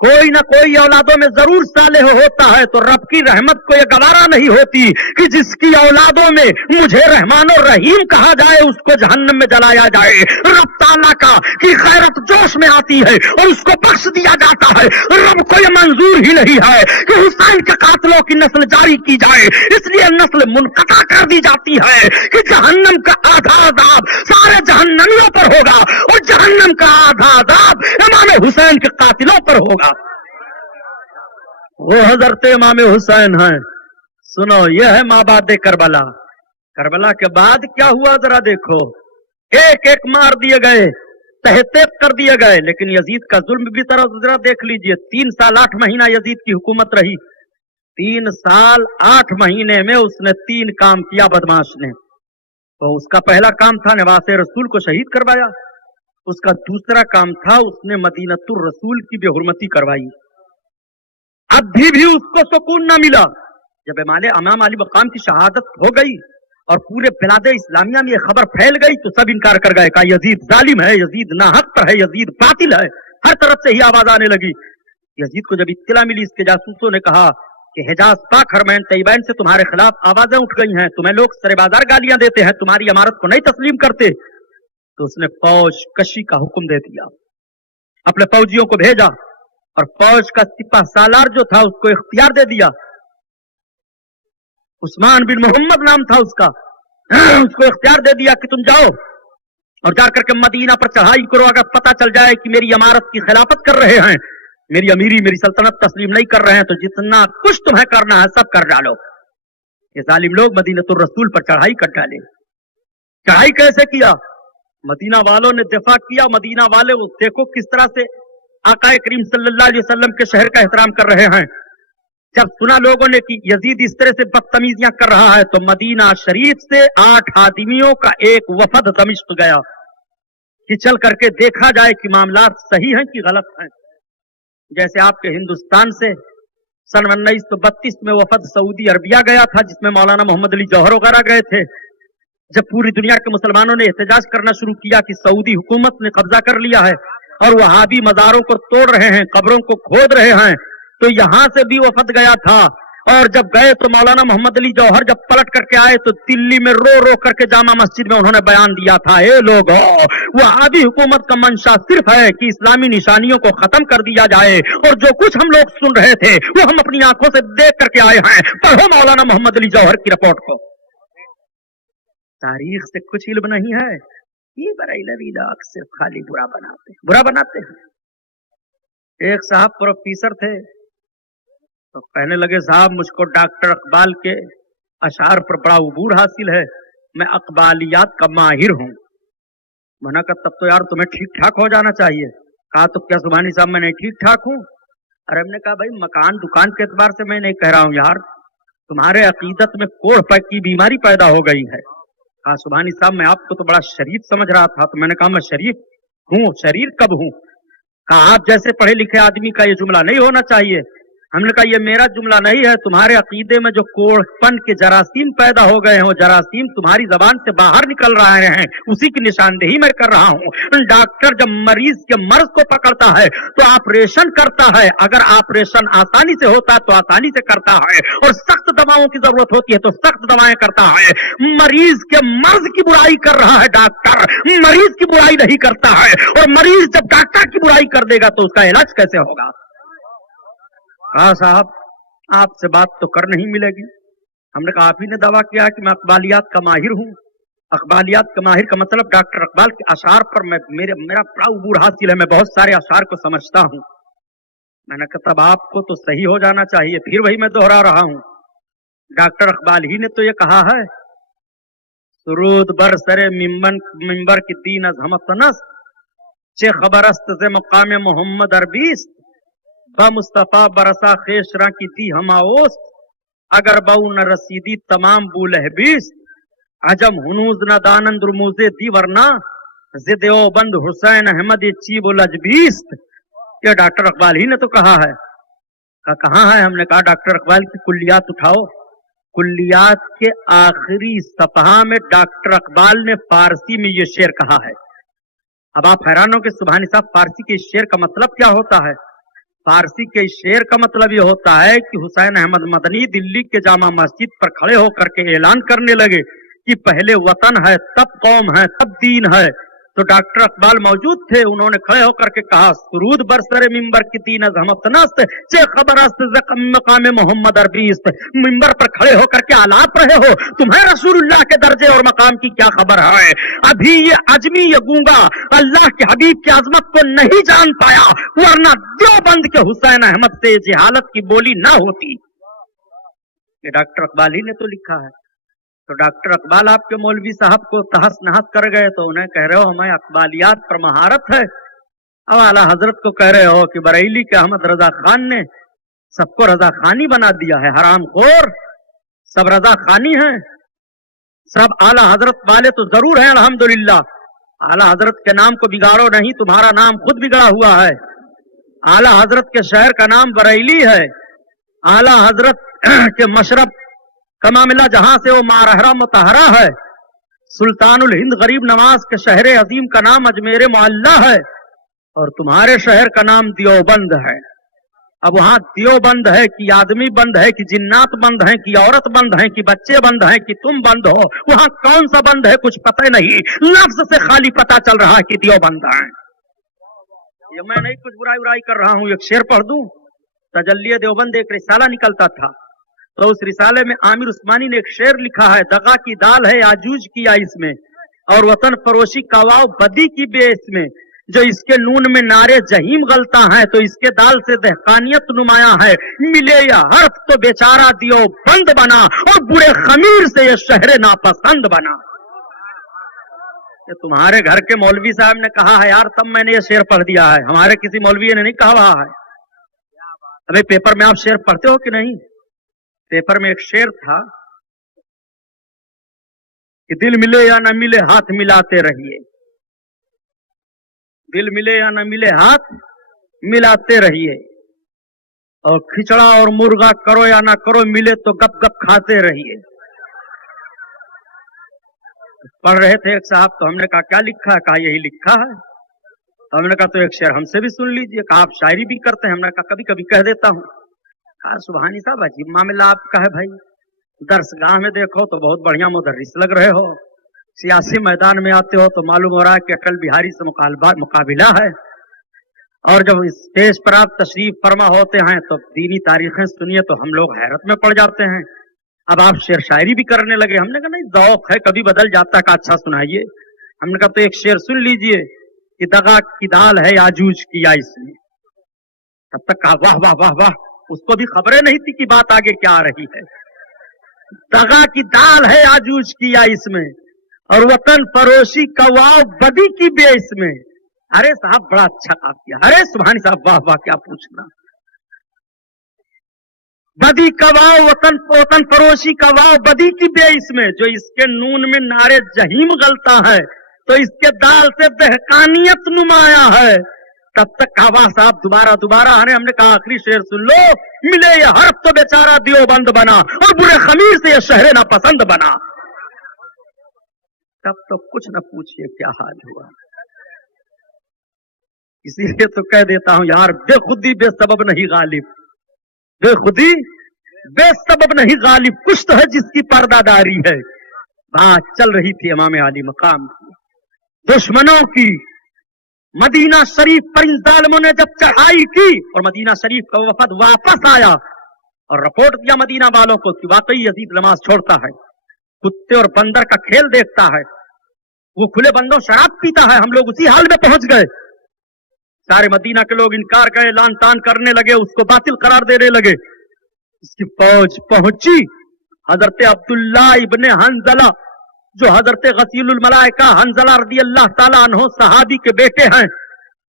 कोई न कोई औलादों में जरूर सालेह होता है, तो रब की रहमत को ये गवारा नहीं होती कि जिसकी औलादों में मुझे रहमान और रहीम कहा जाए उसको जहन्नम में जलाया जाए। रब ताला का की खैरत जोश में आती है और उसको बख्श दिया जाता है। रब को ये मंजूर ही नहीं है कि हुसैन के कातलों की नस्ल जारी की जाए, इसलिए नस्ल मुनक़ता कर दी जाती है कि जहन्नम का आधा अज़ाब सारे जहन्नमियों पर होगा और जहन्नम का आधा अज़ाब इमाम हुसैन के कातिलों पर होगा। वो हजरत इमाम हुसैन हैं। सुनो, यह है माबाद करबला। करबला के बाद क्या हुआ जरा देखो, एक एक मार दिए गए, तहतेक कर दिए गए, लेकिन यजीद का जुल्म भी जरा देख लीजिए। 3 साल 8 महीना यजीद की हुकूमत रही। 3 साल 8 महीने में उसने 3 काम किया बदमाश ने। तो उसका पहला काम था नवासे रसूल को शहीद करवाया। उसका दूसरा काम था उसने मदीनतुर रसूल की बेहुरमती करवाई। अभी भी उसको सुकून न मिला। जब इमाम अली मकाम की शहादत हो गई और पूरे बिलादे इस्लामिया में ये खबर फैल गई तो सब इनकार कर गए, कहा यजीद जालिम है, यजीद नाहक पर है, यजीद बातिल है। हर तरफ से ही आवाज आने लगी। यजीद को जब इत्तला मिली, इसके जासूसों ने कहा कि हिजाज पाक हरमैन तैयबैन से तुम्हारे खिलाफ आवाजें उठ गई हैं, तुम्हें लोग सरेबाजार गालियां देते हैं, तुम्हारी इमारत को नहीं तस्लीम करते। तो उसने फौज कशी का हुक्म दे दिया, अपने फौजियों को भेजा और फौज का सिपह सालार जो था उसको इख्तियार दे दिया। उस्मान बिन मोहम्मद नाम था उसका, उसको इख्तियार दे दिया कि तुम जाओ और जाकर के मदीना पर चढ़ाई करो। अगर पता चल जाए कि मेरी इमारत की खिलाफत कर रहे हैं, मेरी अमीरी मेरी सल्तनत तस्लीम नहीं कर रहे हैं, तो जितना कुछ तुम्हें करना है सब कर डालो। ये जालिम लोग मदीनतुर रसूल पर चढ़ाई कर डाले। चढ़ाई कैसे किया? मदीना वालों ने दिफा किया। मदीना वाले वो देखो किस तरह से आका करीम सल्लल्लाहु अलैहि वसल्लम के शहर का एहतराम कर रहे हैं। जब सुना लोगों ने कि यजीद इस तरह से बदतमीजियां कर रहा है, तो मदीना शरीफ से 8 आदमियों का एक वफद दमिश्क गया कि चल करके देखा जाए कि मामलात सही हैं कि गलत हैं। जैसे आपके हिंदुस्तान से सन 1932 में वफद सऊदी अरबिया गया था, जिसमें मौलाना मोहम्मद अली जौहर वगैरह गए थे। जब पूरी दुनिया के मुसलमानों ने एहतजाज करना शुरू किया कि सऊदी हुकूमत ने कब्जा कर लिया है और वहाबी मज़ारों को तोड़ रहे हैं, कब्रों को खोद रहे हैं, तो यहां से भी वफद गया था। और जब गए तो मौलाना मोहम्मद अली जौहर जब पलट करके आए तो दिल्ली में रो रो करके जामा मस्जिद में उन्होंने बयान दिया था, ए लोगों, वहाबी हुकूमत का मंशा सिर्फ है कि इस्लामी निशानियों को खत्म कर दिया जाए, और जो कुछ हम लोग सुन रहे थे वो हम अपनी आंखों से देख करके आए हैं। पढ़ो मौलाना मोहम्मद अली जौहर की रिपोर्ट को। तारीख से कुछ इल्म नहीं है, ये बरेलवी लोग सिर्फ खाली बुरा बनाते हैं। एक साहब प्रोफेसर थे, तो कहने लगे साहब मुझको डॉक्टर अकबाल के अशार पर बड़ा उबूर हासिल है, मैं अकबालियात का माहिर हूँ। मैंने कहा तब तो यार तुम्हें ठीक ठाक हो जाना चाहिए। कहा तो क्या सुभानी साहब मैं नहीं ठीक ठाक हूँ? अरे हमने कहा भाई मकान दुकान के एतबार से मैं नहीं कह रहा हूँ यार, तुम्हारे अकीदत में कोढ़ पैक की बीमारी पैदा हो गई है। कहा सुभानी साहब मैं आपको तो बड़ा शरीफ समझ रहा था। तो मैंने कहा मैं शरीफ हूँ, शरीर कब हूँ? कहा आप जैसे पढ़े लिखे आदमी का ये जुमला नहीं होना चाहिए। हमने कहा ये मेरा जुमला नहीं है, तुम्हारे अकीदे में जो कोढ़पन के जरासीम पैदा हो गए हैं, वो जरासीम तुम्हारी जबान से बाहर निकल रहे हैं, उसी की निशानदेही मैं कर रहा हूँ। डॉक्टर जब मरीज के मर्ज को पकड़ता है तो ऑपरेशन करता है। अगर ऑपरेशन आसानी से होता है तो आसानी से करता है, और सख्त दवाओं की जरूरत होती है तो सख्त दवाएं करता है। मरीज के मर्ज की बुराई कर रहा है डॉक्टर, मरीज की बुराई नहीं करता है। और मरीज जब डॉक्टर की बुराई कर देगा तो उसका इलाज कैसे होगा? हाँ साहब आपसे बात तो कर नहीं मिलेगी। हमने कहा आप ही ने दावा किया है कि मैं अकबालियात का माहिर हूँ। अकबालियात का माहिर का मतलब डॉक्टर अकबाल के अशार पर मेरा बड़ा उबूर हासिल है, मैं बहुत सारे अशार को समझता हूँ। मैंने कहा तब आपको तो सही हो जाना चाहिए। फिर वही मैं दोहरा रहा हूँ, डॉक्टर अकबाल ही ने तो ये कहा है, सुरूद बर सरे मिंबर की तीन अज हम तनस चे खबरस्त से मुकाम मोहम्मद अरबीस ब मुस्तफा बरसा खेशरा की थी हमाओस अगर बऊ न रसीदी तमाम बुलहबीस अजम हुनूज न दानंद रुमुजे दी वरना जिदो बंद हुसैन अहमद चीब अजबीस। ये डॉक्टर अकबाल ही ने तो कहा है। कहाँ है? हमने कहा डॉक्टर अकबाल की कुल्लियात उठाओ। कुल्लियात के आखिरी सफहा में डॉक्टर अकबाल ने फारसी में ये शेर कहा है। अब आप हैरान हो कि सुभानी साहब फारसी के शेर का मतलब क्या होता है? फारसी के इस शेर का मतलब ये होता है कि हुसैन अहमद मदनी दिल्ली के जामा मस्जिद पर खड़े होकर के ऐलान करने लगे कि पहले वतन है, तब कौम है, तब दीन है। तो डॉक्टर अकबाल मौजूद थे, उन्होंने खड़े होकर के कहा, सुरूद बरसरे मिंबर की तीन अजमतनस्त चे खबरस्त मकाम मोहम्मद अरबीस्त। मिंबर पर खड़े होकर के आलाप रहे हो, तुम्हें रसूलुल्लाह के दर्जे और मकाम की क्या खबर है? अभी ये अजमी ये गूंगा अल्लाह के हबीब की अजमत को नहीं जान पाया, वरना देवबंद के हुसैन अहमद से जहालत की बोली ना होती। ये डॉक्टर अकबाल ही ने तो लिखा है। तो डॉक्टर अकबाल आपके मौलवी साहब को तहस नहस कर गए, तो उन्हें कह रहे हो हमें अकबालियात पर महारत है। अब आला हजरत को कह रहे हो कि बरेली के अहमद रजा खान ने सबको रजा खानी बना दिया है, हराम खोर, सब रजा खानी है, सब आला हजरत वाले तो जरूर हैं अल्हम्दुलिल्लाह। आला हजरत के नाम को बिगाड़ो नहीं, तुम्हारा नाम खुद बिगड़ा हुआ है। आला हजरत के शहर का नाम बरेली है। आला हजरत के मशरब का मामला जहां से वो मारहरा मुतहरा है। सुल्तानुल हिंद गरीब नवाज के शहर अजीम का नाम अजमेर मुअल्ला है, और तुम्हारे शहर का नाम दियोबंद है। अब वहां दियोबंद है कि आदमी बंद है, कि जिन्नात बंद है, कि औरत बंद है, कि बच्चे बंद है, कि तुम बंद हो, वहां कौन सा बंद है कुछ पता नहीं। लफ्ज से खाली पता चल रहा है कि दियोबंद है। ये मैं नहीं कुछ बुराई उराई कर रहा हूं, एक शेर पढ़ दूं। तजल्ली देवबंद एक रिसाला निकलता था, तो उस रिसाले में आमिर उस्मानी ने एक शेर लिखा है, दगा की दाल है आजूज की आइस में, और वतन फरोशी का वाव बदी की बेस में। जो इसके नून में नारे जहीम गलता है, तो इसके दाल से दहकानियत नुमाया है। मिले या हर्फ तो बेचारा दियो बंद बना, और बुरे खमीर से ये शहर नापसंद बना। ये तुम्हारे घर के मौलवी साहब ने कहा है यार, तब मैंने ये शेर पढ़ दिया है, हमारे किसी मौलवी ने नहीं कहा है। अबे पेपर में आप शेर पढ़ते हो कि नहीं? पेपर में एक शेर था कि दिल मिले या न मिले हाथ मिलाते रहिए, दिल मिले या न मिले हाथ मिलाते रहिए, और खिचड़ा और मुर्गा करो या ना करो, मिले तो गप गप खाते रहिए। पढ़ रहे थे एक साहब, तो हमने कहा क्या लिखा है? कहा यही लिखा है। हमने कहा तो एक शेर हमसे भी सुन लीजिए। कहा आप शायरी भी करते हैं? हमने कहा कभी कभी कह देता हूं। कहा सुबहानी साहब अजीब मामला आपका है भाई, दरसगाह में देखो तो बहुत बढ़िया मुदर्रिस लग रहे हो, सियासी मैदान में आते हो तो मालूम हो रहा है कि अटल बिहारी से मुकाबिला है, और जब स्टेज पर आप तशरीफ फरमा होते हैं तो दीनी तारीखें सुनिए तो हम लोग हैरत में पड़ जाते हैं। अब आप शेर शायरी भी करने लगे। हमने कहा नहीं, ज़ौक़ है, कभी बदल जाता है। अच्छा सुनाइए। हमने कहा तो एक शेर सुन लीजिए कि दगा की दाल है आजूज की आइस में। तब तक कहा वाह वाह वाह वाह, उसको भी खबरें नहीं थी कि बात आगे क्या आ रही है। दगा की दाल है आजूज की आइस में, और वतन फरोशी का वाव बदी की बेस में। अरे साहब बड़ा अच्छा काम किया, अरे सुभानी साहब वाह वाह, क्या पूछना। बदी का वाव वतन फरोशी का वाव बदी की बेस में, जो इसके नून में नारे जहीम गलता है, तो इसके दाल से दहकानियत नुमाया है। तब तक कहा साहब दोबारा दोबारा। हमने कहा आखिरी शेर सुन लो, मिले ये हर्फ तो बेचारा दियोबंद बना, और बुरे खमीर से ये शहर नापसंद बना। तब तो कुछ न पूछिए क्या हाल हुआ। इसीलिए तो कह देता हूं यार, बेखुदी बेसबब नहीं गालिब, बेखुदी बेसबब नहीं गालिब, कुछ तो है जिसकी पर्दादारी है। बात चल रही थी इमाम आली मकाम की, दुश्मनों की। मदीना शरीफ पर इन जालिमों ने जब चढ़ाई की, और मदीना शरीफ का वफद वापस आया और रिपोर्ट दिया मदीना वालों को कि वाकई यजीद नमाज छोड़ता है, कुत्ते और बंदर का खेल देखता है, वो खुले बंदों शराब पीता है। हम लोग उसी हाल में पहुंच गए। सारे मदीना के लोग इनकार करे, ऐलान तान करने लगे, उसको बातिल करार देने लगे। इसकी फौज पहुंची। हजरत अब्दुल्ला इब्ने हंजला, जो हजरत गसीलुल मलाइका हंजला रदी अल्लाह ताला अन्हु सहाबी के बेटे हैं,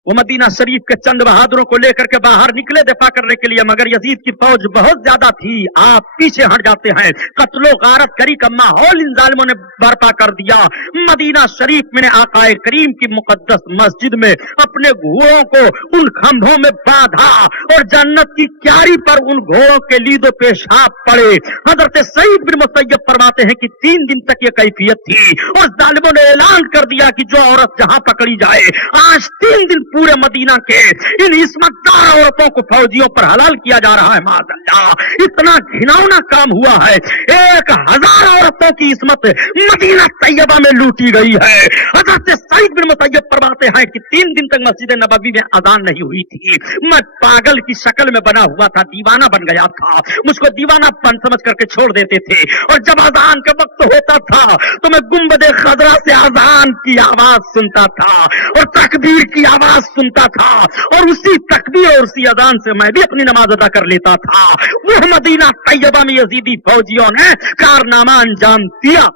वो मदीना शरीफ के चंद बहादुरों को लेकर के बाहर निकले दफा करने के लिए, मगर यजीद की फौज बहुत ज्यादा थी। आप पीछे हट जाते हैं। कत्लो गारत करी का माहौल इन जालिमों ने बर्पा कर दिया। मदीना शरीफ में आकाए करीम की मुकद्दस मस्जिद में अपने घोड़ों को उन खंभों में बांधा, और जन्नत की क्यारी पर उन घोड़ों के लीदो पेशाब पड़े। हजरत सईद बिन मुसय्यब फरमाते हैं कि 3 दिन तक ये कैफियत थी, और जालिमों ने ऐलान कर दिया कि जो औरत जहां पकड़ी जाए आज 3 दिन पूरे मदीना के इन इस्मतदार औरतों को फौजियों पर हलाल किया जा रहा है। माज़अल्लाह, इतना घिनौना काम हुआ है। 1000 औरतों की इस्मत मदीना तैयबा में लूटी गई है। हज़रत सईद बिन मुसय्यब फरमाते हैं कि 3 दिन तक मस्जिद नबवी में अजान नहीं हुई थी। मैं पागल की शक्ल में बना हुआ था, दीवाना बन गया था। मुझको दीवानापन समझ करके छोड़ देते थे, और जब अजान का वक्त होता था तो मैं गुंबद खजरा से अजान की आवाज सुनता था और तकबीर की आवाज सुनता था, और उसी तकबीर और उसी अजान से मैं भी अपनी नमाज अदा कर लेता था। वो मदीना तैयबा में यजीदी फौजियों ने कारनामा अंजाम दिया।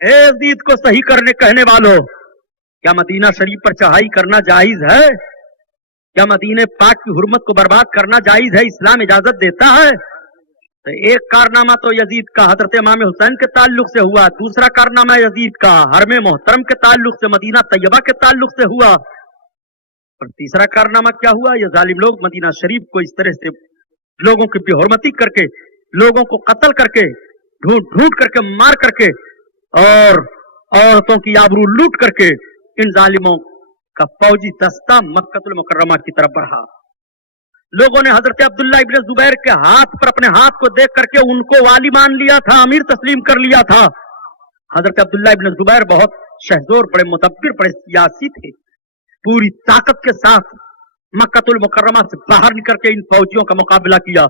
यजीद को सही करने कहने वालों, क्या मदीना शरीफ पर चढ़ाई करना जायज है? क्या मदीने पाक की हुर्मत को बर्बाद करना जायज है? इस्लाम इजाजत देता है? तो एक कारनामा तो यजीद का हजरत इमाम हुसैन के ताल्लुक से हुआ, दूसरा कारनामा यजीद का हरमे मोहतरम के ताल्लुक से, मदीना तैयबा के ताल्लुक से हुआ, और तीसरा कारनामा क्या हुआ? ये जालिम लोग मदीना शरीफ को इस तरह से लोगों की बेहुरमती करके, लोगों को कत्ल करके, ढूंढ ढूंढ करके मार करके, और औरतों की आबरू लूट करके इन जालिमों का फौजी दस्ता मक्कतुल मुकर्रमा की तरफ बढ़ा। लोगों ने हजरत अब्दुल्ला इब्ने जुबैर के हाथ पर अपने हाथ को देख करके उनको वाली मान लिया था, अमीर तस्लीम कर लिया था। हजरत अब्दुल्ला इब्ने जुबैर बहुत शहजोर, बड़े मुदब्बिर, बड़े सियासी थे। पूरी ताकत के साथ मक्कतुल मुकर्रमा से बाहर निकल के इन फौजियों का मुकाबला किया,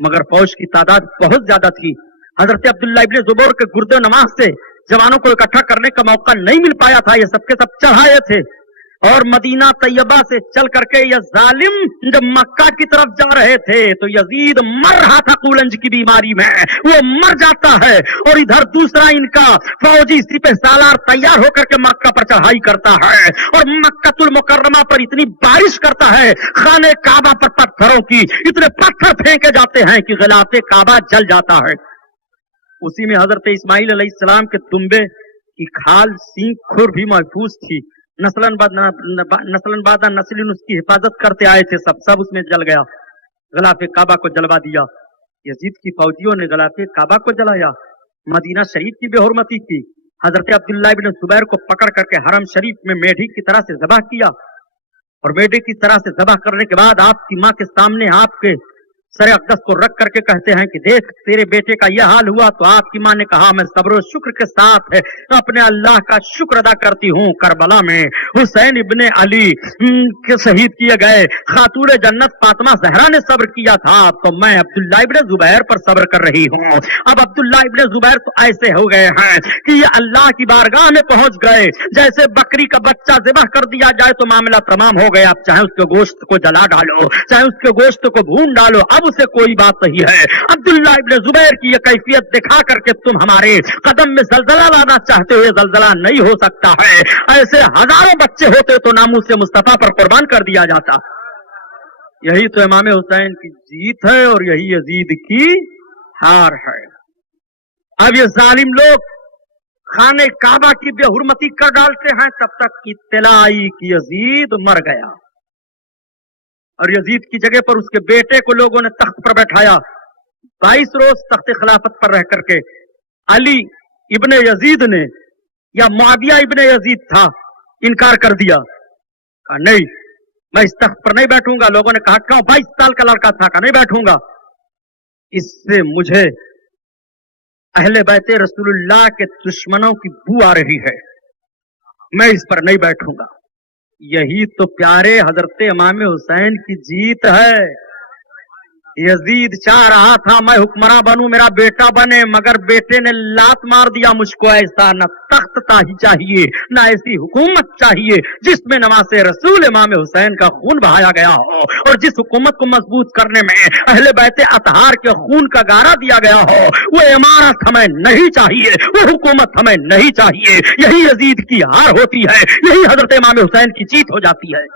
मगर फौज की तादाद बहुत ज्यादा थी। हजरत अब्दुल्ला इब्ने जुबैर के गुर्दे नमाज से जवानों को इकट्ठा करने का मौका नहीं मिल पाया था। ये सबके सब चढ़ाए थे, और मदीना तैयबा से चल करके ये जालिम जब मक्का की तरफ जा रहे थे तो यजीद मर रहा था कूलंज की बीमारी में, वो मर जाता है, और इधर दूसरा इनका फौजी सिपह सालार तैयार होकर के मक्का पर चढ़ाई करता है, और मक्कतुल मुकर्रमा पर इतनी बारिश करता है, खाने काबा पर पत्थरों की इतने पत्थर फेंके जाते हैं कि गिलाफे काबा जल जाता है। उसी में हजरत इस्माइल अलैहिस्सलाम के दुम्बे की खाल, सींग, खुर भी महफूज थी। नस्लन बाद नस्लिन उसकी हिफाजत करते आए थे, सब उसमें जल गया। गलाफे काबा को जलवा दिया। यजीद की फौजियों ने गलाफे काबा को जलाया, मदीना शरीफ की बेहुरमती की। हजरत अब्दुल्ला इब्ने जुबैर को पकड़ करके हरम शरीफ में मेढी की तरह से ज़बह किया, और मेढी की तरह से ज़बह करने के बाद आपकी माँ के सामने आपके सर अक़दस को रख करके कहते हैं कि देख तेरे बेटे का यह हाल हुआ। तो आपकी माँ ने कहा, मैं सब्र और शुक्र के साथ अपने अल्लाह का शुक्र अदा करती हूँ। करबला में हुसैन इब्ने अली के शहीद किए गए खातून जन्नत फातिमा ज़हरा ने सब्र किया था, तो मैं अब्दुल्ला इब्ने जुबैर पर सब्र कर रही हूँ। अब अब्दुल्ला इब्ने जुबैर तो ऐसे हो गए हैं कि ये अल्लाह की बारगाह में पहुंच गए। जैसे बकरी का बच्चा ज़िबह कर दिया जाए तो मामला तमाम हो गया। चाहे उसके गोश्त को जला डालो, चाहे उसके गोश्त को भून डालो, अब उसे कोई बात नहीं है। अब्दुल्ला इब्ने जुबैर की ये कैफियत दिखा करके तुम हमारे कदम में जलजला लाना चाहते हो, ये जलजला नहीं हो सकता है। ऐसे हजारों बच्चे होते तो नामूस मुस्तफा पर कुर्बान कर दिया जाता। यही तो इमाम हुसैन की जीत है, और यही यजीद की हार है। अब ये जालिम लोग खाने काबा की बेहुरमती कर डालते हैं, तब तक इत्तला आई कि यजीद मर गया, और यजीद की जगह पर उसके बेटे को लोगों ने तख्त पर बैठाया। 22 रोज तख्त खिलाफत पर रह करके अली इब्ने यजीद ने, या मुआविया इब्ने यजीद था, इनकार कर दिया। कहा नहीं, मैं इस तख्त पर नहीं बैठूंगा। लोगों ने कहा क्यों? 22 साल का लड़का था। कहा नहीं बैठूंगा, इससे मुझे अहले बैते रसूलुल्लाह के दुश्मनों की बू आ रही है, मैं इस पर नहीं बैठूंगा। यही तो प्यारे हजरत इमाम हुसैन की जीत है। यजीद चाह रहा था मैं हुक्मरान बनूं, मेरा बेटा बने, मगर बेटे ने लात मार दिया, मुझको ऐसा न तख्त चाहिए, न ऐसी हुकूमत चाहिए जिसमें नवासे रसूल इमाम हुसैन का खून बहाया गया हो, और जिस हुकूमत को मजबूत करने में अहले बैते अतहार के खून का गारा दिया गया हो। वो इमारत हमें नहीं चाहिए, वो हुकूमत हमें नहीं चाहिए। यही यजीद की हार होती है, यही हजरत इमाम हुसैन की जीत हो जाती है।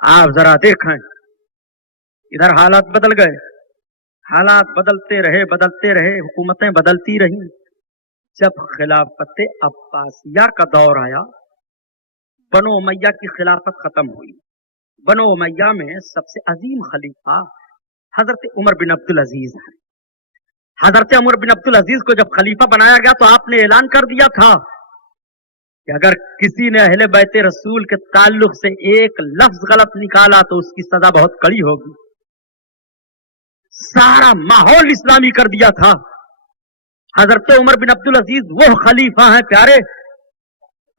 आप जरा देखें, इधर हालात बदल गए, हालात बदलते रहे, हुकूमतें बदलती रही। जब खिलाफत अब्बासिया का दौर आया, बनो उमैया की खिलाफत खत्म हुई। बनो उमैया में सबसे अजीम खलीफा हजरत उमर बिन अब्दुल अजीज है। हजरत उमर बिन अब्दुल अजीज को जब खलीफा बनाया गया तो आपने ऐलान कर दिया था کہ اگر کسی نے اہل بیت رسول کے تعلق سے ایک لفظ غلط نکالا تو اس کی سزا بہت کڑی ہوگی. سارا ماحول اسلامی کر دیا تھا. حضرت عمر بن عبدالعزیز وہ خلیفہ ہیں پیارے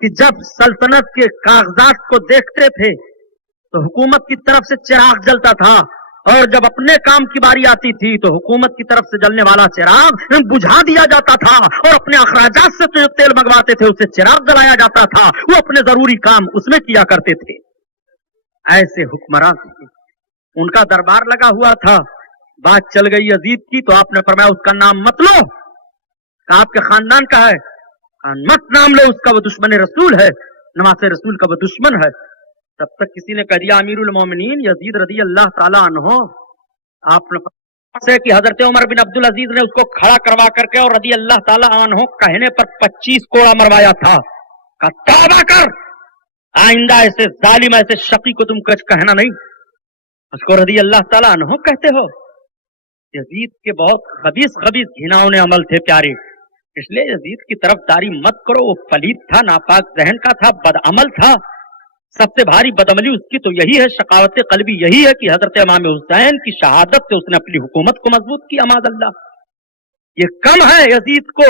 کہ جب سلطنت کے کاغذات کو دیکھتے تھے تو حکومت کی طرف سے چراغ جلتا تھا، اور جب اپنے کام کی باری آتی تھی تو حکومت کی طرف سے جلنے والا چراغ بجھا دیا جاتا تھا، اور اپنے اخراجات سے جو تیل منگواتے تھے اسے چراغ جلایا جاتا تھا. وہ اپنے ضروری کام اس میں کیا کرتے تھے. ایسے حکمران تھے. ان کا دربار لگا ہوا تھا. بات چل گئی یزید کی تو آپ نے فرمایا اس کا نام مت لو. آپ کے خاندان کا ہے، مت نام لو اس کا، وہ دشمن رسول ہے، نماز رسول کا وہ دشمن ہے. تب تک کسی نے کہہ دیا امیر المومنین یزید رضی اللہ تعالیٰ عنہ. آپ نے کہ حضرت عمر بن عبدالعزیز نے اس کو کھڑا کروا کر کے اور رضی اللہ تعالیٰ عنہ کہنے پر 25 کوڑا مروایا تھا. توبہ کر، آئندہ ایسے ظالم ایسے شقی کو تم کچھ کہنا نہیں. اس کو رضی اللہ تعالیٰ عنہ کہتے ہو. یزید کے بہت خبیث گھناؤنے عمل تھے پیارے، اس لیے یزید کی طرف داری مت کرو. وہ پلید تھا، ناپاک ذہن کا تھا، بد عمل تھا. سب سے بھاری بدعملی اس کی تو یہی ہے، شقاوت قلبی یہی ہے کہ حضرت امام حسین کی شہادت سے اس نے اپنی حکومت کو مضبوط کیا. معاذ اللہ، یہ کم ہے یزید کو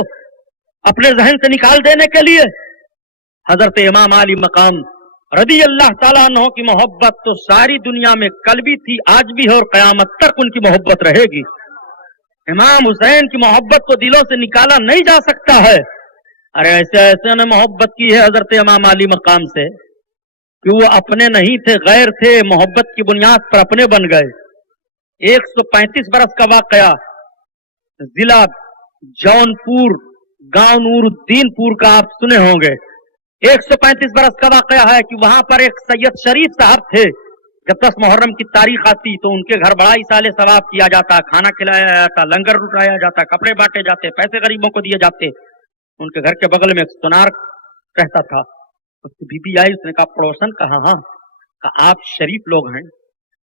اپنے ذہن سے نکال دینے کے لیے. حضرت امام علی مقام رضی اللہ تعالیٰ عنہ کی محبت تو ساری دنیا میں کل بھی تھی، آج بھی ہے، اور قیامت تک ان کی محبت رہے گی. امام حسین کی محبت کو دلوں سے نکالا نہیں جا سکتا ہے. ارے ایسے نے محبت کی ہے حضرت امام علی مقام سے کہ وہ اپنے نہیں تھے، غیر تھے، محبت کی بنیاد پر اپنے بن گئے. 135 برس کا واقعہ، ضلع جونپور، گاؤں نور الدین پور کا آپ سنے ہوں گے. 135 برس کا واقعہ ہے کہ وہاں پر ایک سید شریف صاحب تھے. جب 10 محرم کی تاریخ آتی تو ان کے گھر بڑا اصال ثواب کیا جاتا، کھانا کھلایا جاتا، لنگر لٹایا جاتا، کپڑے بانٹے جاتے، پیسے غریبوں کو دیے جاتے. ان کے گھر کے بغل میں ایک سونار رہتا تھا. اس کی بی بی آئی، اس نے کہا پڑوسن کہا ہاں، کہا آپ شریف لوگ ہیں،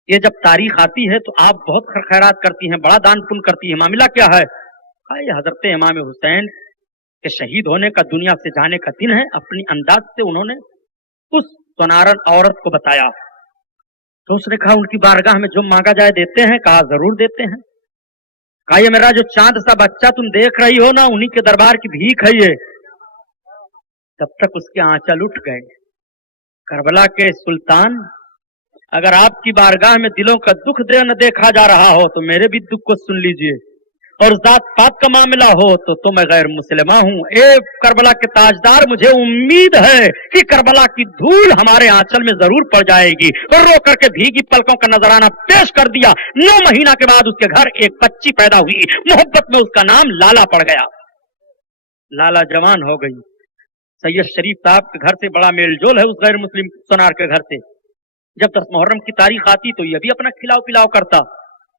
یہ جب تاریخ آتی ہے تو آپ بہت خیرات کرتی ہیں، بڑا دان پن کرتی ہیں، معاملہ کیا ہے؟ کہا یہ حضرت امام حسین کے شہید ہونے کا، دنیا سے جانے کا دن ہے. اپنی انداز سے انہوں نے اس سونارن عورت کو بتایا. تو اس نے کہا ان کی بارگاہ میں جو مانگا جائے دیتے ہیں. کہا ضرور دیتے ہیں. کہا یہ میرا جو چاند سا بچہ تم دیکھ رہی ہو نا، انہی کے دربار کی بھیک ہے یہ. تب تک اس کے آنچل اٹھ گئے. کربلا کے سلطان، اگر آپ کی بارگاہ میں دلوں کا دکھ نہ دیکھا جا رہا ہو تو میرے بھی دکھ کو سن لیجئے، اور ذات پات کا معاملہ ہو تو میں غیر مسلمہ ہوں. اے کربلا کے تاجدار، مجھے امید ہے کہ کربلا کی دھول ہمارے آنچل میں ضرور پڑ جائے گی. اور رو کر کے بھیگی پلکوں کا نذرانہ پیش کر دیا. 9 مہینہ کے بعد اس کے گھر ایک بچی پیدا ہوئی. محبت میں اس کا نام لالا پڑ گیا. لالا جوان ہو گئی. سید شریف صاحب کے گھر سے بڑا میل جول ہے اس غیر مسلم سونار کے گھر سے. جب 10 محرم کی تاریخ آتی تو یہ بھی اپنا کھلاؤ پلاؤ کرتا.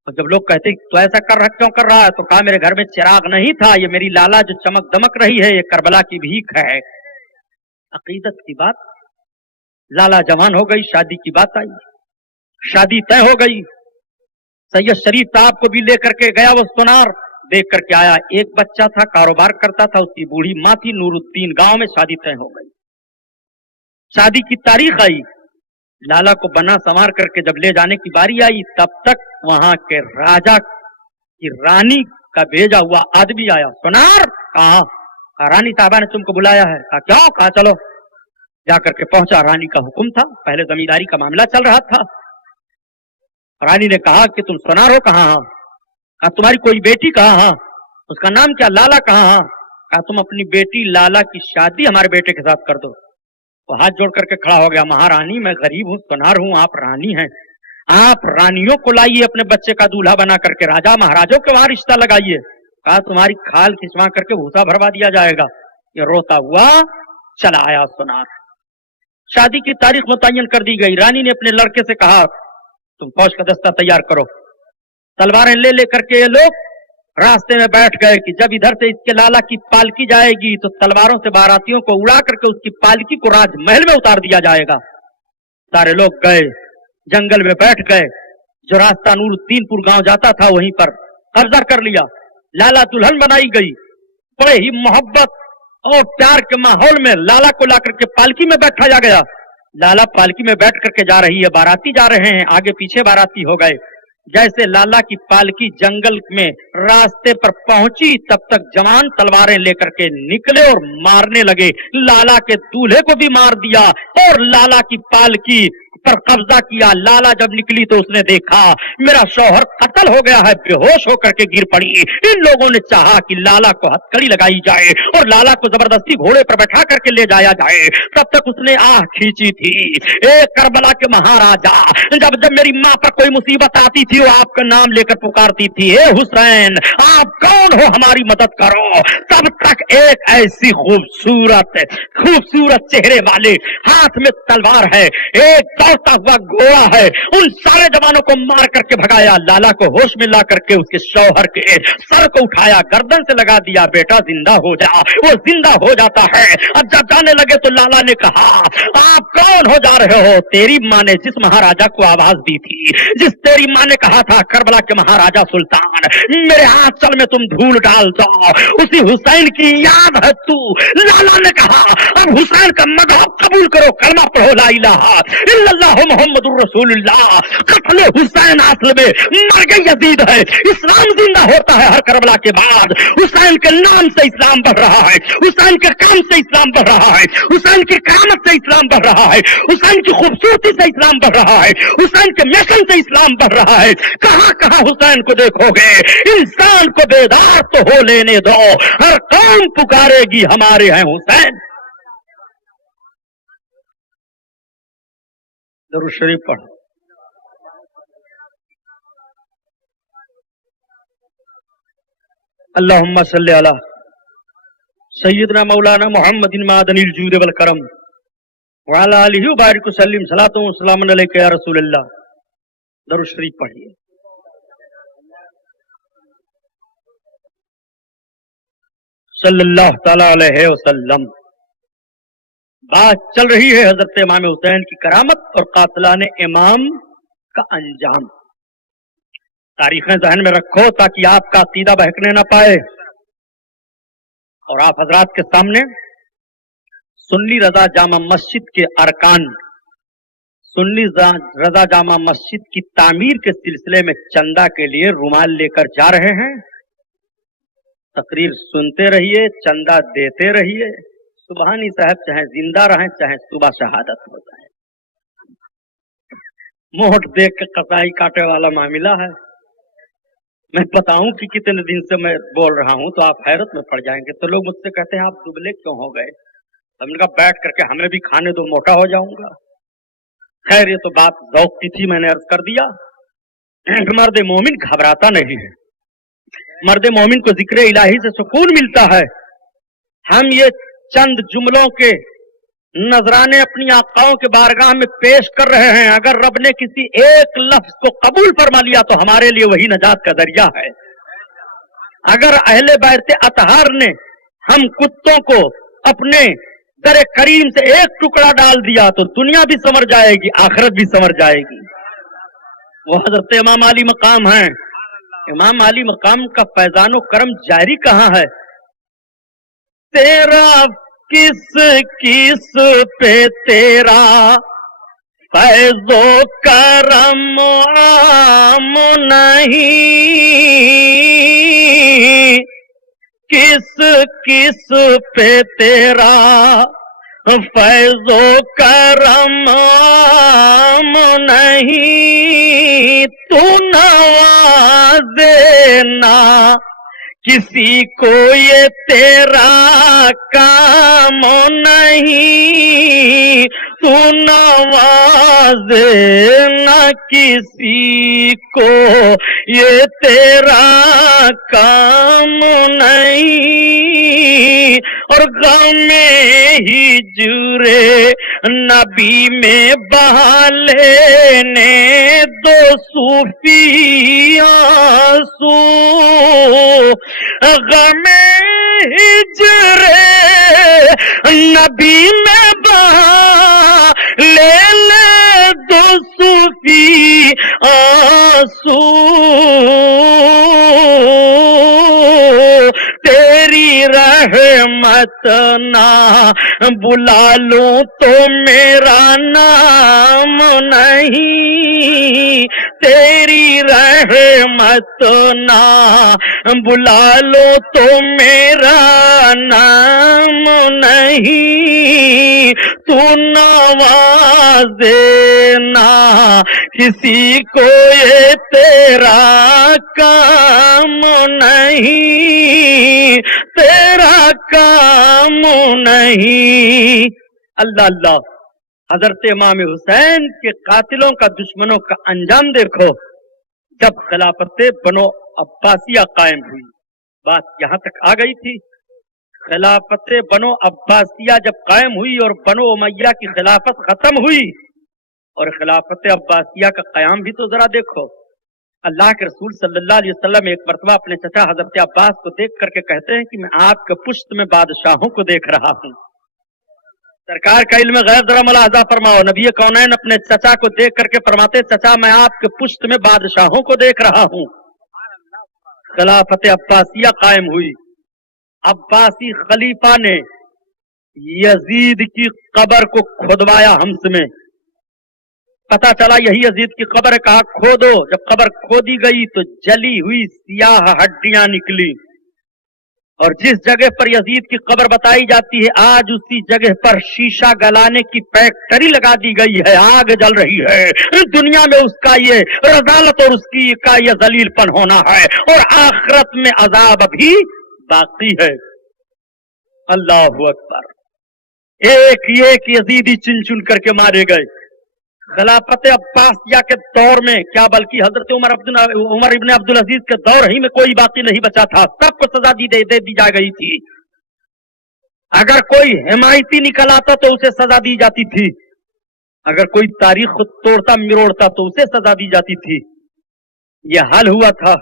اور جب لوگ کہتے تو ایسا کیوں کر رہا ہے، تو کہا میرے گھر میں چراغ نہیں تھا، یہ میری لالا جو چمک دمک رہی ہے یہ کربلا کی بھیک ہے. عقیدت کی بات. لالا جوان ہو گئی، شادی کی بات آئی، شادی طے ہو گئی. سید شریف صاحب کو بھی لے کر کے گیا وہ سونار، دیکھ کر کے آیا. ایک بچہ تھا، کاروبار کرتا تھا، اس کی بوڑھی ماں تھی نور الدین. گاؤں میں شادی طے ہو گئی. شادی کی تاریخ آئی. لالا کو بنا سنوار کر کے جب لے جانے کی باری آئی، تب تک وہاں کے راجا کی رانی کا بھیجا ہوا آدمی آیا. سونار کہاں؟ رانی صاحبہ نے تم کو بلایا ہے. کہا کیوں؟ کہا چلو. جا کر کے پہنچا. رانی کا حکم تھا، پہلے زمینداری کا معاملہ چل رہا تھا. رانی نے کہا کہ تم سونار ہو؟ کہاں؟ ہاں. کہا تمہاری کوئی بیٹی؟ کہا ہاں. اس کا نام کیا؟ لالا. کہا ہاں. کہا تم اپنی بیٹی لالا کی شادی ہمارے بیٹے کے ساتھ کر دو. وہ ہاتھ جوڑ کر کے کھڑا ہو گیا. مہارانی میں غریب ہوں، سونار ہوں، آپ رانی ہیں، آپ رانیوں کو لائیے اپنے بچے کا دولہا بنا کر کے، راجا مہاراجوں کے وہاں رشتہ لگائیے. کہا تمہاری کھال کھچوا کر کے بھوسا بھروا دیا جائے گا. یہ روتا ہوا چلا آیا سونار. شادی کی تاریخ متعین کر دی گئی. رانی نے اپنے لڑکے سے کہا تم فوج کا دستہ تیار کرو. تلواریں لے لے کر کے یہ لوگ راستے میں بیٹھ گئے کہ جب ادھر سے اس کے لالا کی پالکی جائے گی تو تلواروں سے باراتیوں کو اڑا کر کے اس کی پالکی کو راج محل میں اتار دیا جائے گا. سارے لوگ گئے، جنگل میں بیٹھ گئے. جو راستہ نور الدین پور گاؤں جاتا تھا وہیں پر قبضہ کر لیا. لالا دلہن بنائی گئی. بڑے ہی محبت और प्यार के माहौल में लाला को लाकर के पालकी में बैठाया गया। लाला पालकी में बैठ करके जा रही है, बाराती जा रहे हैं, आगे पीछे बाराती हो गए। जैसे लाला की पालकी जंगल में रास्ते पर पहुंची, तब तक जवान तलवारें लेकर के निकले और मारने लगे। लाला के दूल्हे को भी मार दिया और लाला की पालकी पर कब्जा किया। लाला जब निकली तो उसने देखा मेरा शौहर कत्ल हो गया है, बेहोश होकर के गिर पड़ी। इन लोगों ने चाहा कि लाला को हथकड़ी लगाई जाए और लाला को जबरदस्ती घोड़े पर बैठा करके ले जाया जाए। तब तक उसने आह खींची थी, ए करबला के महाराजा, जब जब मेरी माँ पर कोई मुसीबत आती थी वो आपका नाम लेकर पुकारती थी, ए हुसैन आप कौन हो, हमारी मदद करो। तब तक एक ऐसी खूबसूरत खूबसूरत चेहरे वाले, हाथ में तलवार है, एक दौड़ता हुआ घोड़ा है, उन सारे जवानों को मार करके भगाया। लाला को होश में ला करके उसके शौहर के सर को उठाया, गर्दन से लगा दिया, बेटा जिंदा हो जा। वो जिंदा हो जाता है। अब जब जाने लगे तो लाला ने कहा आप कौन हो जा रहे हो। तेरी माँ ने जिस महाराजा को आवाज दी थी, जिस तेरी माँ ने कहा था करबला के महाराजा सुल्तान मेरे आंचल में तुम धूल डाल दो, उसी हुसैन की याद है तू। लाला ने कहा अब हुसैन का मजहब कबूल करो, कलमा पढ़ो ला इलाहा इल्लल्लाह मुहम्मदुर रसूलुल्लाह। कत्ले हुसैन असल में मर गई यजीद है, इस्लाम जिंदा होता है हर करबला के बाद। हुसैन के नाम से इस्लाम बढ़ रहा है, हुसैन के काम से इस्लाम बढ़ रहा है, हुसैन की करामत से इस्लाम बढ़ रहा है, हुसैन की खूबसूरती से इस्लाम बढ़ रहा है, हुसैन के मिशन से इस्लाम बढ़ रहा है। कहां कहां हुसैन को देखोगे। इंसान को बेदार तो हो लेने दो, हर कौम पुकारेगी हमारे हैं हुसैन। दरूद शरीफ पढ़ो। अल्लाहुम्मा सल्ली अला सय्यदना मौलाना मुहम्मदिन मादनिल जूद वल करम व अला आलिहि व बारिक वसल्लिम सलातो व सलामुन अलैका या रसूलल्लाह। दरूद शरीफ पढ़िए। सल्लल्लाहु तआला अलैहि वसल्लम। बात चल रही है हजरत इमाम हुसैन की करामत और कातिलाने इमाम का अंजाम। तारीखें जहन में रखो ताकि आपका अकीदा बहकने न पाए। और आप हजरात के सामने सुन्नी रजा जामा मस्जिद के अरकान, सुन्नी रजा जामा मस्जिद की तामीर के सिलसिले में चंदा के लिए रुमाल लेकर जा रहे हैं। तकरीर सुनते रहिए, चंदा देते रहिए। सुबहानी साहब चाहे जिंदा रहें चाहे सुबह शहादत हो जाए। मोहट देख के कसाई काटे वाला मामला है। मैं बताऊं कि कितने दिन से मैं बोल रहा हूं तो आप हैरत में पड़ जाएंगे। तो लोग मुझसे कहते हैं आप दुबले क्यों हो गए। हमने कहा बैठ करके हमें भी खाने दो, मोटा हो जाऊंगा। खैर ये तो बात ज़ौक़ की थी, मैंने अर्ज कर दिया। मर्द मोमिन घबराता नहीं है, मर्द मोमिन को जिक्र इलाही से सुकून मिलता है। हम ये चंद जुमलों के नजराने अपनी आकाओं के बारगाह में पेश कर रहे हैं। अगर रब ने किसी एक लफ्ज को कबूल फरमा लिया तो हमारे लिए वही नजात का जरिया है। अगर अहले बैत अतहार ने हम कुत्तों को अपने दर करीम से एक टुकड़ा डाल दिया तो दुनिया भी संवर जाएगी, आखिरत भी संवर जाएगी। वो हजरत इमाम अली मकाम है। इमाम अली मकाम का फैजानो करम जारी कहाँ है। तेरा किस किस पे तेरा फैजो करम आम नहीं, किस किस पे तेरा फैजो करम आम नहीं। तू नवाजे ना किसी को ये तेरा काम नहीं। तू नवाजे न किसी को ये तेरा काम नहीं। और गमे ही जुरे नबी में बहा लेने दो सूफी आंसू। गमे हिजरे नबी में बहा ले दो सूफी आंसू। तेरी رحمت نہ بلا لوں تو میرا نام نہیں، تیری رحمت نہ بلا لو تو میرا نام نہیں، تو نوازے نہ کسی کو یہ تیرا کام نہیں، تیرا کام نہیں۔ اللہ اللہ، حضرت امام حسین کے قاتلوں کا، دشمنوں کا انجام دیکھو۔ جب خلافت بنو عباسیہ قائم ہوئی، بات یہاں تک آ گئی تھی، خلافت بنو عباسیہ جب قائم ہوئی اور بنو امیہ کی خلافت ختم ہوئی، اور خلافت عباسیہ کا قیام بھی تو ذرا دیکھو۔ اللہ کے رسول صلی اللہ علیہ وسلم ایک مرتبہ اپنے چچا حضرت عباس کو دیکھ کر کے کہتے ہیں کہ میں آپ کے پشت میں بادشاہوں کو دیکھ رہا ہوں۔ سرکار کا علم غیب ذرا ملاحظہ فرماؤ، نبی کونین اپنے چچا کو دیکھ کر کے فرماتے چچا میں آپ کے پشت میں بادشاہوں کو دیکھ رہا ہوں۔ خلافت عباسیہ قائم ہوئی، عباسی خلیفہ نے یزید کی قبر کو کھودوایا ہمس میں، پتا چلا یہی یزید کی قبر، کہا کھودو، جب قبر کھودی گئی تو جلی ہوئی سیاہ ہڈیاں نکلی، اور جس جگہ پر یزید کی قبر بتائی جاتی ہے آج اسی جگہ پر شیشہ گلانے کی فیکٹری لگا دی گئی ہے، آگ جل رہی ہے۔ دنیا میں اس کا یہ رذالت اور اس کی کا یہ ذلیل پن ہونا ہے، اور آخرت میں عذاب بھی باقی ہے۔ اللہ اکبر، ایک ایک یزیدی چن چن کر کے مارے گئے۔ خلافت عباسیہ کے دور میں کیا بلکہ حضرت عمر ابن عبدالعزیز کے دور ہی میں کوئی باقی نہیں بچا تھا، سب کو سزا دے دی جا گئی تھی۔ اگر کوئی حمایتی نکل آتا تو اسے سزا دی جاتی تھی، اگر کوئی تاریخ کو توڑتا مروڑتا تو اسے سزا دی جاتی تھی۔ یہ حال ہوا تھا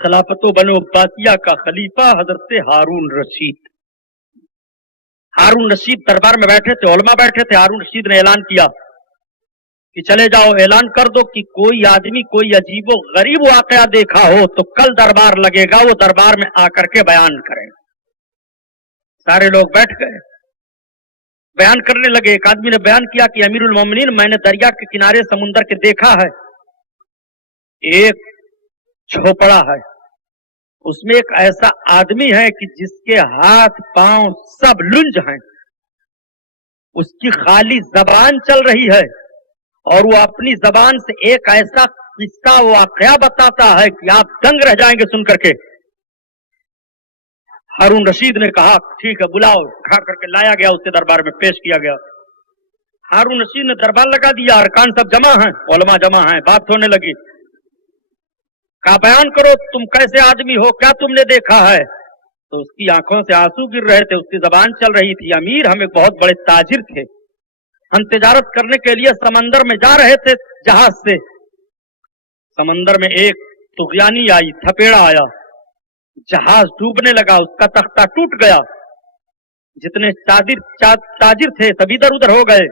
خلافت بنو عباسیہ کا خلیفہ حضرت ہارون رشید۔ ہارون رشید دربار میں بیٹھے تھے، علماء بیٹھے تھے، ہارون رشید نے اعلان کیا کہ چلے جاؤ اعلان کر دو کہ کوئی آدمی کوئی عجیب و غریب واقعہ دیکھا ہو تو کل دربار لگے گا، وہ دربار میں آ کر کے بیان کرے۔ سارے لوگ بیٹھ گئے، بیان کرنے لگے۔ ایک آدمی نے بیان کیا کہ امیر المومنین میں نے دریا کے کنارے سمندر کے دیکھا ہے، ایک جھوپڑا ہے، اس میں ایک ایسا آدمی ہے کہ جس کے ہاتھ پاؤں سب لنج ہیں، اس کی خالی زبان چل رہی ہے، اور وہ اپنی زبان سے ایک ایسا قصہ واقعہ بتاتا ہے کہ آپ دنگ رہ جائیں گے سن کر کے۔ ہارون رشید نے کہا ٹھیک ہے بلاؤ، اٹھا کر کے لایا گیا، اسے دربار میں پیش کیا گیا۔ ہارون رشید نے دربار لگا دیا، ارکان سب جمع ہیں، علماء جمع ہیں، بات ہونے لگی۔ کہا بیان کرو تم کیسے آدمی ہو، کیا تم نے دیکھا ہے؟ تو اس کی آنکھوں سے آنسو گر رہے تھے، اس کی زبان چل رہی تھی۔ امیر ہم ایک بہت بڑے تاجر تھے، ہم تجارت کرنے کے لیے سمندر میں جا رہے تھے جہاز سے، سمندر میں ایک طغیانی آئی، تھپیڑا آیا، جہاز ڈوبنے لگا، اس کا تختہ ٹوٹ گیا، جتنے تاجر تھے سب ادھر ادھر ہو گئے،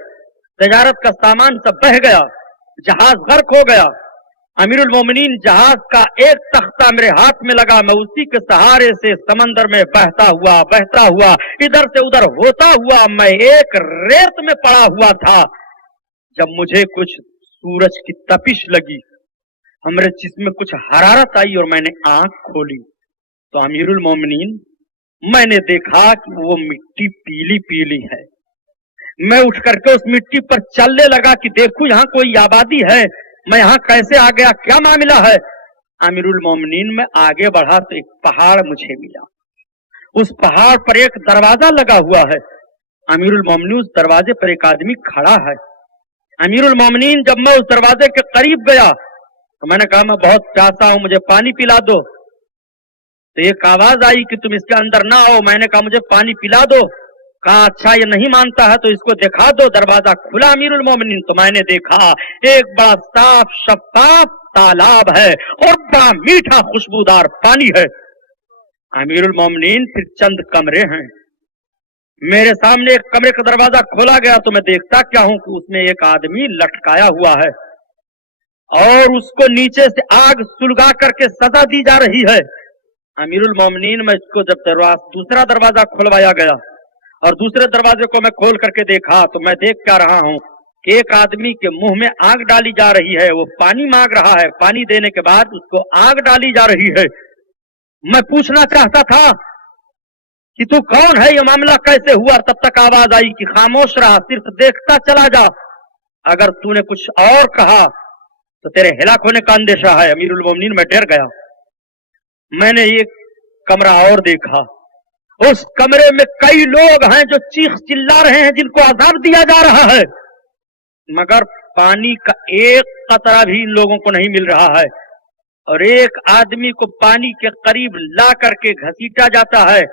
تجارت کا سامان سب بہہ گیا، جہاز غرق ہو گیا۔ امیر المومنین جہاز کا ایک تختہ میرے ہاتھ میں لگا، میں اسی کے سہارے سے سمندر میں بہتا ہوا ادھر سے ادھر ہوتا ہوا میں ایک ریت میں پڑا ہوا تھا، جب مجھے کچھ سورج کی تپش لگی، ہمارے جسم میں کچھ حرارت آئی اور میں نے آنکھ کھولی تو امیر المومنین میں نے دیکھا کہ وہ مٹی پیلی پیلی ہے۔ میں اٹھ کر کے اس مٹی پر چلنے لگا کہ دیکھوں یہاں کوئی آبادی ہے، میں یہاں کیسے آ گیا، کیا معاملہ ہے؟ امیر المومنین میں آگے بڑھا تو ایک پہاڑ مجھے ملا، اس پہاڑ پر ایک دروازہ لگا ہوا ہے، امیر المومنین اس دروازے پر ایک آدمی کھڑا ہے۔ امیر المومنین جب میں اس دروازے کے قریب گیا تو میں نے کہا میں بہت پیاسا ہوں، مجھے پانی پلا دو۔ تو ایک آواز آئی کہ تم اس کے اندر نہ آؤ، میں نے کہا مجھے پانی پلا دو، کہا اچھا یہ نہیں مانتا ہے تو اس کو دکھا دو۔ دروازہ کھلا امیر المومنین تو میں نے دیکھا ایک بڑا صاف شفاف تالاب ہے اور بڑا میٹھا خوشبودار پانی ہے۔ امیر المومنین پھر چند کمرے ہیں، میرے سامنے ایک کمرے کا دروازہ کھولا گیا تو میں دیکھتا کیا ہوں کہ اس میں ایک آدمی لٹکایا ہوا ہے اور اس کو نیچے سے آگ سلگا کر کے سزا دی جا رہی ہے۔ अमीरुल मोमिनीन में इसको जब दूसरा दरवाजा खुलवाया गया और दूसरे दरवाजे को मैं खोल करके देखा तो मैं देख क्या रहा हूँ कि एक आदमी के मुंह में आग डाली जा रही है, वो पानी मांग रहा है, पानी देने के बाद उसको आग डाली जा रही है। मैं पूछना चाहता था कि तू कौन है, ये मामला कैसे हुआ, तब तक आवाज आई कि खामोश रहा, सिर्फ देखता चला जा, अगर तूने कुछ और कहा तो तेरे हिलाक होने का अंदेशा है। अमीरुल मोमिनीन में डर गया। मैंने एक कमरा और देखा, उस कमरे में कई लोग हैं जो चीख चिल्ला रहे हैं, जिनको अजाब दिया जा रहा है, मगर पानी का एक कतरा भी इन लोगों को नहीं मिल रहा है। और एक आदमी को पानी के करीब ला करके घसीटा जाता है,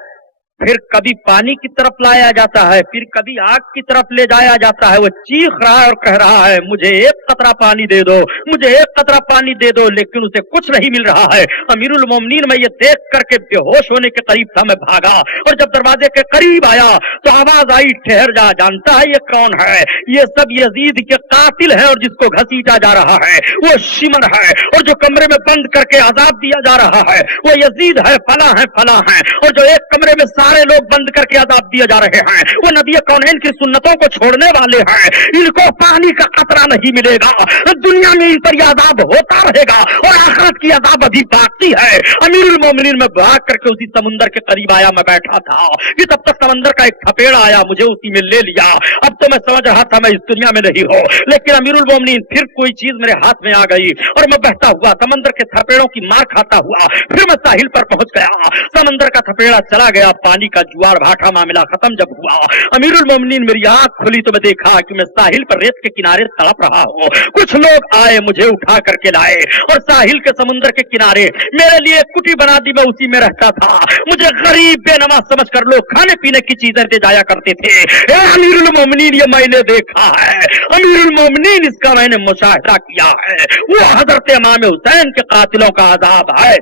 फिर कभी पानी की तरफ लाया जाता है, फिर कभी आग की तरफ ले जाया जाता है। वो चीख रहा है और कह रहा है मुझे एक कतरा पानी दे दो, मुझे एक कतरा पानी दे दो, लेकिन उसे कुछ नहीं मिल रहा है। अमीरुल मोमिनीन में ये देख करके बेहोश होने के करीब था, मैं भागा और जब दरवाजे के करीब आया तो आवाज आई, ठहर जा, जानता है ये कौन है? ये सब यजीद के कातिल है और जिसको घसीटा जा रहा है वो शिमर है, और जो कमरे में बंद करके अजाब दिया जा रहा है वो यजीद है, फला है, फला है। और जो एक कमरे में सारे लोग बंद करके अजाब दिए जा रहे हैं वो नबी कौनैन की सुन्नतों को छोड़ने वाले हैं। इनको पानी का कतरा नहीं मिलेगा, दुनिया में इन पर अजाब होता रहेगा और आखिरत की अजाब अभी बाकी है। अमीरुल मोमिनीन में भाग करके उसी समुंदर के करीब आया, मैं बैठा था कि तब तक समंदर का एक थपेड़ा आया, मुझे उसी में ले लिया। अब तो मैं समझ रहा था मैं इस दुनिया में नहीं हूं, लेकिन अमीरुल मोमिनीन फिर कोई चीज मेरे हाथ में आ गई और मैं बहता हुआ समंदर के थपेड़ों की मार खाता हुआ फिर मैं साहिल पर पहुंच गया। समंदर का थपेड़ा चला गया, पानी का जुआर भाटा मामला खत्म जब हुआ, अमीरुल मोमिनीन मेरी आंख खुली तो मैं देखा कि मैं साहिल पर रेत के किनारे तड़प रहा हूँ। कुछ लोग आए, मुझे उठा करके लाए और साहिल के समुद्र के किनारे मेरे लिए कुटी बना दी, मैं उसी में रहता था। मुझे गरीब बेनमाज समझकर लोग खाने पीने की चीजें दे जाया करते थे। अमीरुल मोमिनीन ये मैंने देखा है, अमीरुल मोमिनीन इसका मैंने मुशाहिदा किया है। वो हजरत इमाम हुसैन के कातिलों का अजाब है।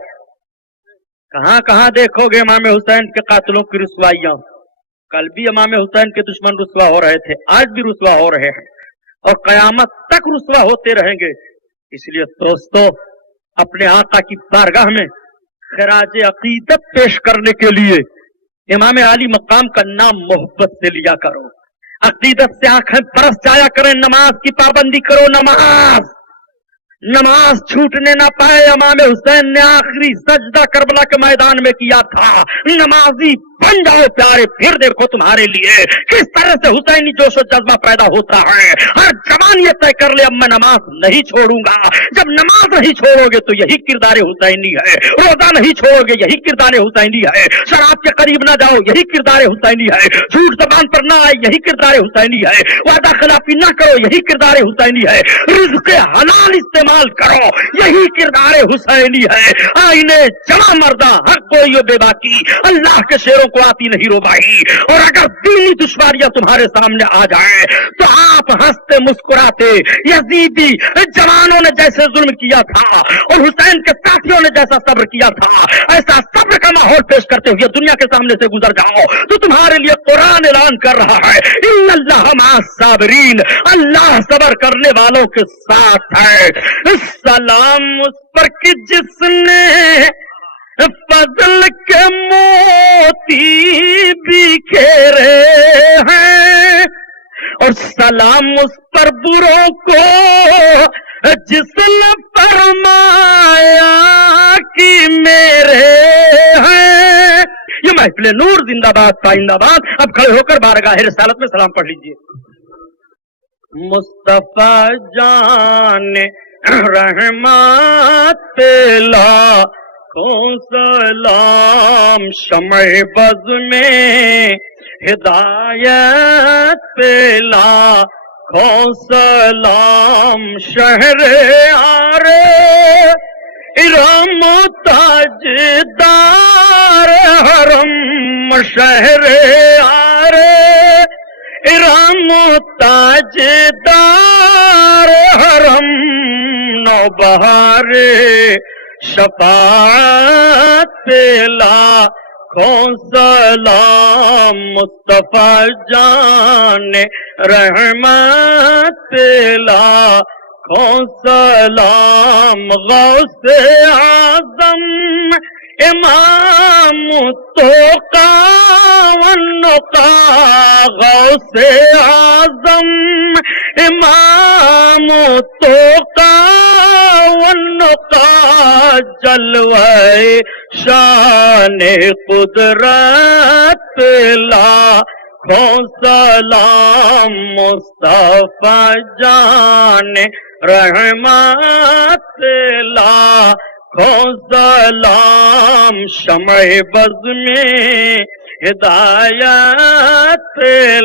कहां कहां देखोगे इमाम हुसैन के कातिलों की रुसवाइयां। कल भी इमाम हुसैन के दुश्मन रुसवा हो रहे थे, आज भी रुसवा हो रहे हैं और कयामत तक रुसवा होते रहेंगे। इसलिए दोस्तों, अपने आका की बारगाह में खराज अकीदत पेश करने के लिए इमाम आली मकाम का नाम मोहब्बत से लिया करो, अकीदत से आंखें बरस जाया करें, नमाज की पाबंदी करो। नमाज छूटने ना पाए। इमाम हुसैन ने आखिरी सजदा करबला के मैदान में किया था। नमाजी बन जाओ प्यारे, फिर देखो तुम्हारे लिए किस तरह से हुसैनी जोश और जज्बा पैदा होता है। हर जवान ये तय कर ले अब मैं नमाज नहीं छोड़ूंगा। जब नमाज नहीं छोड़ोगे तो यही किरदार हुसैनी है, रोजा नहीं छोड़ोगे यही किरदार हुसैनी है, शराब के करीब ना जाओ यही किरदार हुसैनी है, झूठ जबान पर ना आए यही किरदार हुसैनी है, वादा खिलाफी ना करो यही किरदार हुसैनी है, रिज़्क़े हलाल इस्तेमाल करो यही किरदार हुसैनी है। आईने जमा मर्दा हक कोई बेबाकी, अल्लाह के शेरों को आती नहीं रोबाई। और अगर दीनी दुश्वारियां तुम्हारे सामने आ जाए तो आप हंसते मुस्कुराते यजीदी जवानों ने जैसे जुल्म किया था और हुसैन के साथियों ने जैसा सब्र किया था, ऐसा सब्र का माहौल पेश करते हुए दुनिया के सामने से गुजर जाओ तो तुम्हारे लिए कुरान ऐलान कर रहा है, इन्नल्लाह मअस साबिरीन, अल्लाह सब्र करने वालों के साथ है। सलाम उस पर कि जिसने फजल के मोती बिखेरे हैं, और सलाम उस पर बुरों को जिसने फरमाया कि मेरे हैं। ये महफिल नूर जिंदाबाद पाइंदाबाद। अब खड़े होकर बारगाह रिसालत में सलाम पढ़ लीजिए। मुस्तफा जान रहमत ला को सलाम, शमअ बज़ में हिदायत पेला को सलाम, शहरे आरे इरम ताजदार हरम, शहरे आरे इरम ताजदार हरम, नौबहार शफाअत पेला को सलाम, मुस्तफा जान रहमत पेला को सलाम, गौसे आज़म امام تو کا غوث اعظم، امام تو کا جلوہ شان قدرت لاکھوں سلام مصطفیٰ جان رحمت لاکھوں سلام، شمع بز میں ہدایت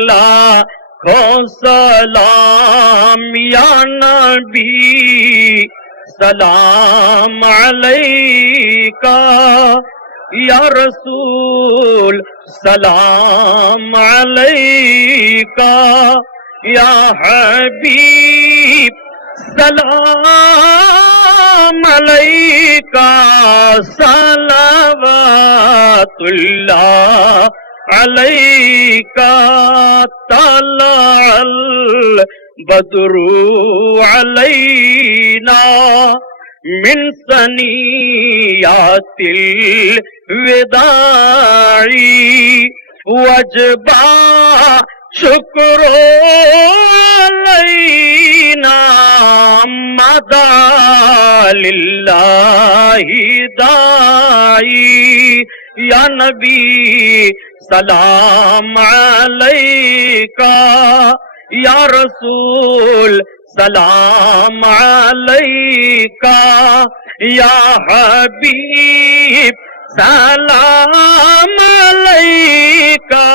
لاکھوں سلام، یا نبی سلام علیکہ، یا رسول سلام علیکہ، یا حبیب سلام علیکہ، صلوات اللہ علیکہ، طلع البدر علینا من ثنیات الوداع، وجبا شکر علینا مدى للہ داعی، یا نبی سلام علیکہ، یا رسول سلام علیکہ، یا حبیب سلام علیکہ،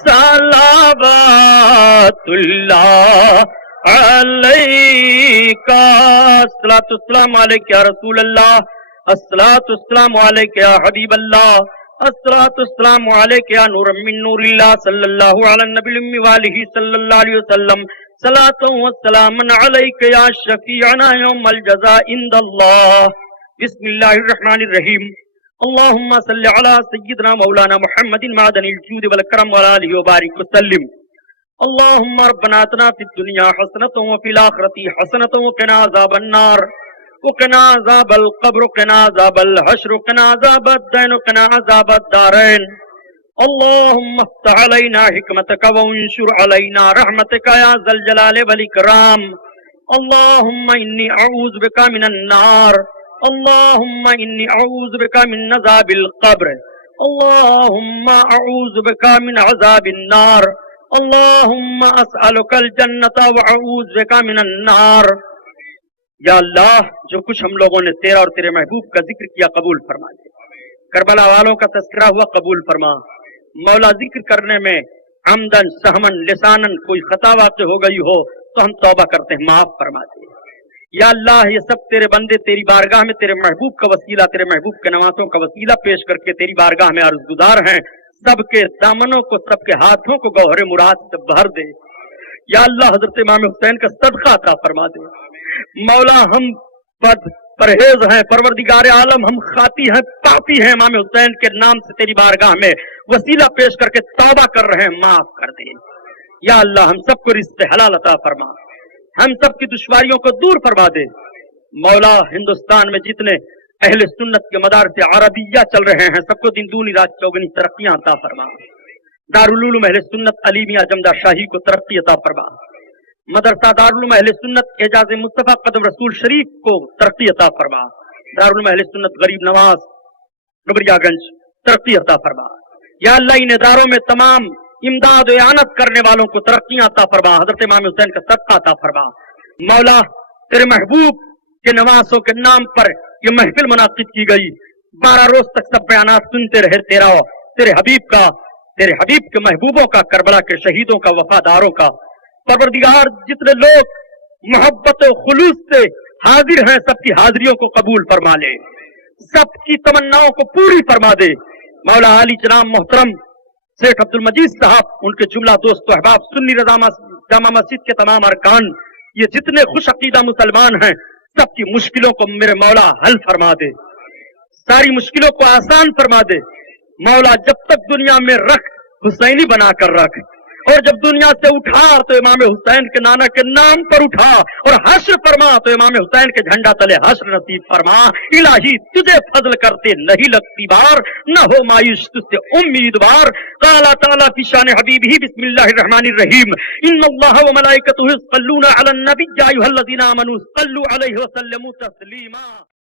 صلوات اللہ علیکہ، الصلاۃ والسلام علیکہ یا رسول اللہ، الصلاۃ والسلام علیکہ یا حبیب اللہ، الصلاۃ والسلام علیکہ یا نور من نور اللہ، صلی اللہ علی النبی الأمی وآلہ صلی اللہ علیہ وسلم، صلاۃ والسلام علیکہ یا شفیعنا یوم الجزاء عند اللہ۔ بسم اللہ الرحمن الرحیم، اللہم صلی علی سیدنا مولانا محمد معدن الجود والکرم وعلی آلہ وبارک وسلم۔ اللہم ربنا آتنا فی الدنیا حسنۃ وفی الآخرۃ حسنۃ وقنا عذاب النار وقنا عذاب القبر وقنا عذاب الحشر وقنا عذاب الدین وقنا عذاب الدارین۔ اللہم افتح علینا حکمتک وانشر علینا رحمتک یا ذا الجلال والاکرام۔ اللہم انی اعوذ بک من النار، اللہم انی اعوذ بک من عذاب القبر، اللہم اعوذ بک من عذاب النار، اللہم اسألک الجنۃ واعوذ بک من النار۔ یا اللہ، جو کچھ ہم لوگوں نے تیرا اور تیرے محبوب کا ذکر کیا قبول فرما دے، کربلا والوں کا تذکرہ ہوا قبول فرما۔ مولا ذکر کرنے میں عمدن سہمن لسانن کوئی خطا واقع ہو گئی ہو تو ہم توبہ کرتے ہیں، معاف فرما دے۔ یا اللہ، یہ سب تیرے بندے تیری بارگاہ میں تیرے محبوب کا وسیلہ، تیرے محبوب کے نوازوں کا وسیلہ پیش کر کے تیری بارگاہ میں عرض گزار ہیں، سب کے دامنوں کو، سب کے ہاتھوں کو گوہر مراد سے بھر دے۔ یا اللہ، حضرت امام حسین کا صدقہ عطا فرما دے۔ مولا، ہم پرہیز ہیں، پروردگار عالم ہم خاطی ہیں، پاپی ہیں، امام حسین کے نام سے تیری بارگاہ میں وسیلہ پیش کر کے توبہ کر رہے ہیں، معاف کر دے۔ یا اللہ، ہم سب کو رزق حلال عطا فرما، ہم سب کی دشواریوں کو دور فرما دے۔ مولا، ہندوستان میں جتنے اہل سنت کے مدارس عربیہ چل رہے ہیں، سب کو دن دونی رات چوگنی ترقیاں عطا فرما۔ دارالعلوم اہل سنت علیمیہ جمدہ شاہی کو ترقی عطا فرما۔ مدرسہ دارالعلوم اہل سنت اعجاز مصطفیٰ قدم رسول شریف کو ترقی عطا فرما۔ دارالعلوم اہل سنت غریب نواز ڈبریا گنج ترقی عطا فرما۔ یا اللہ، ان اداروں میں تمام امداد و اعانت کرنے والوں کو ترقیاں عطا فرما، حضرت امام حسین کا صدقہ عطا فرما۔ مولا، تیرے محبوب کے نوازوں کے نام پر یہ محفل منعقد کی گئی، 12 روز تک سب بیانات سنتے رہے تیرے حبیب کا، تیرے حبیب کے محبوبوں کا، کربلا کے شہیدوں کا، وفاداروں کا۔ پروردگار، جتنے لوگ محبت و خلوص سے حاضر ہیں، سب کی حاضریوں کو قبول فرما لے، سب کی تمناؤں کو پوری فرما دے۔ مولا، عالی جناب محترم شیخ عبد المجید صاحب، ان کے جملہ دوست و احباب، سنی رضا جامع مسجد کے تمام ارکان، یہ جتنے خوش عقیدہ مسلمان ہیں، سب کی مشکلوں کو میرے مولا حل فرما دے، ساری مشکلوں کو آسان فرما دے۔ مولا، جب تک دنیا میں رکھ، حسینی بنا کر رکھ۔ اور جب دنیا سے اٹھا تو امام حسین کے نانا کے نام پر اٹھا، اور حشر فرما تو امام حسین کے جھنڈا تلے حشر نصیب فرما۔ الہی تجھے فضل کرتے نہیں لگتی بار، نہ ہو مایوس تجھ سے امیدوار۔ قال تعالیٰ فی شان حبیبہ بسم اللہ الرحمن الرحیم ان اللہ وملائکتہ یصلون علی النبی یا ایھا الذین آمنوا صلوا علیہ وسلموا تسلیما۔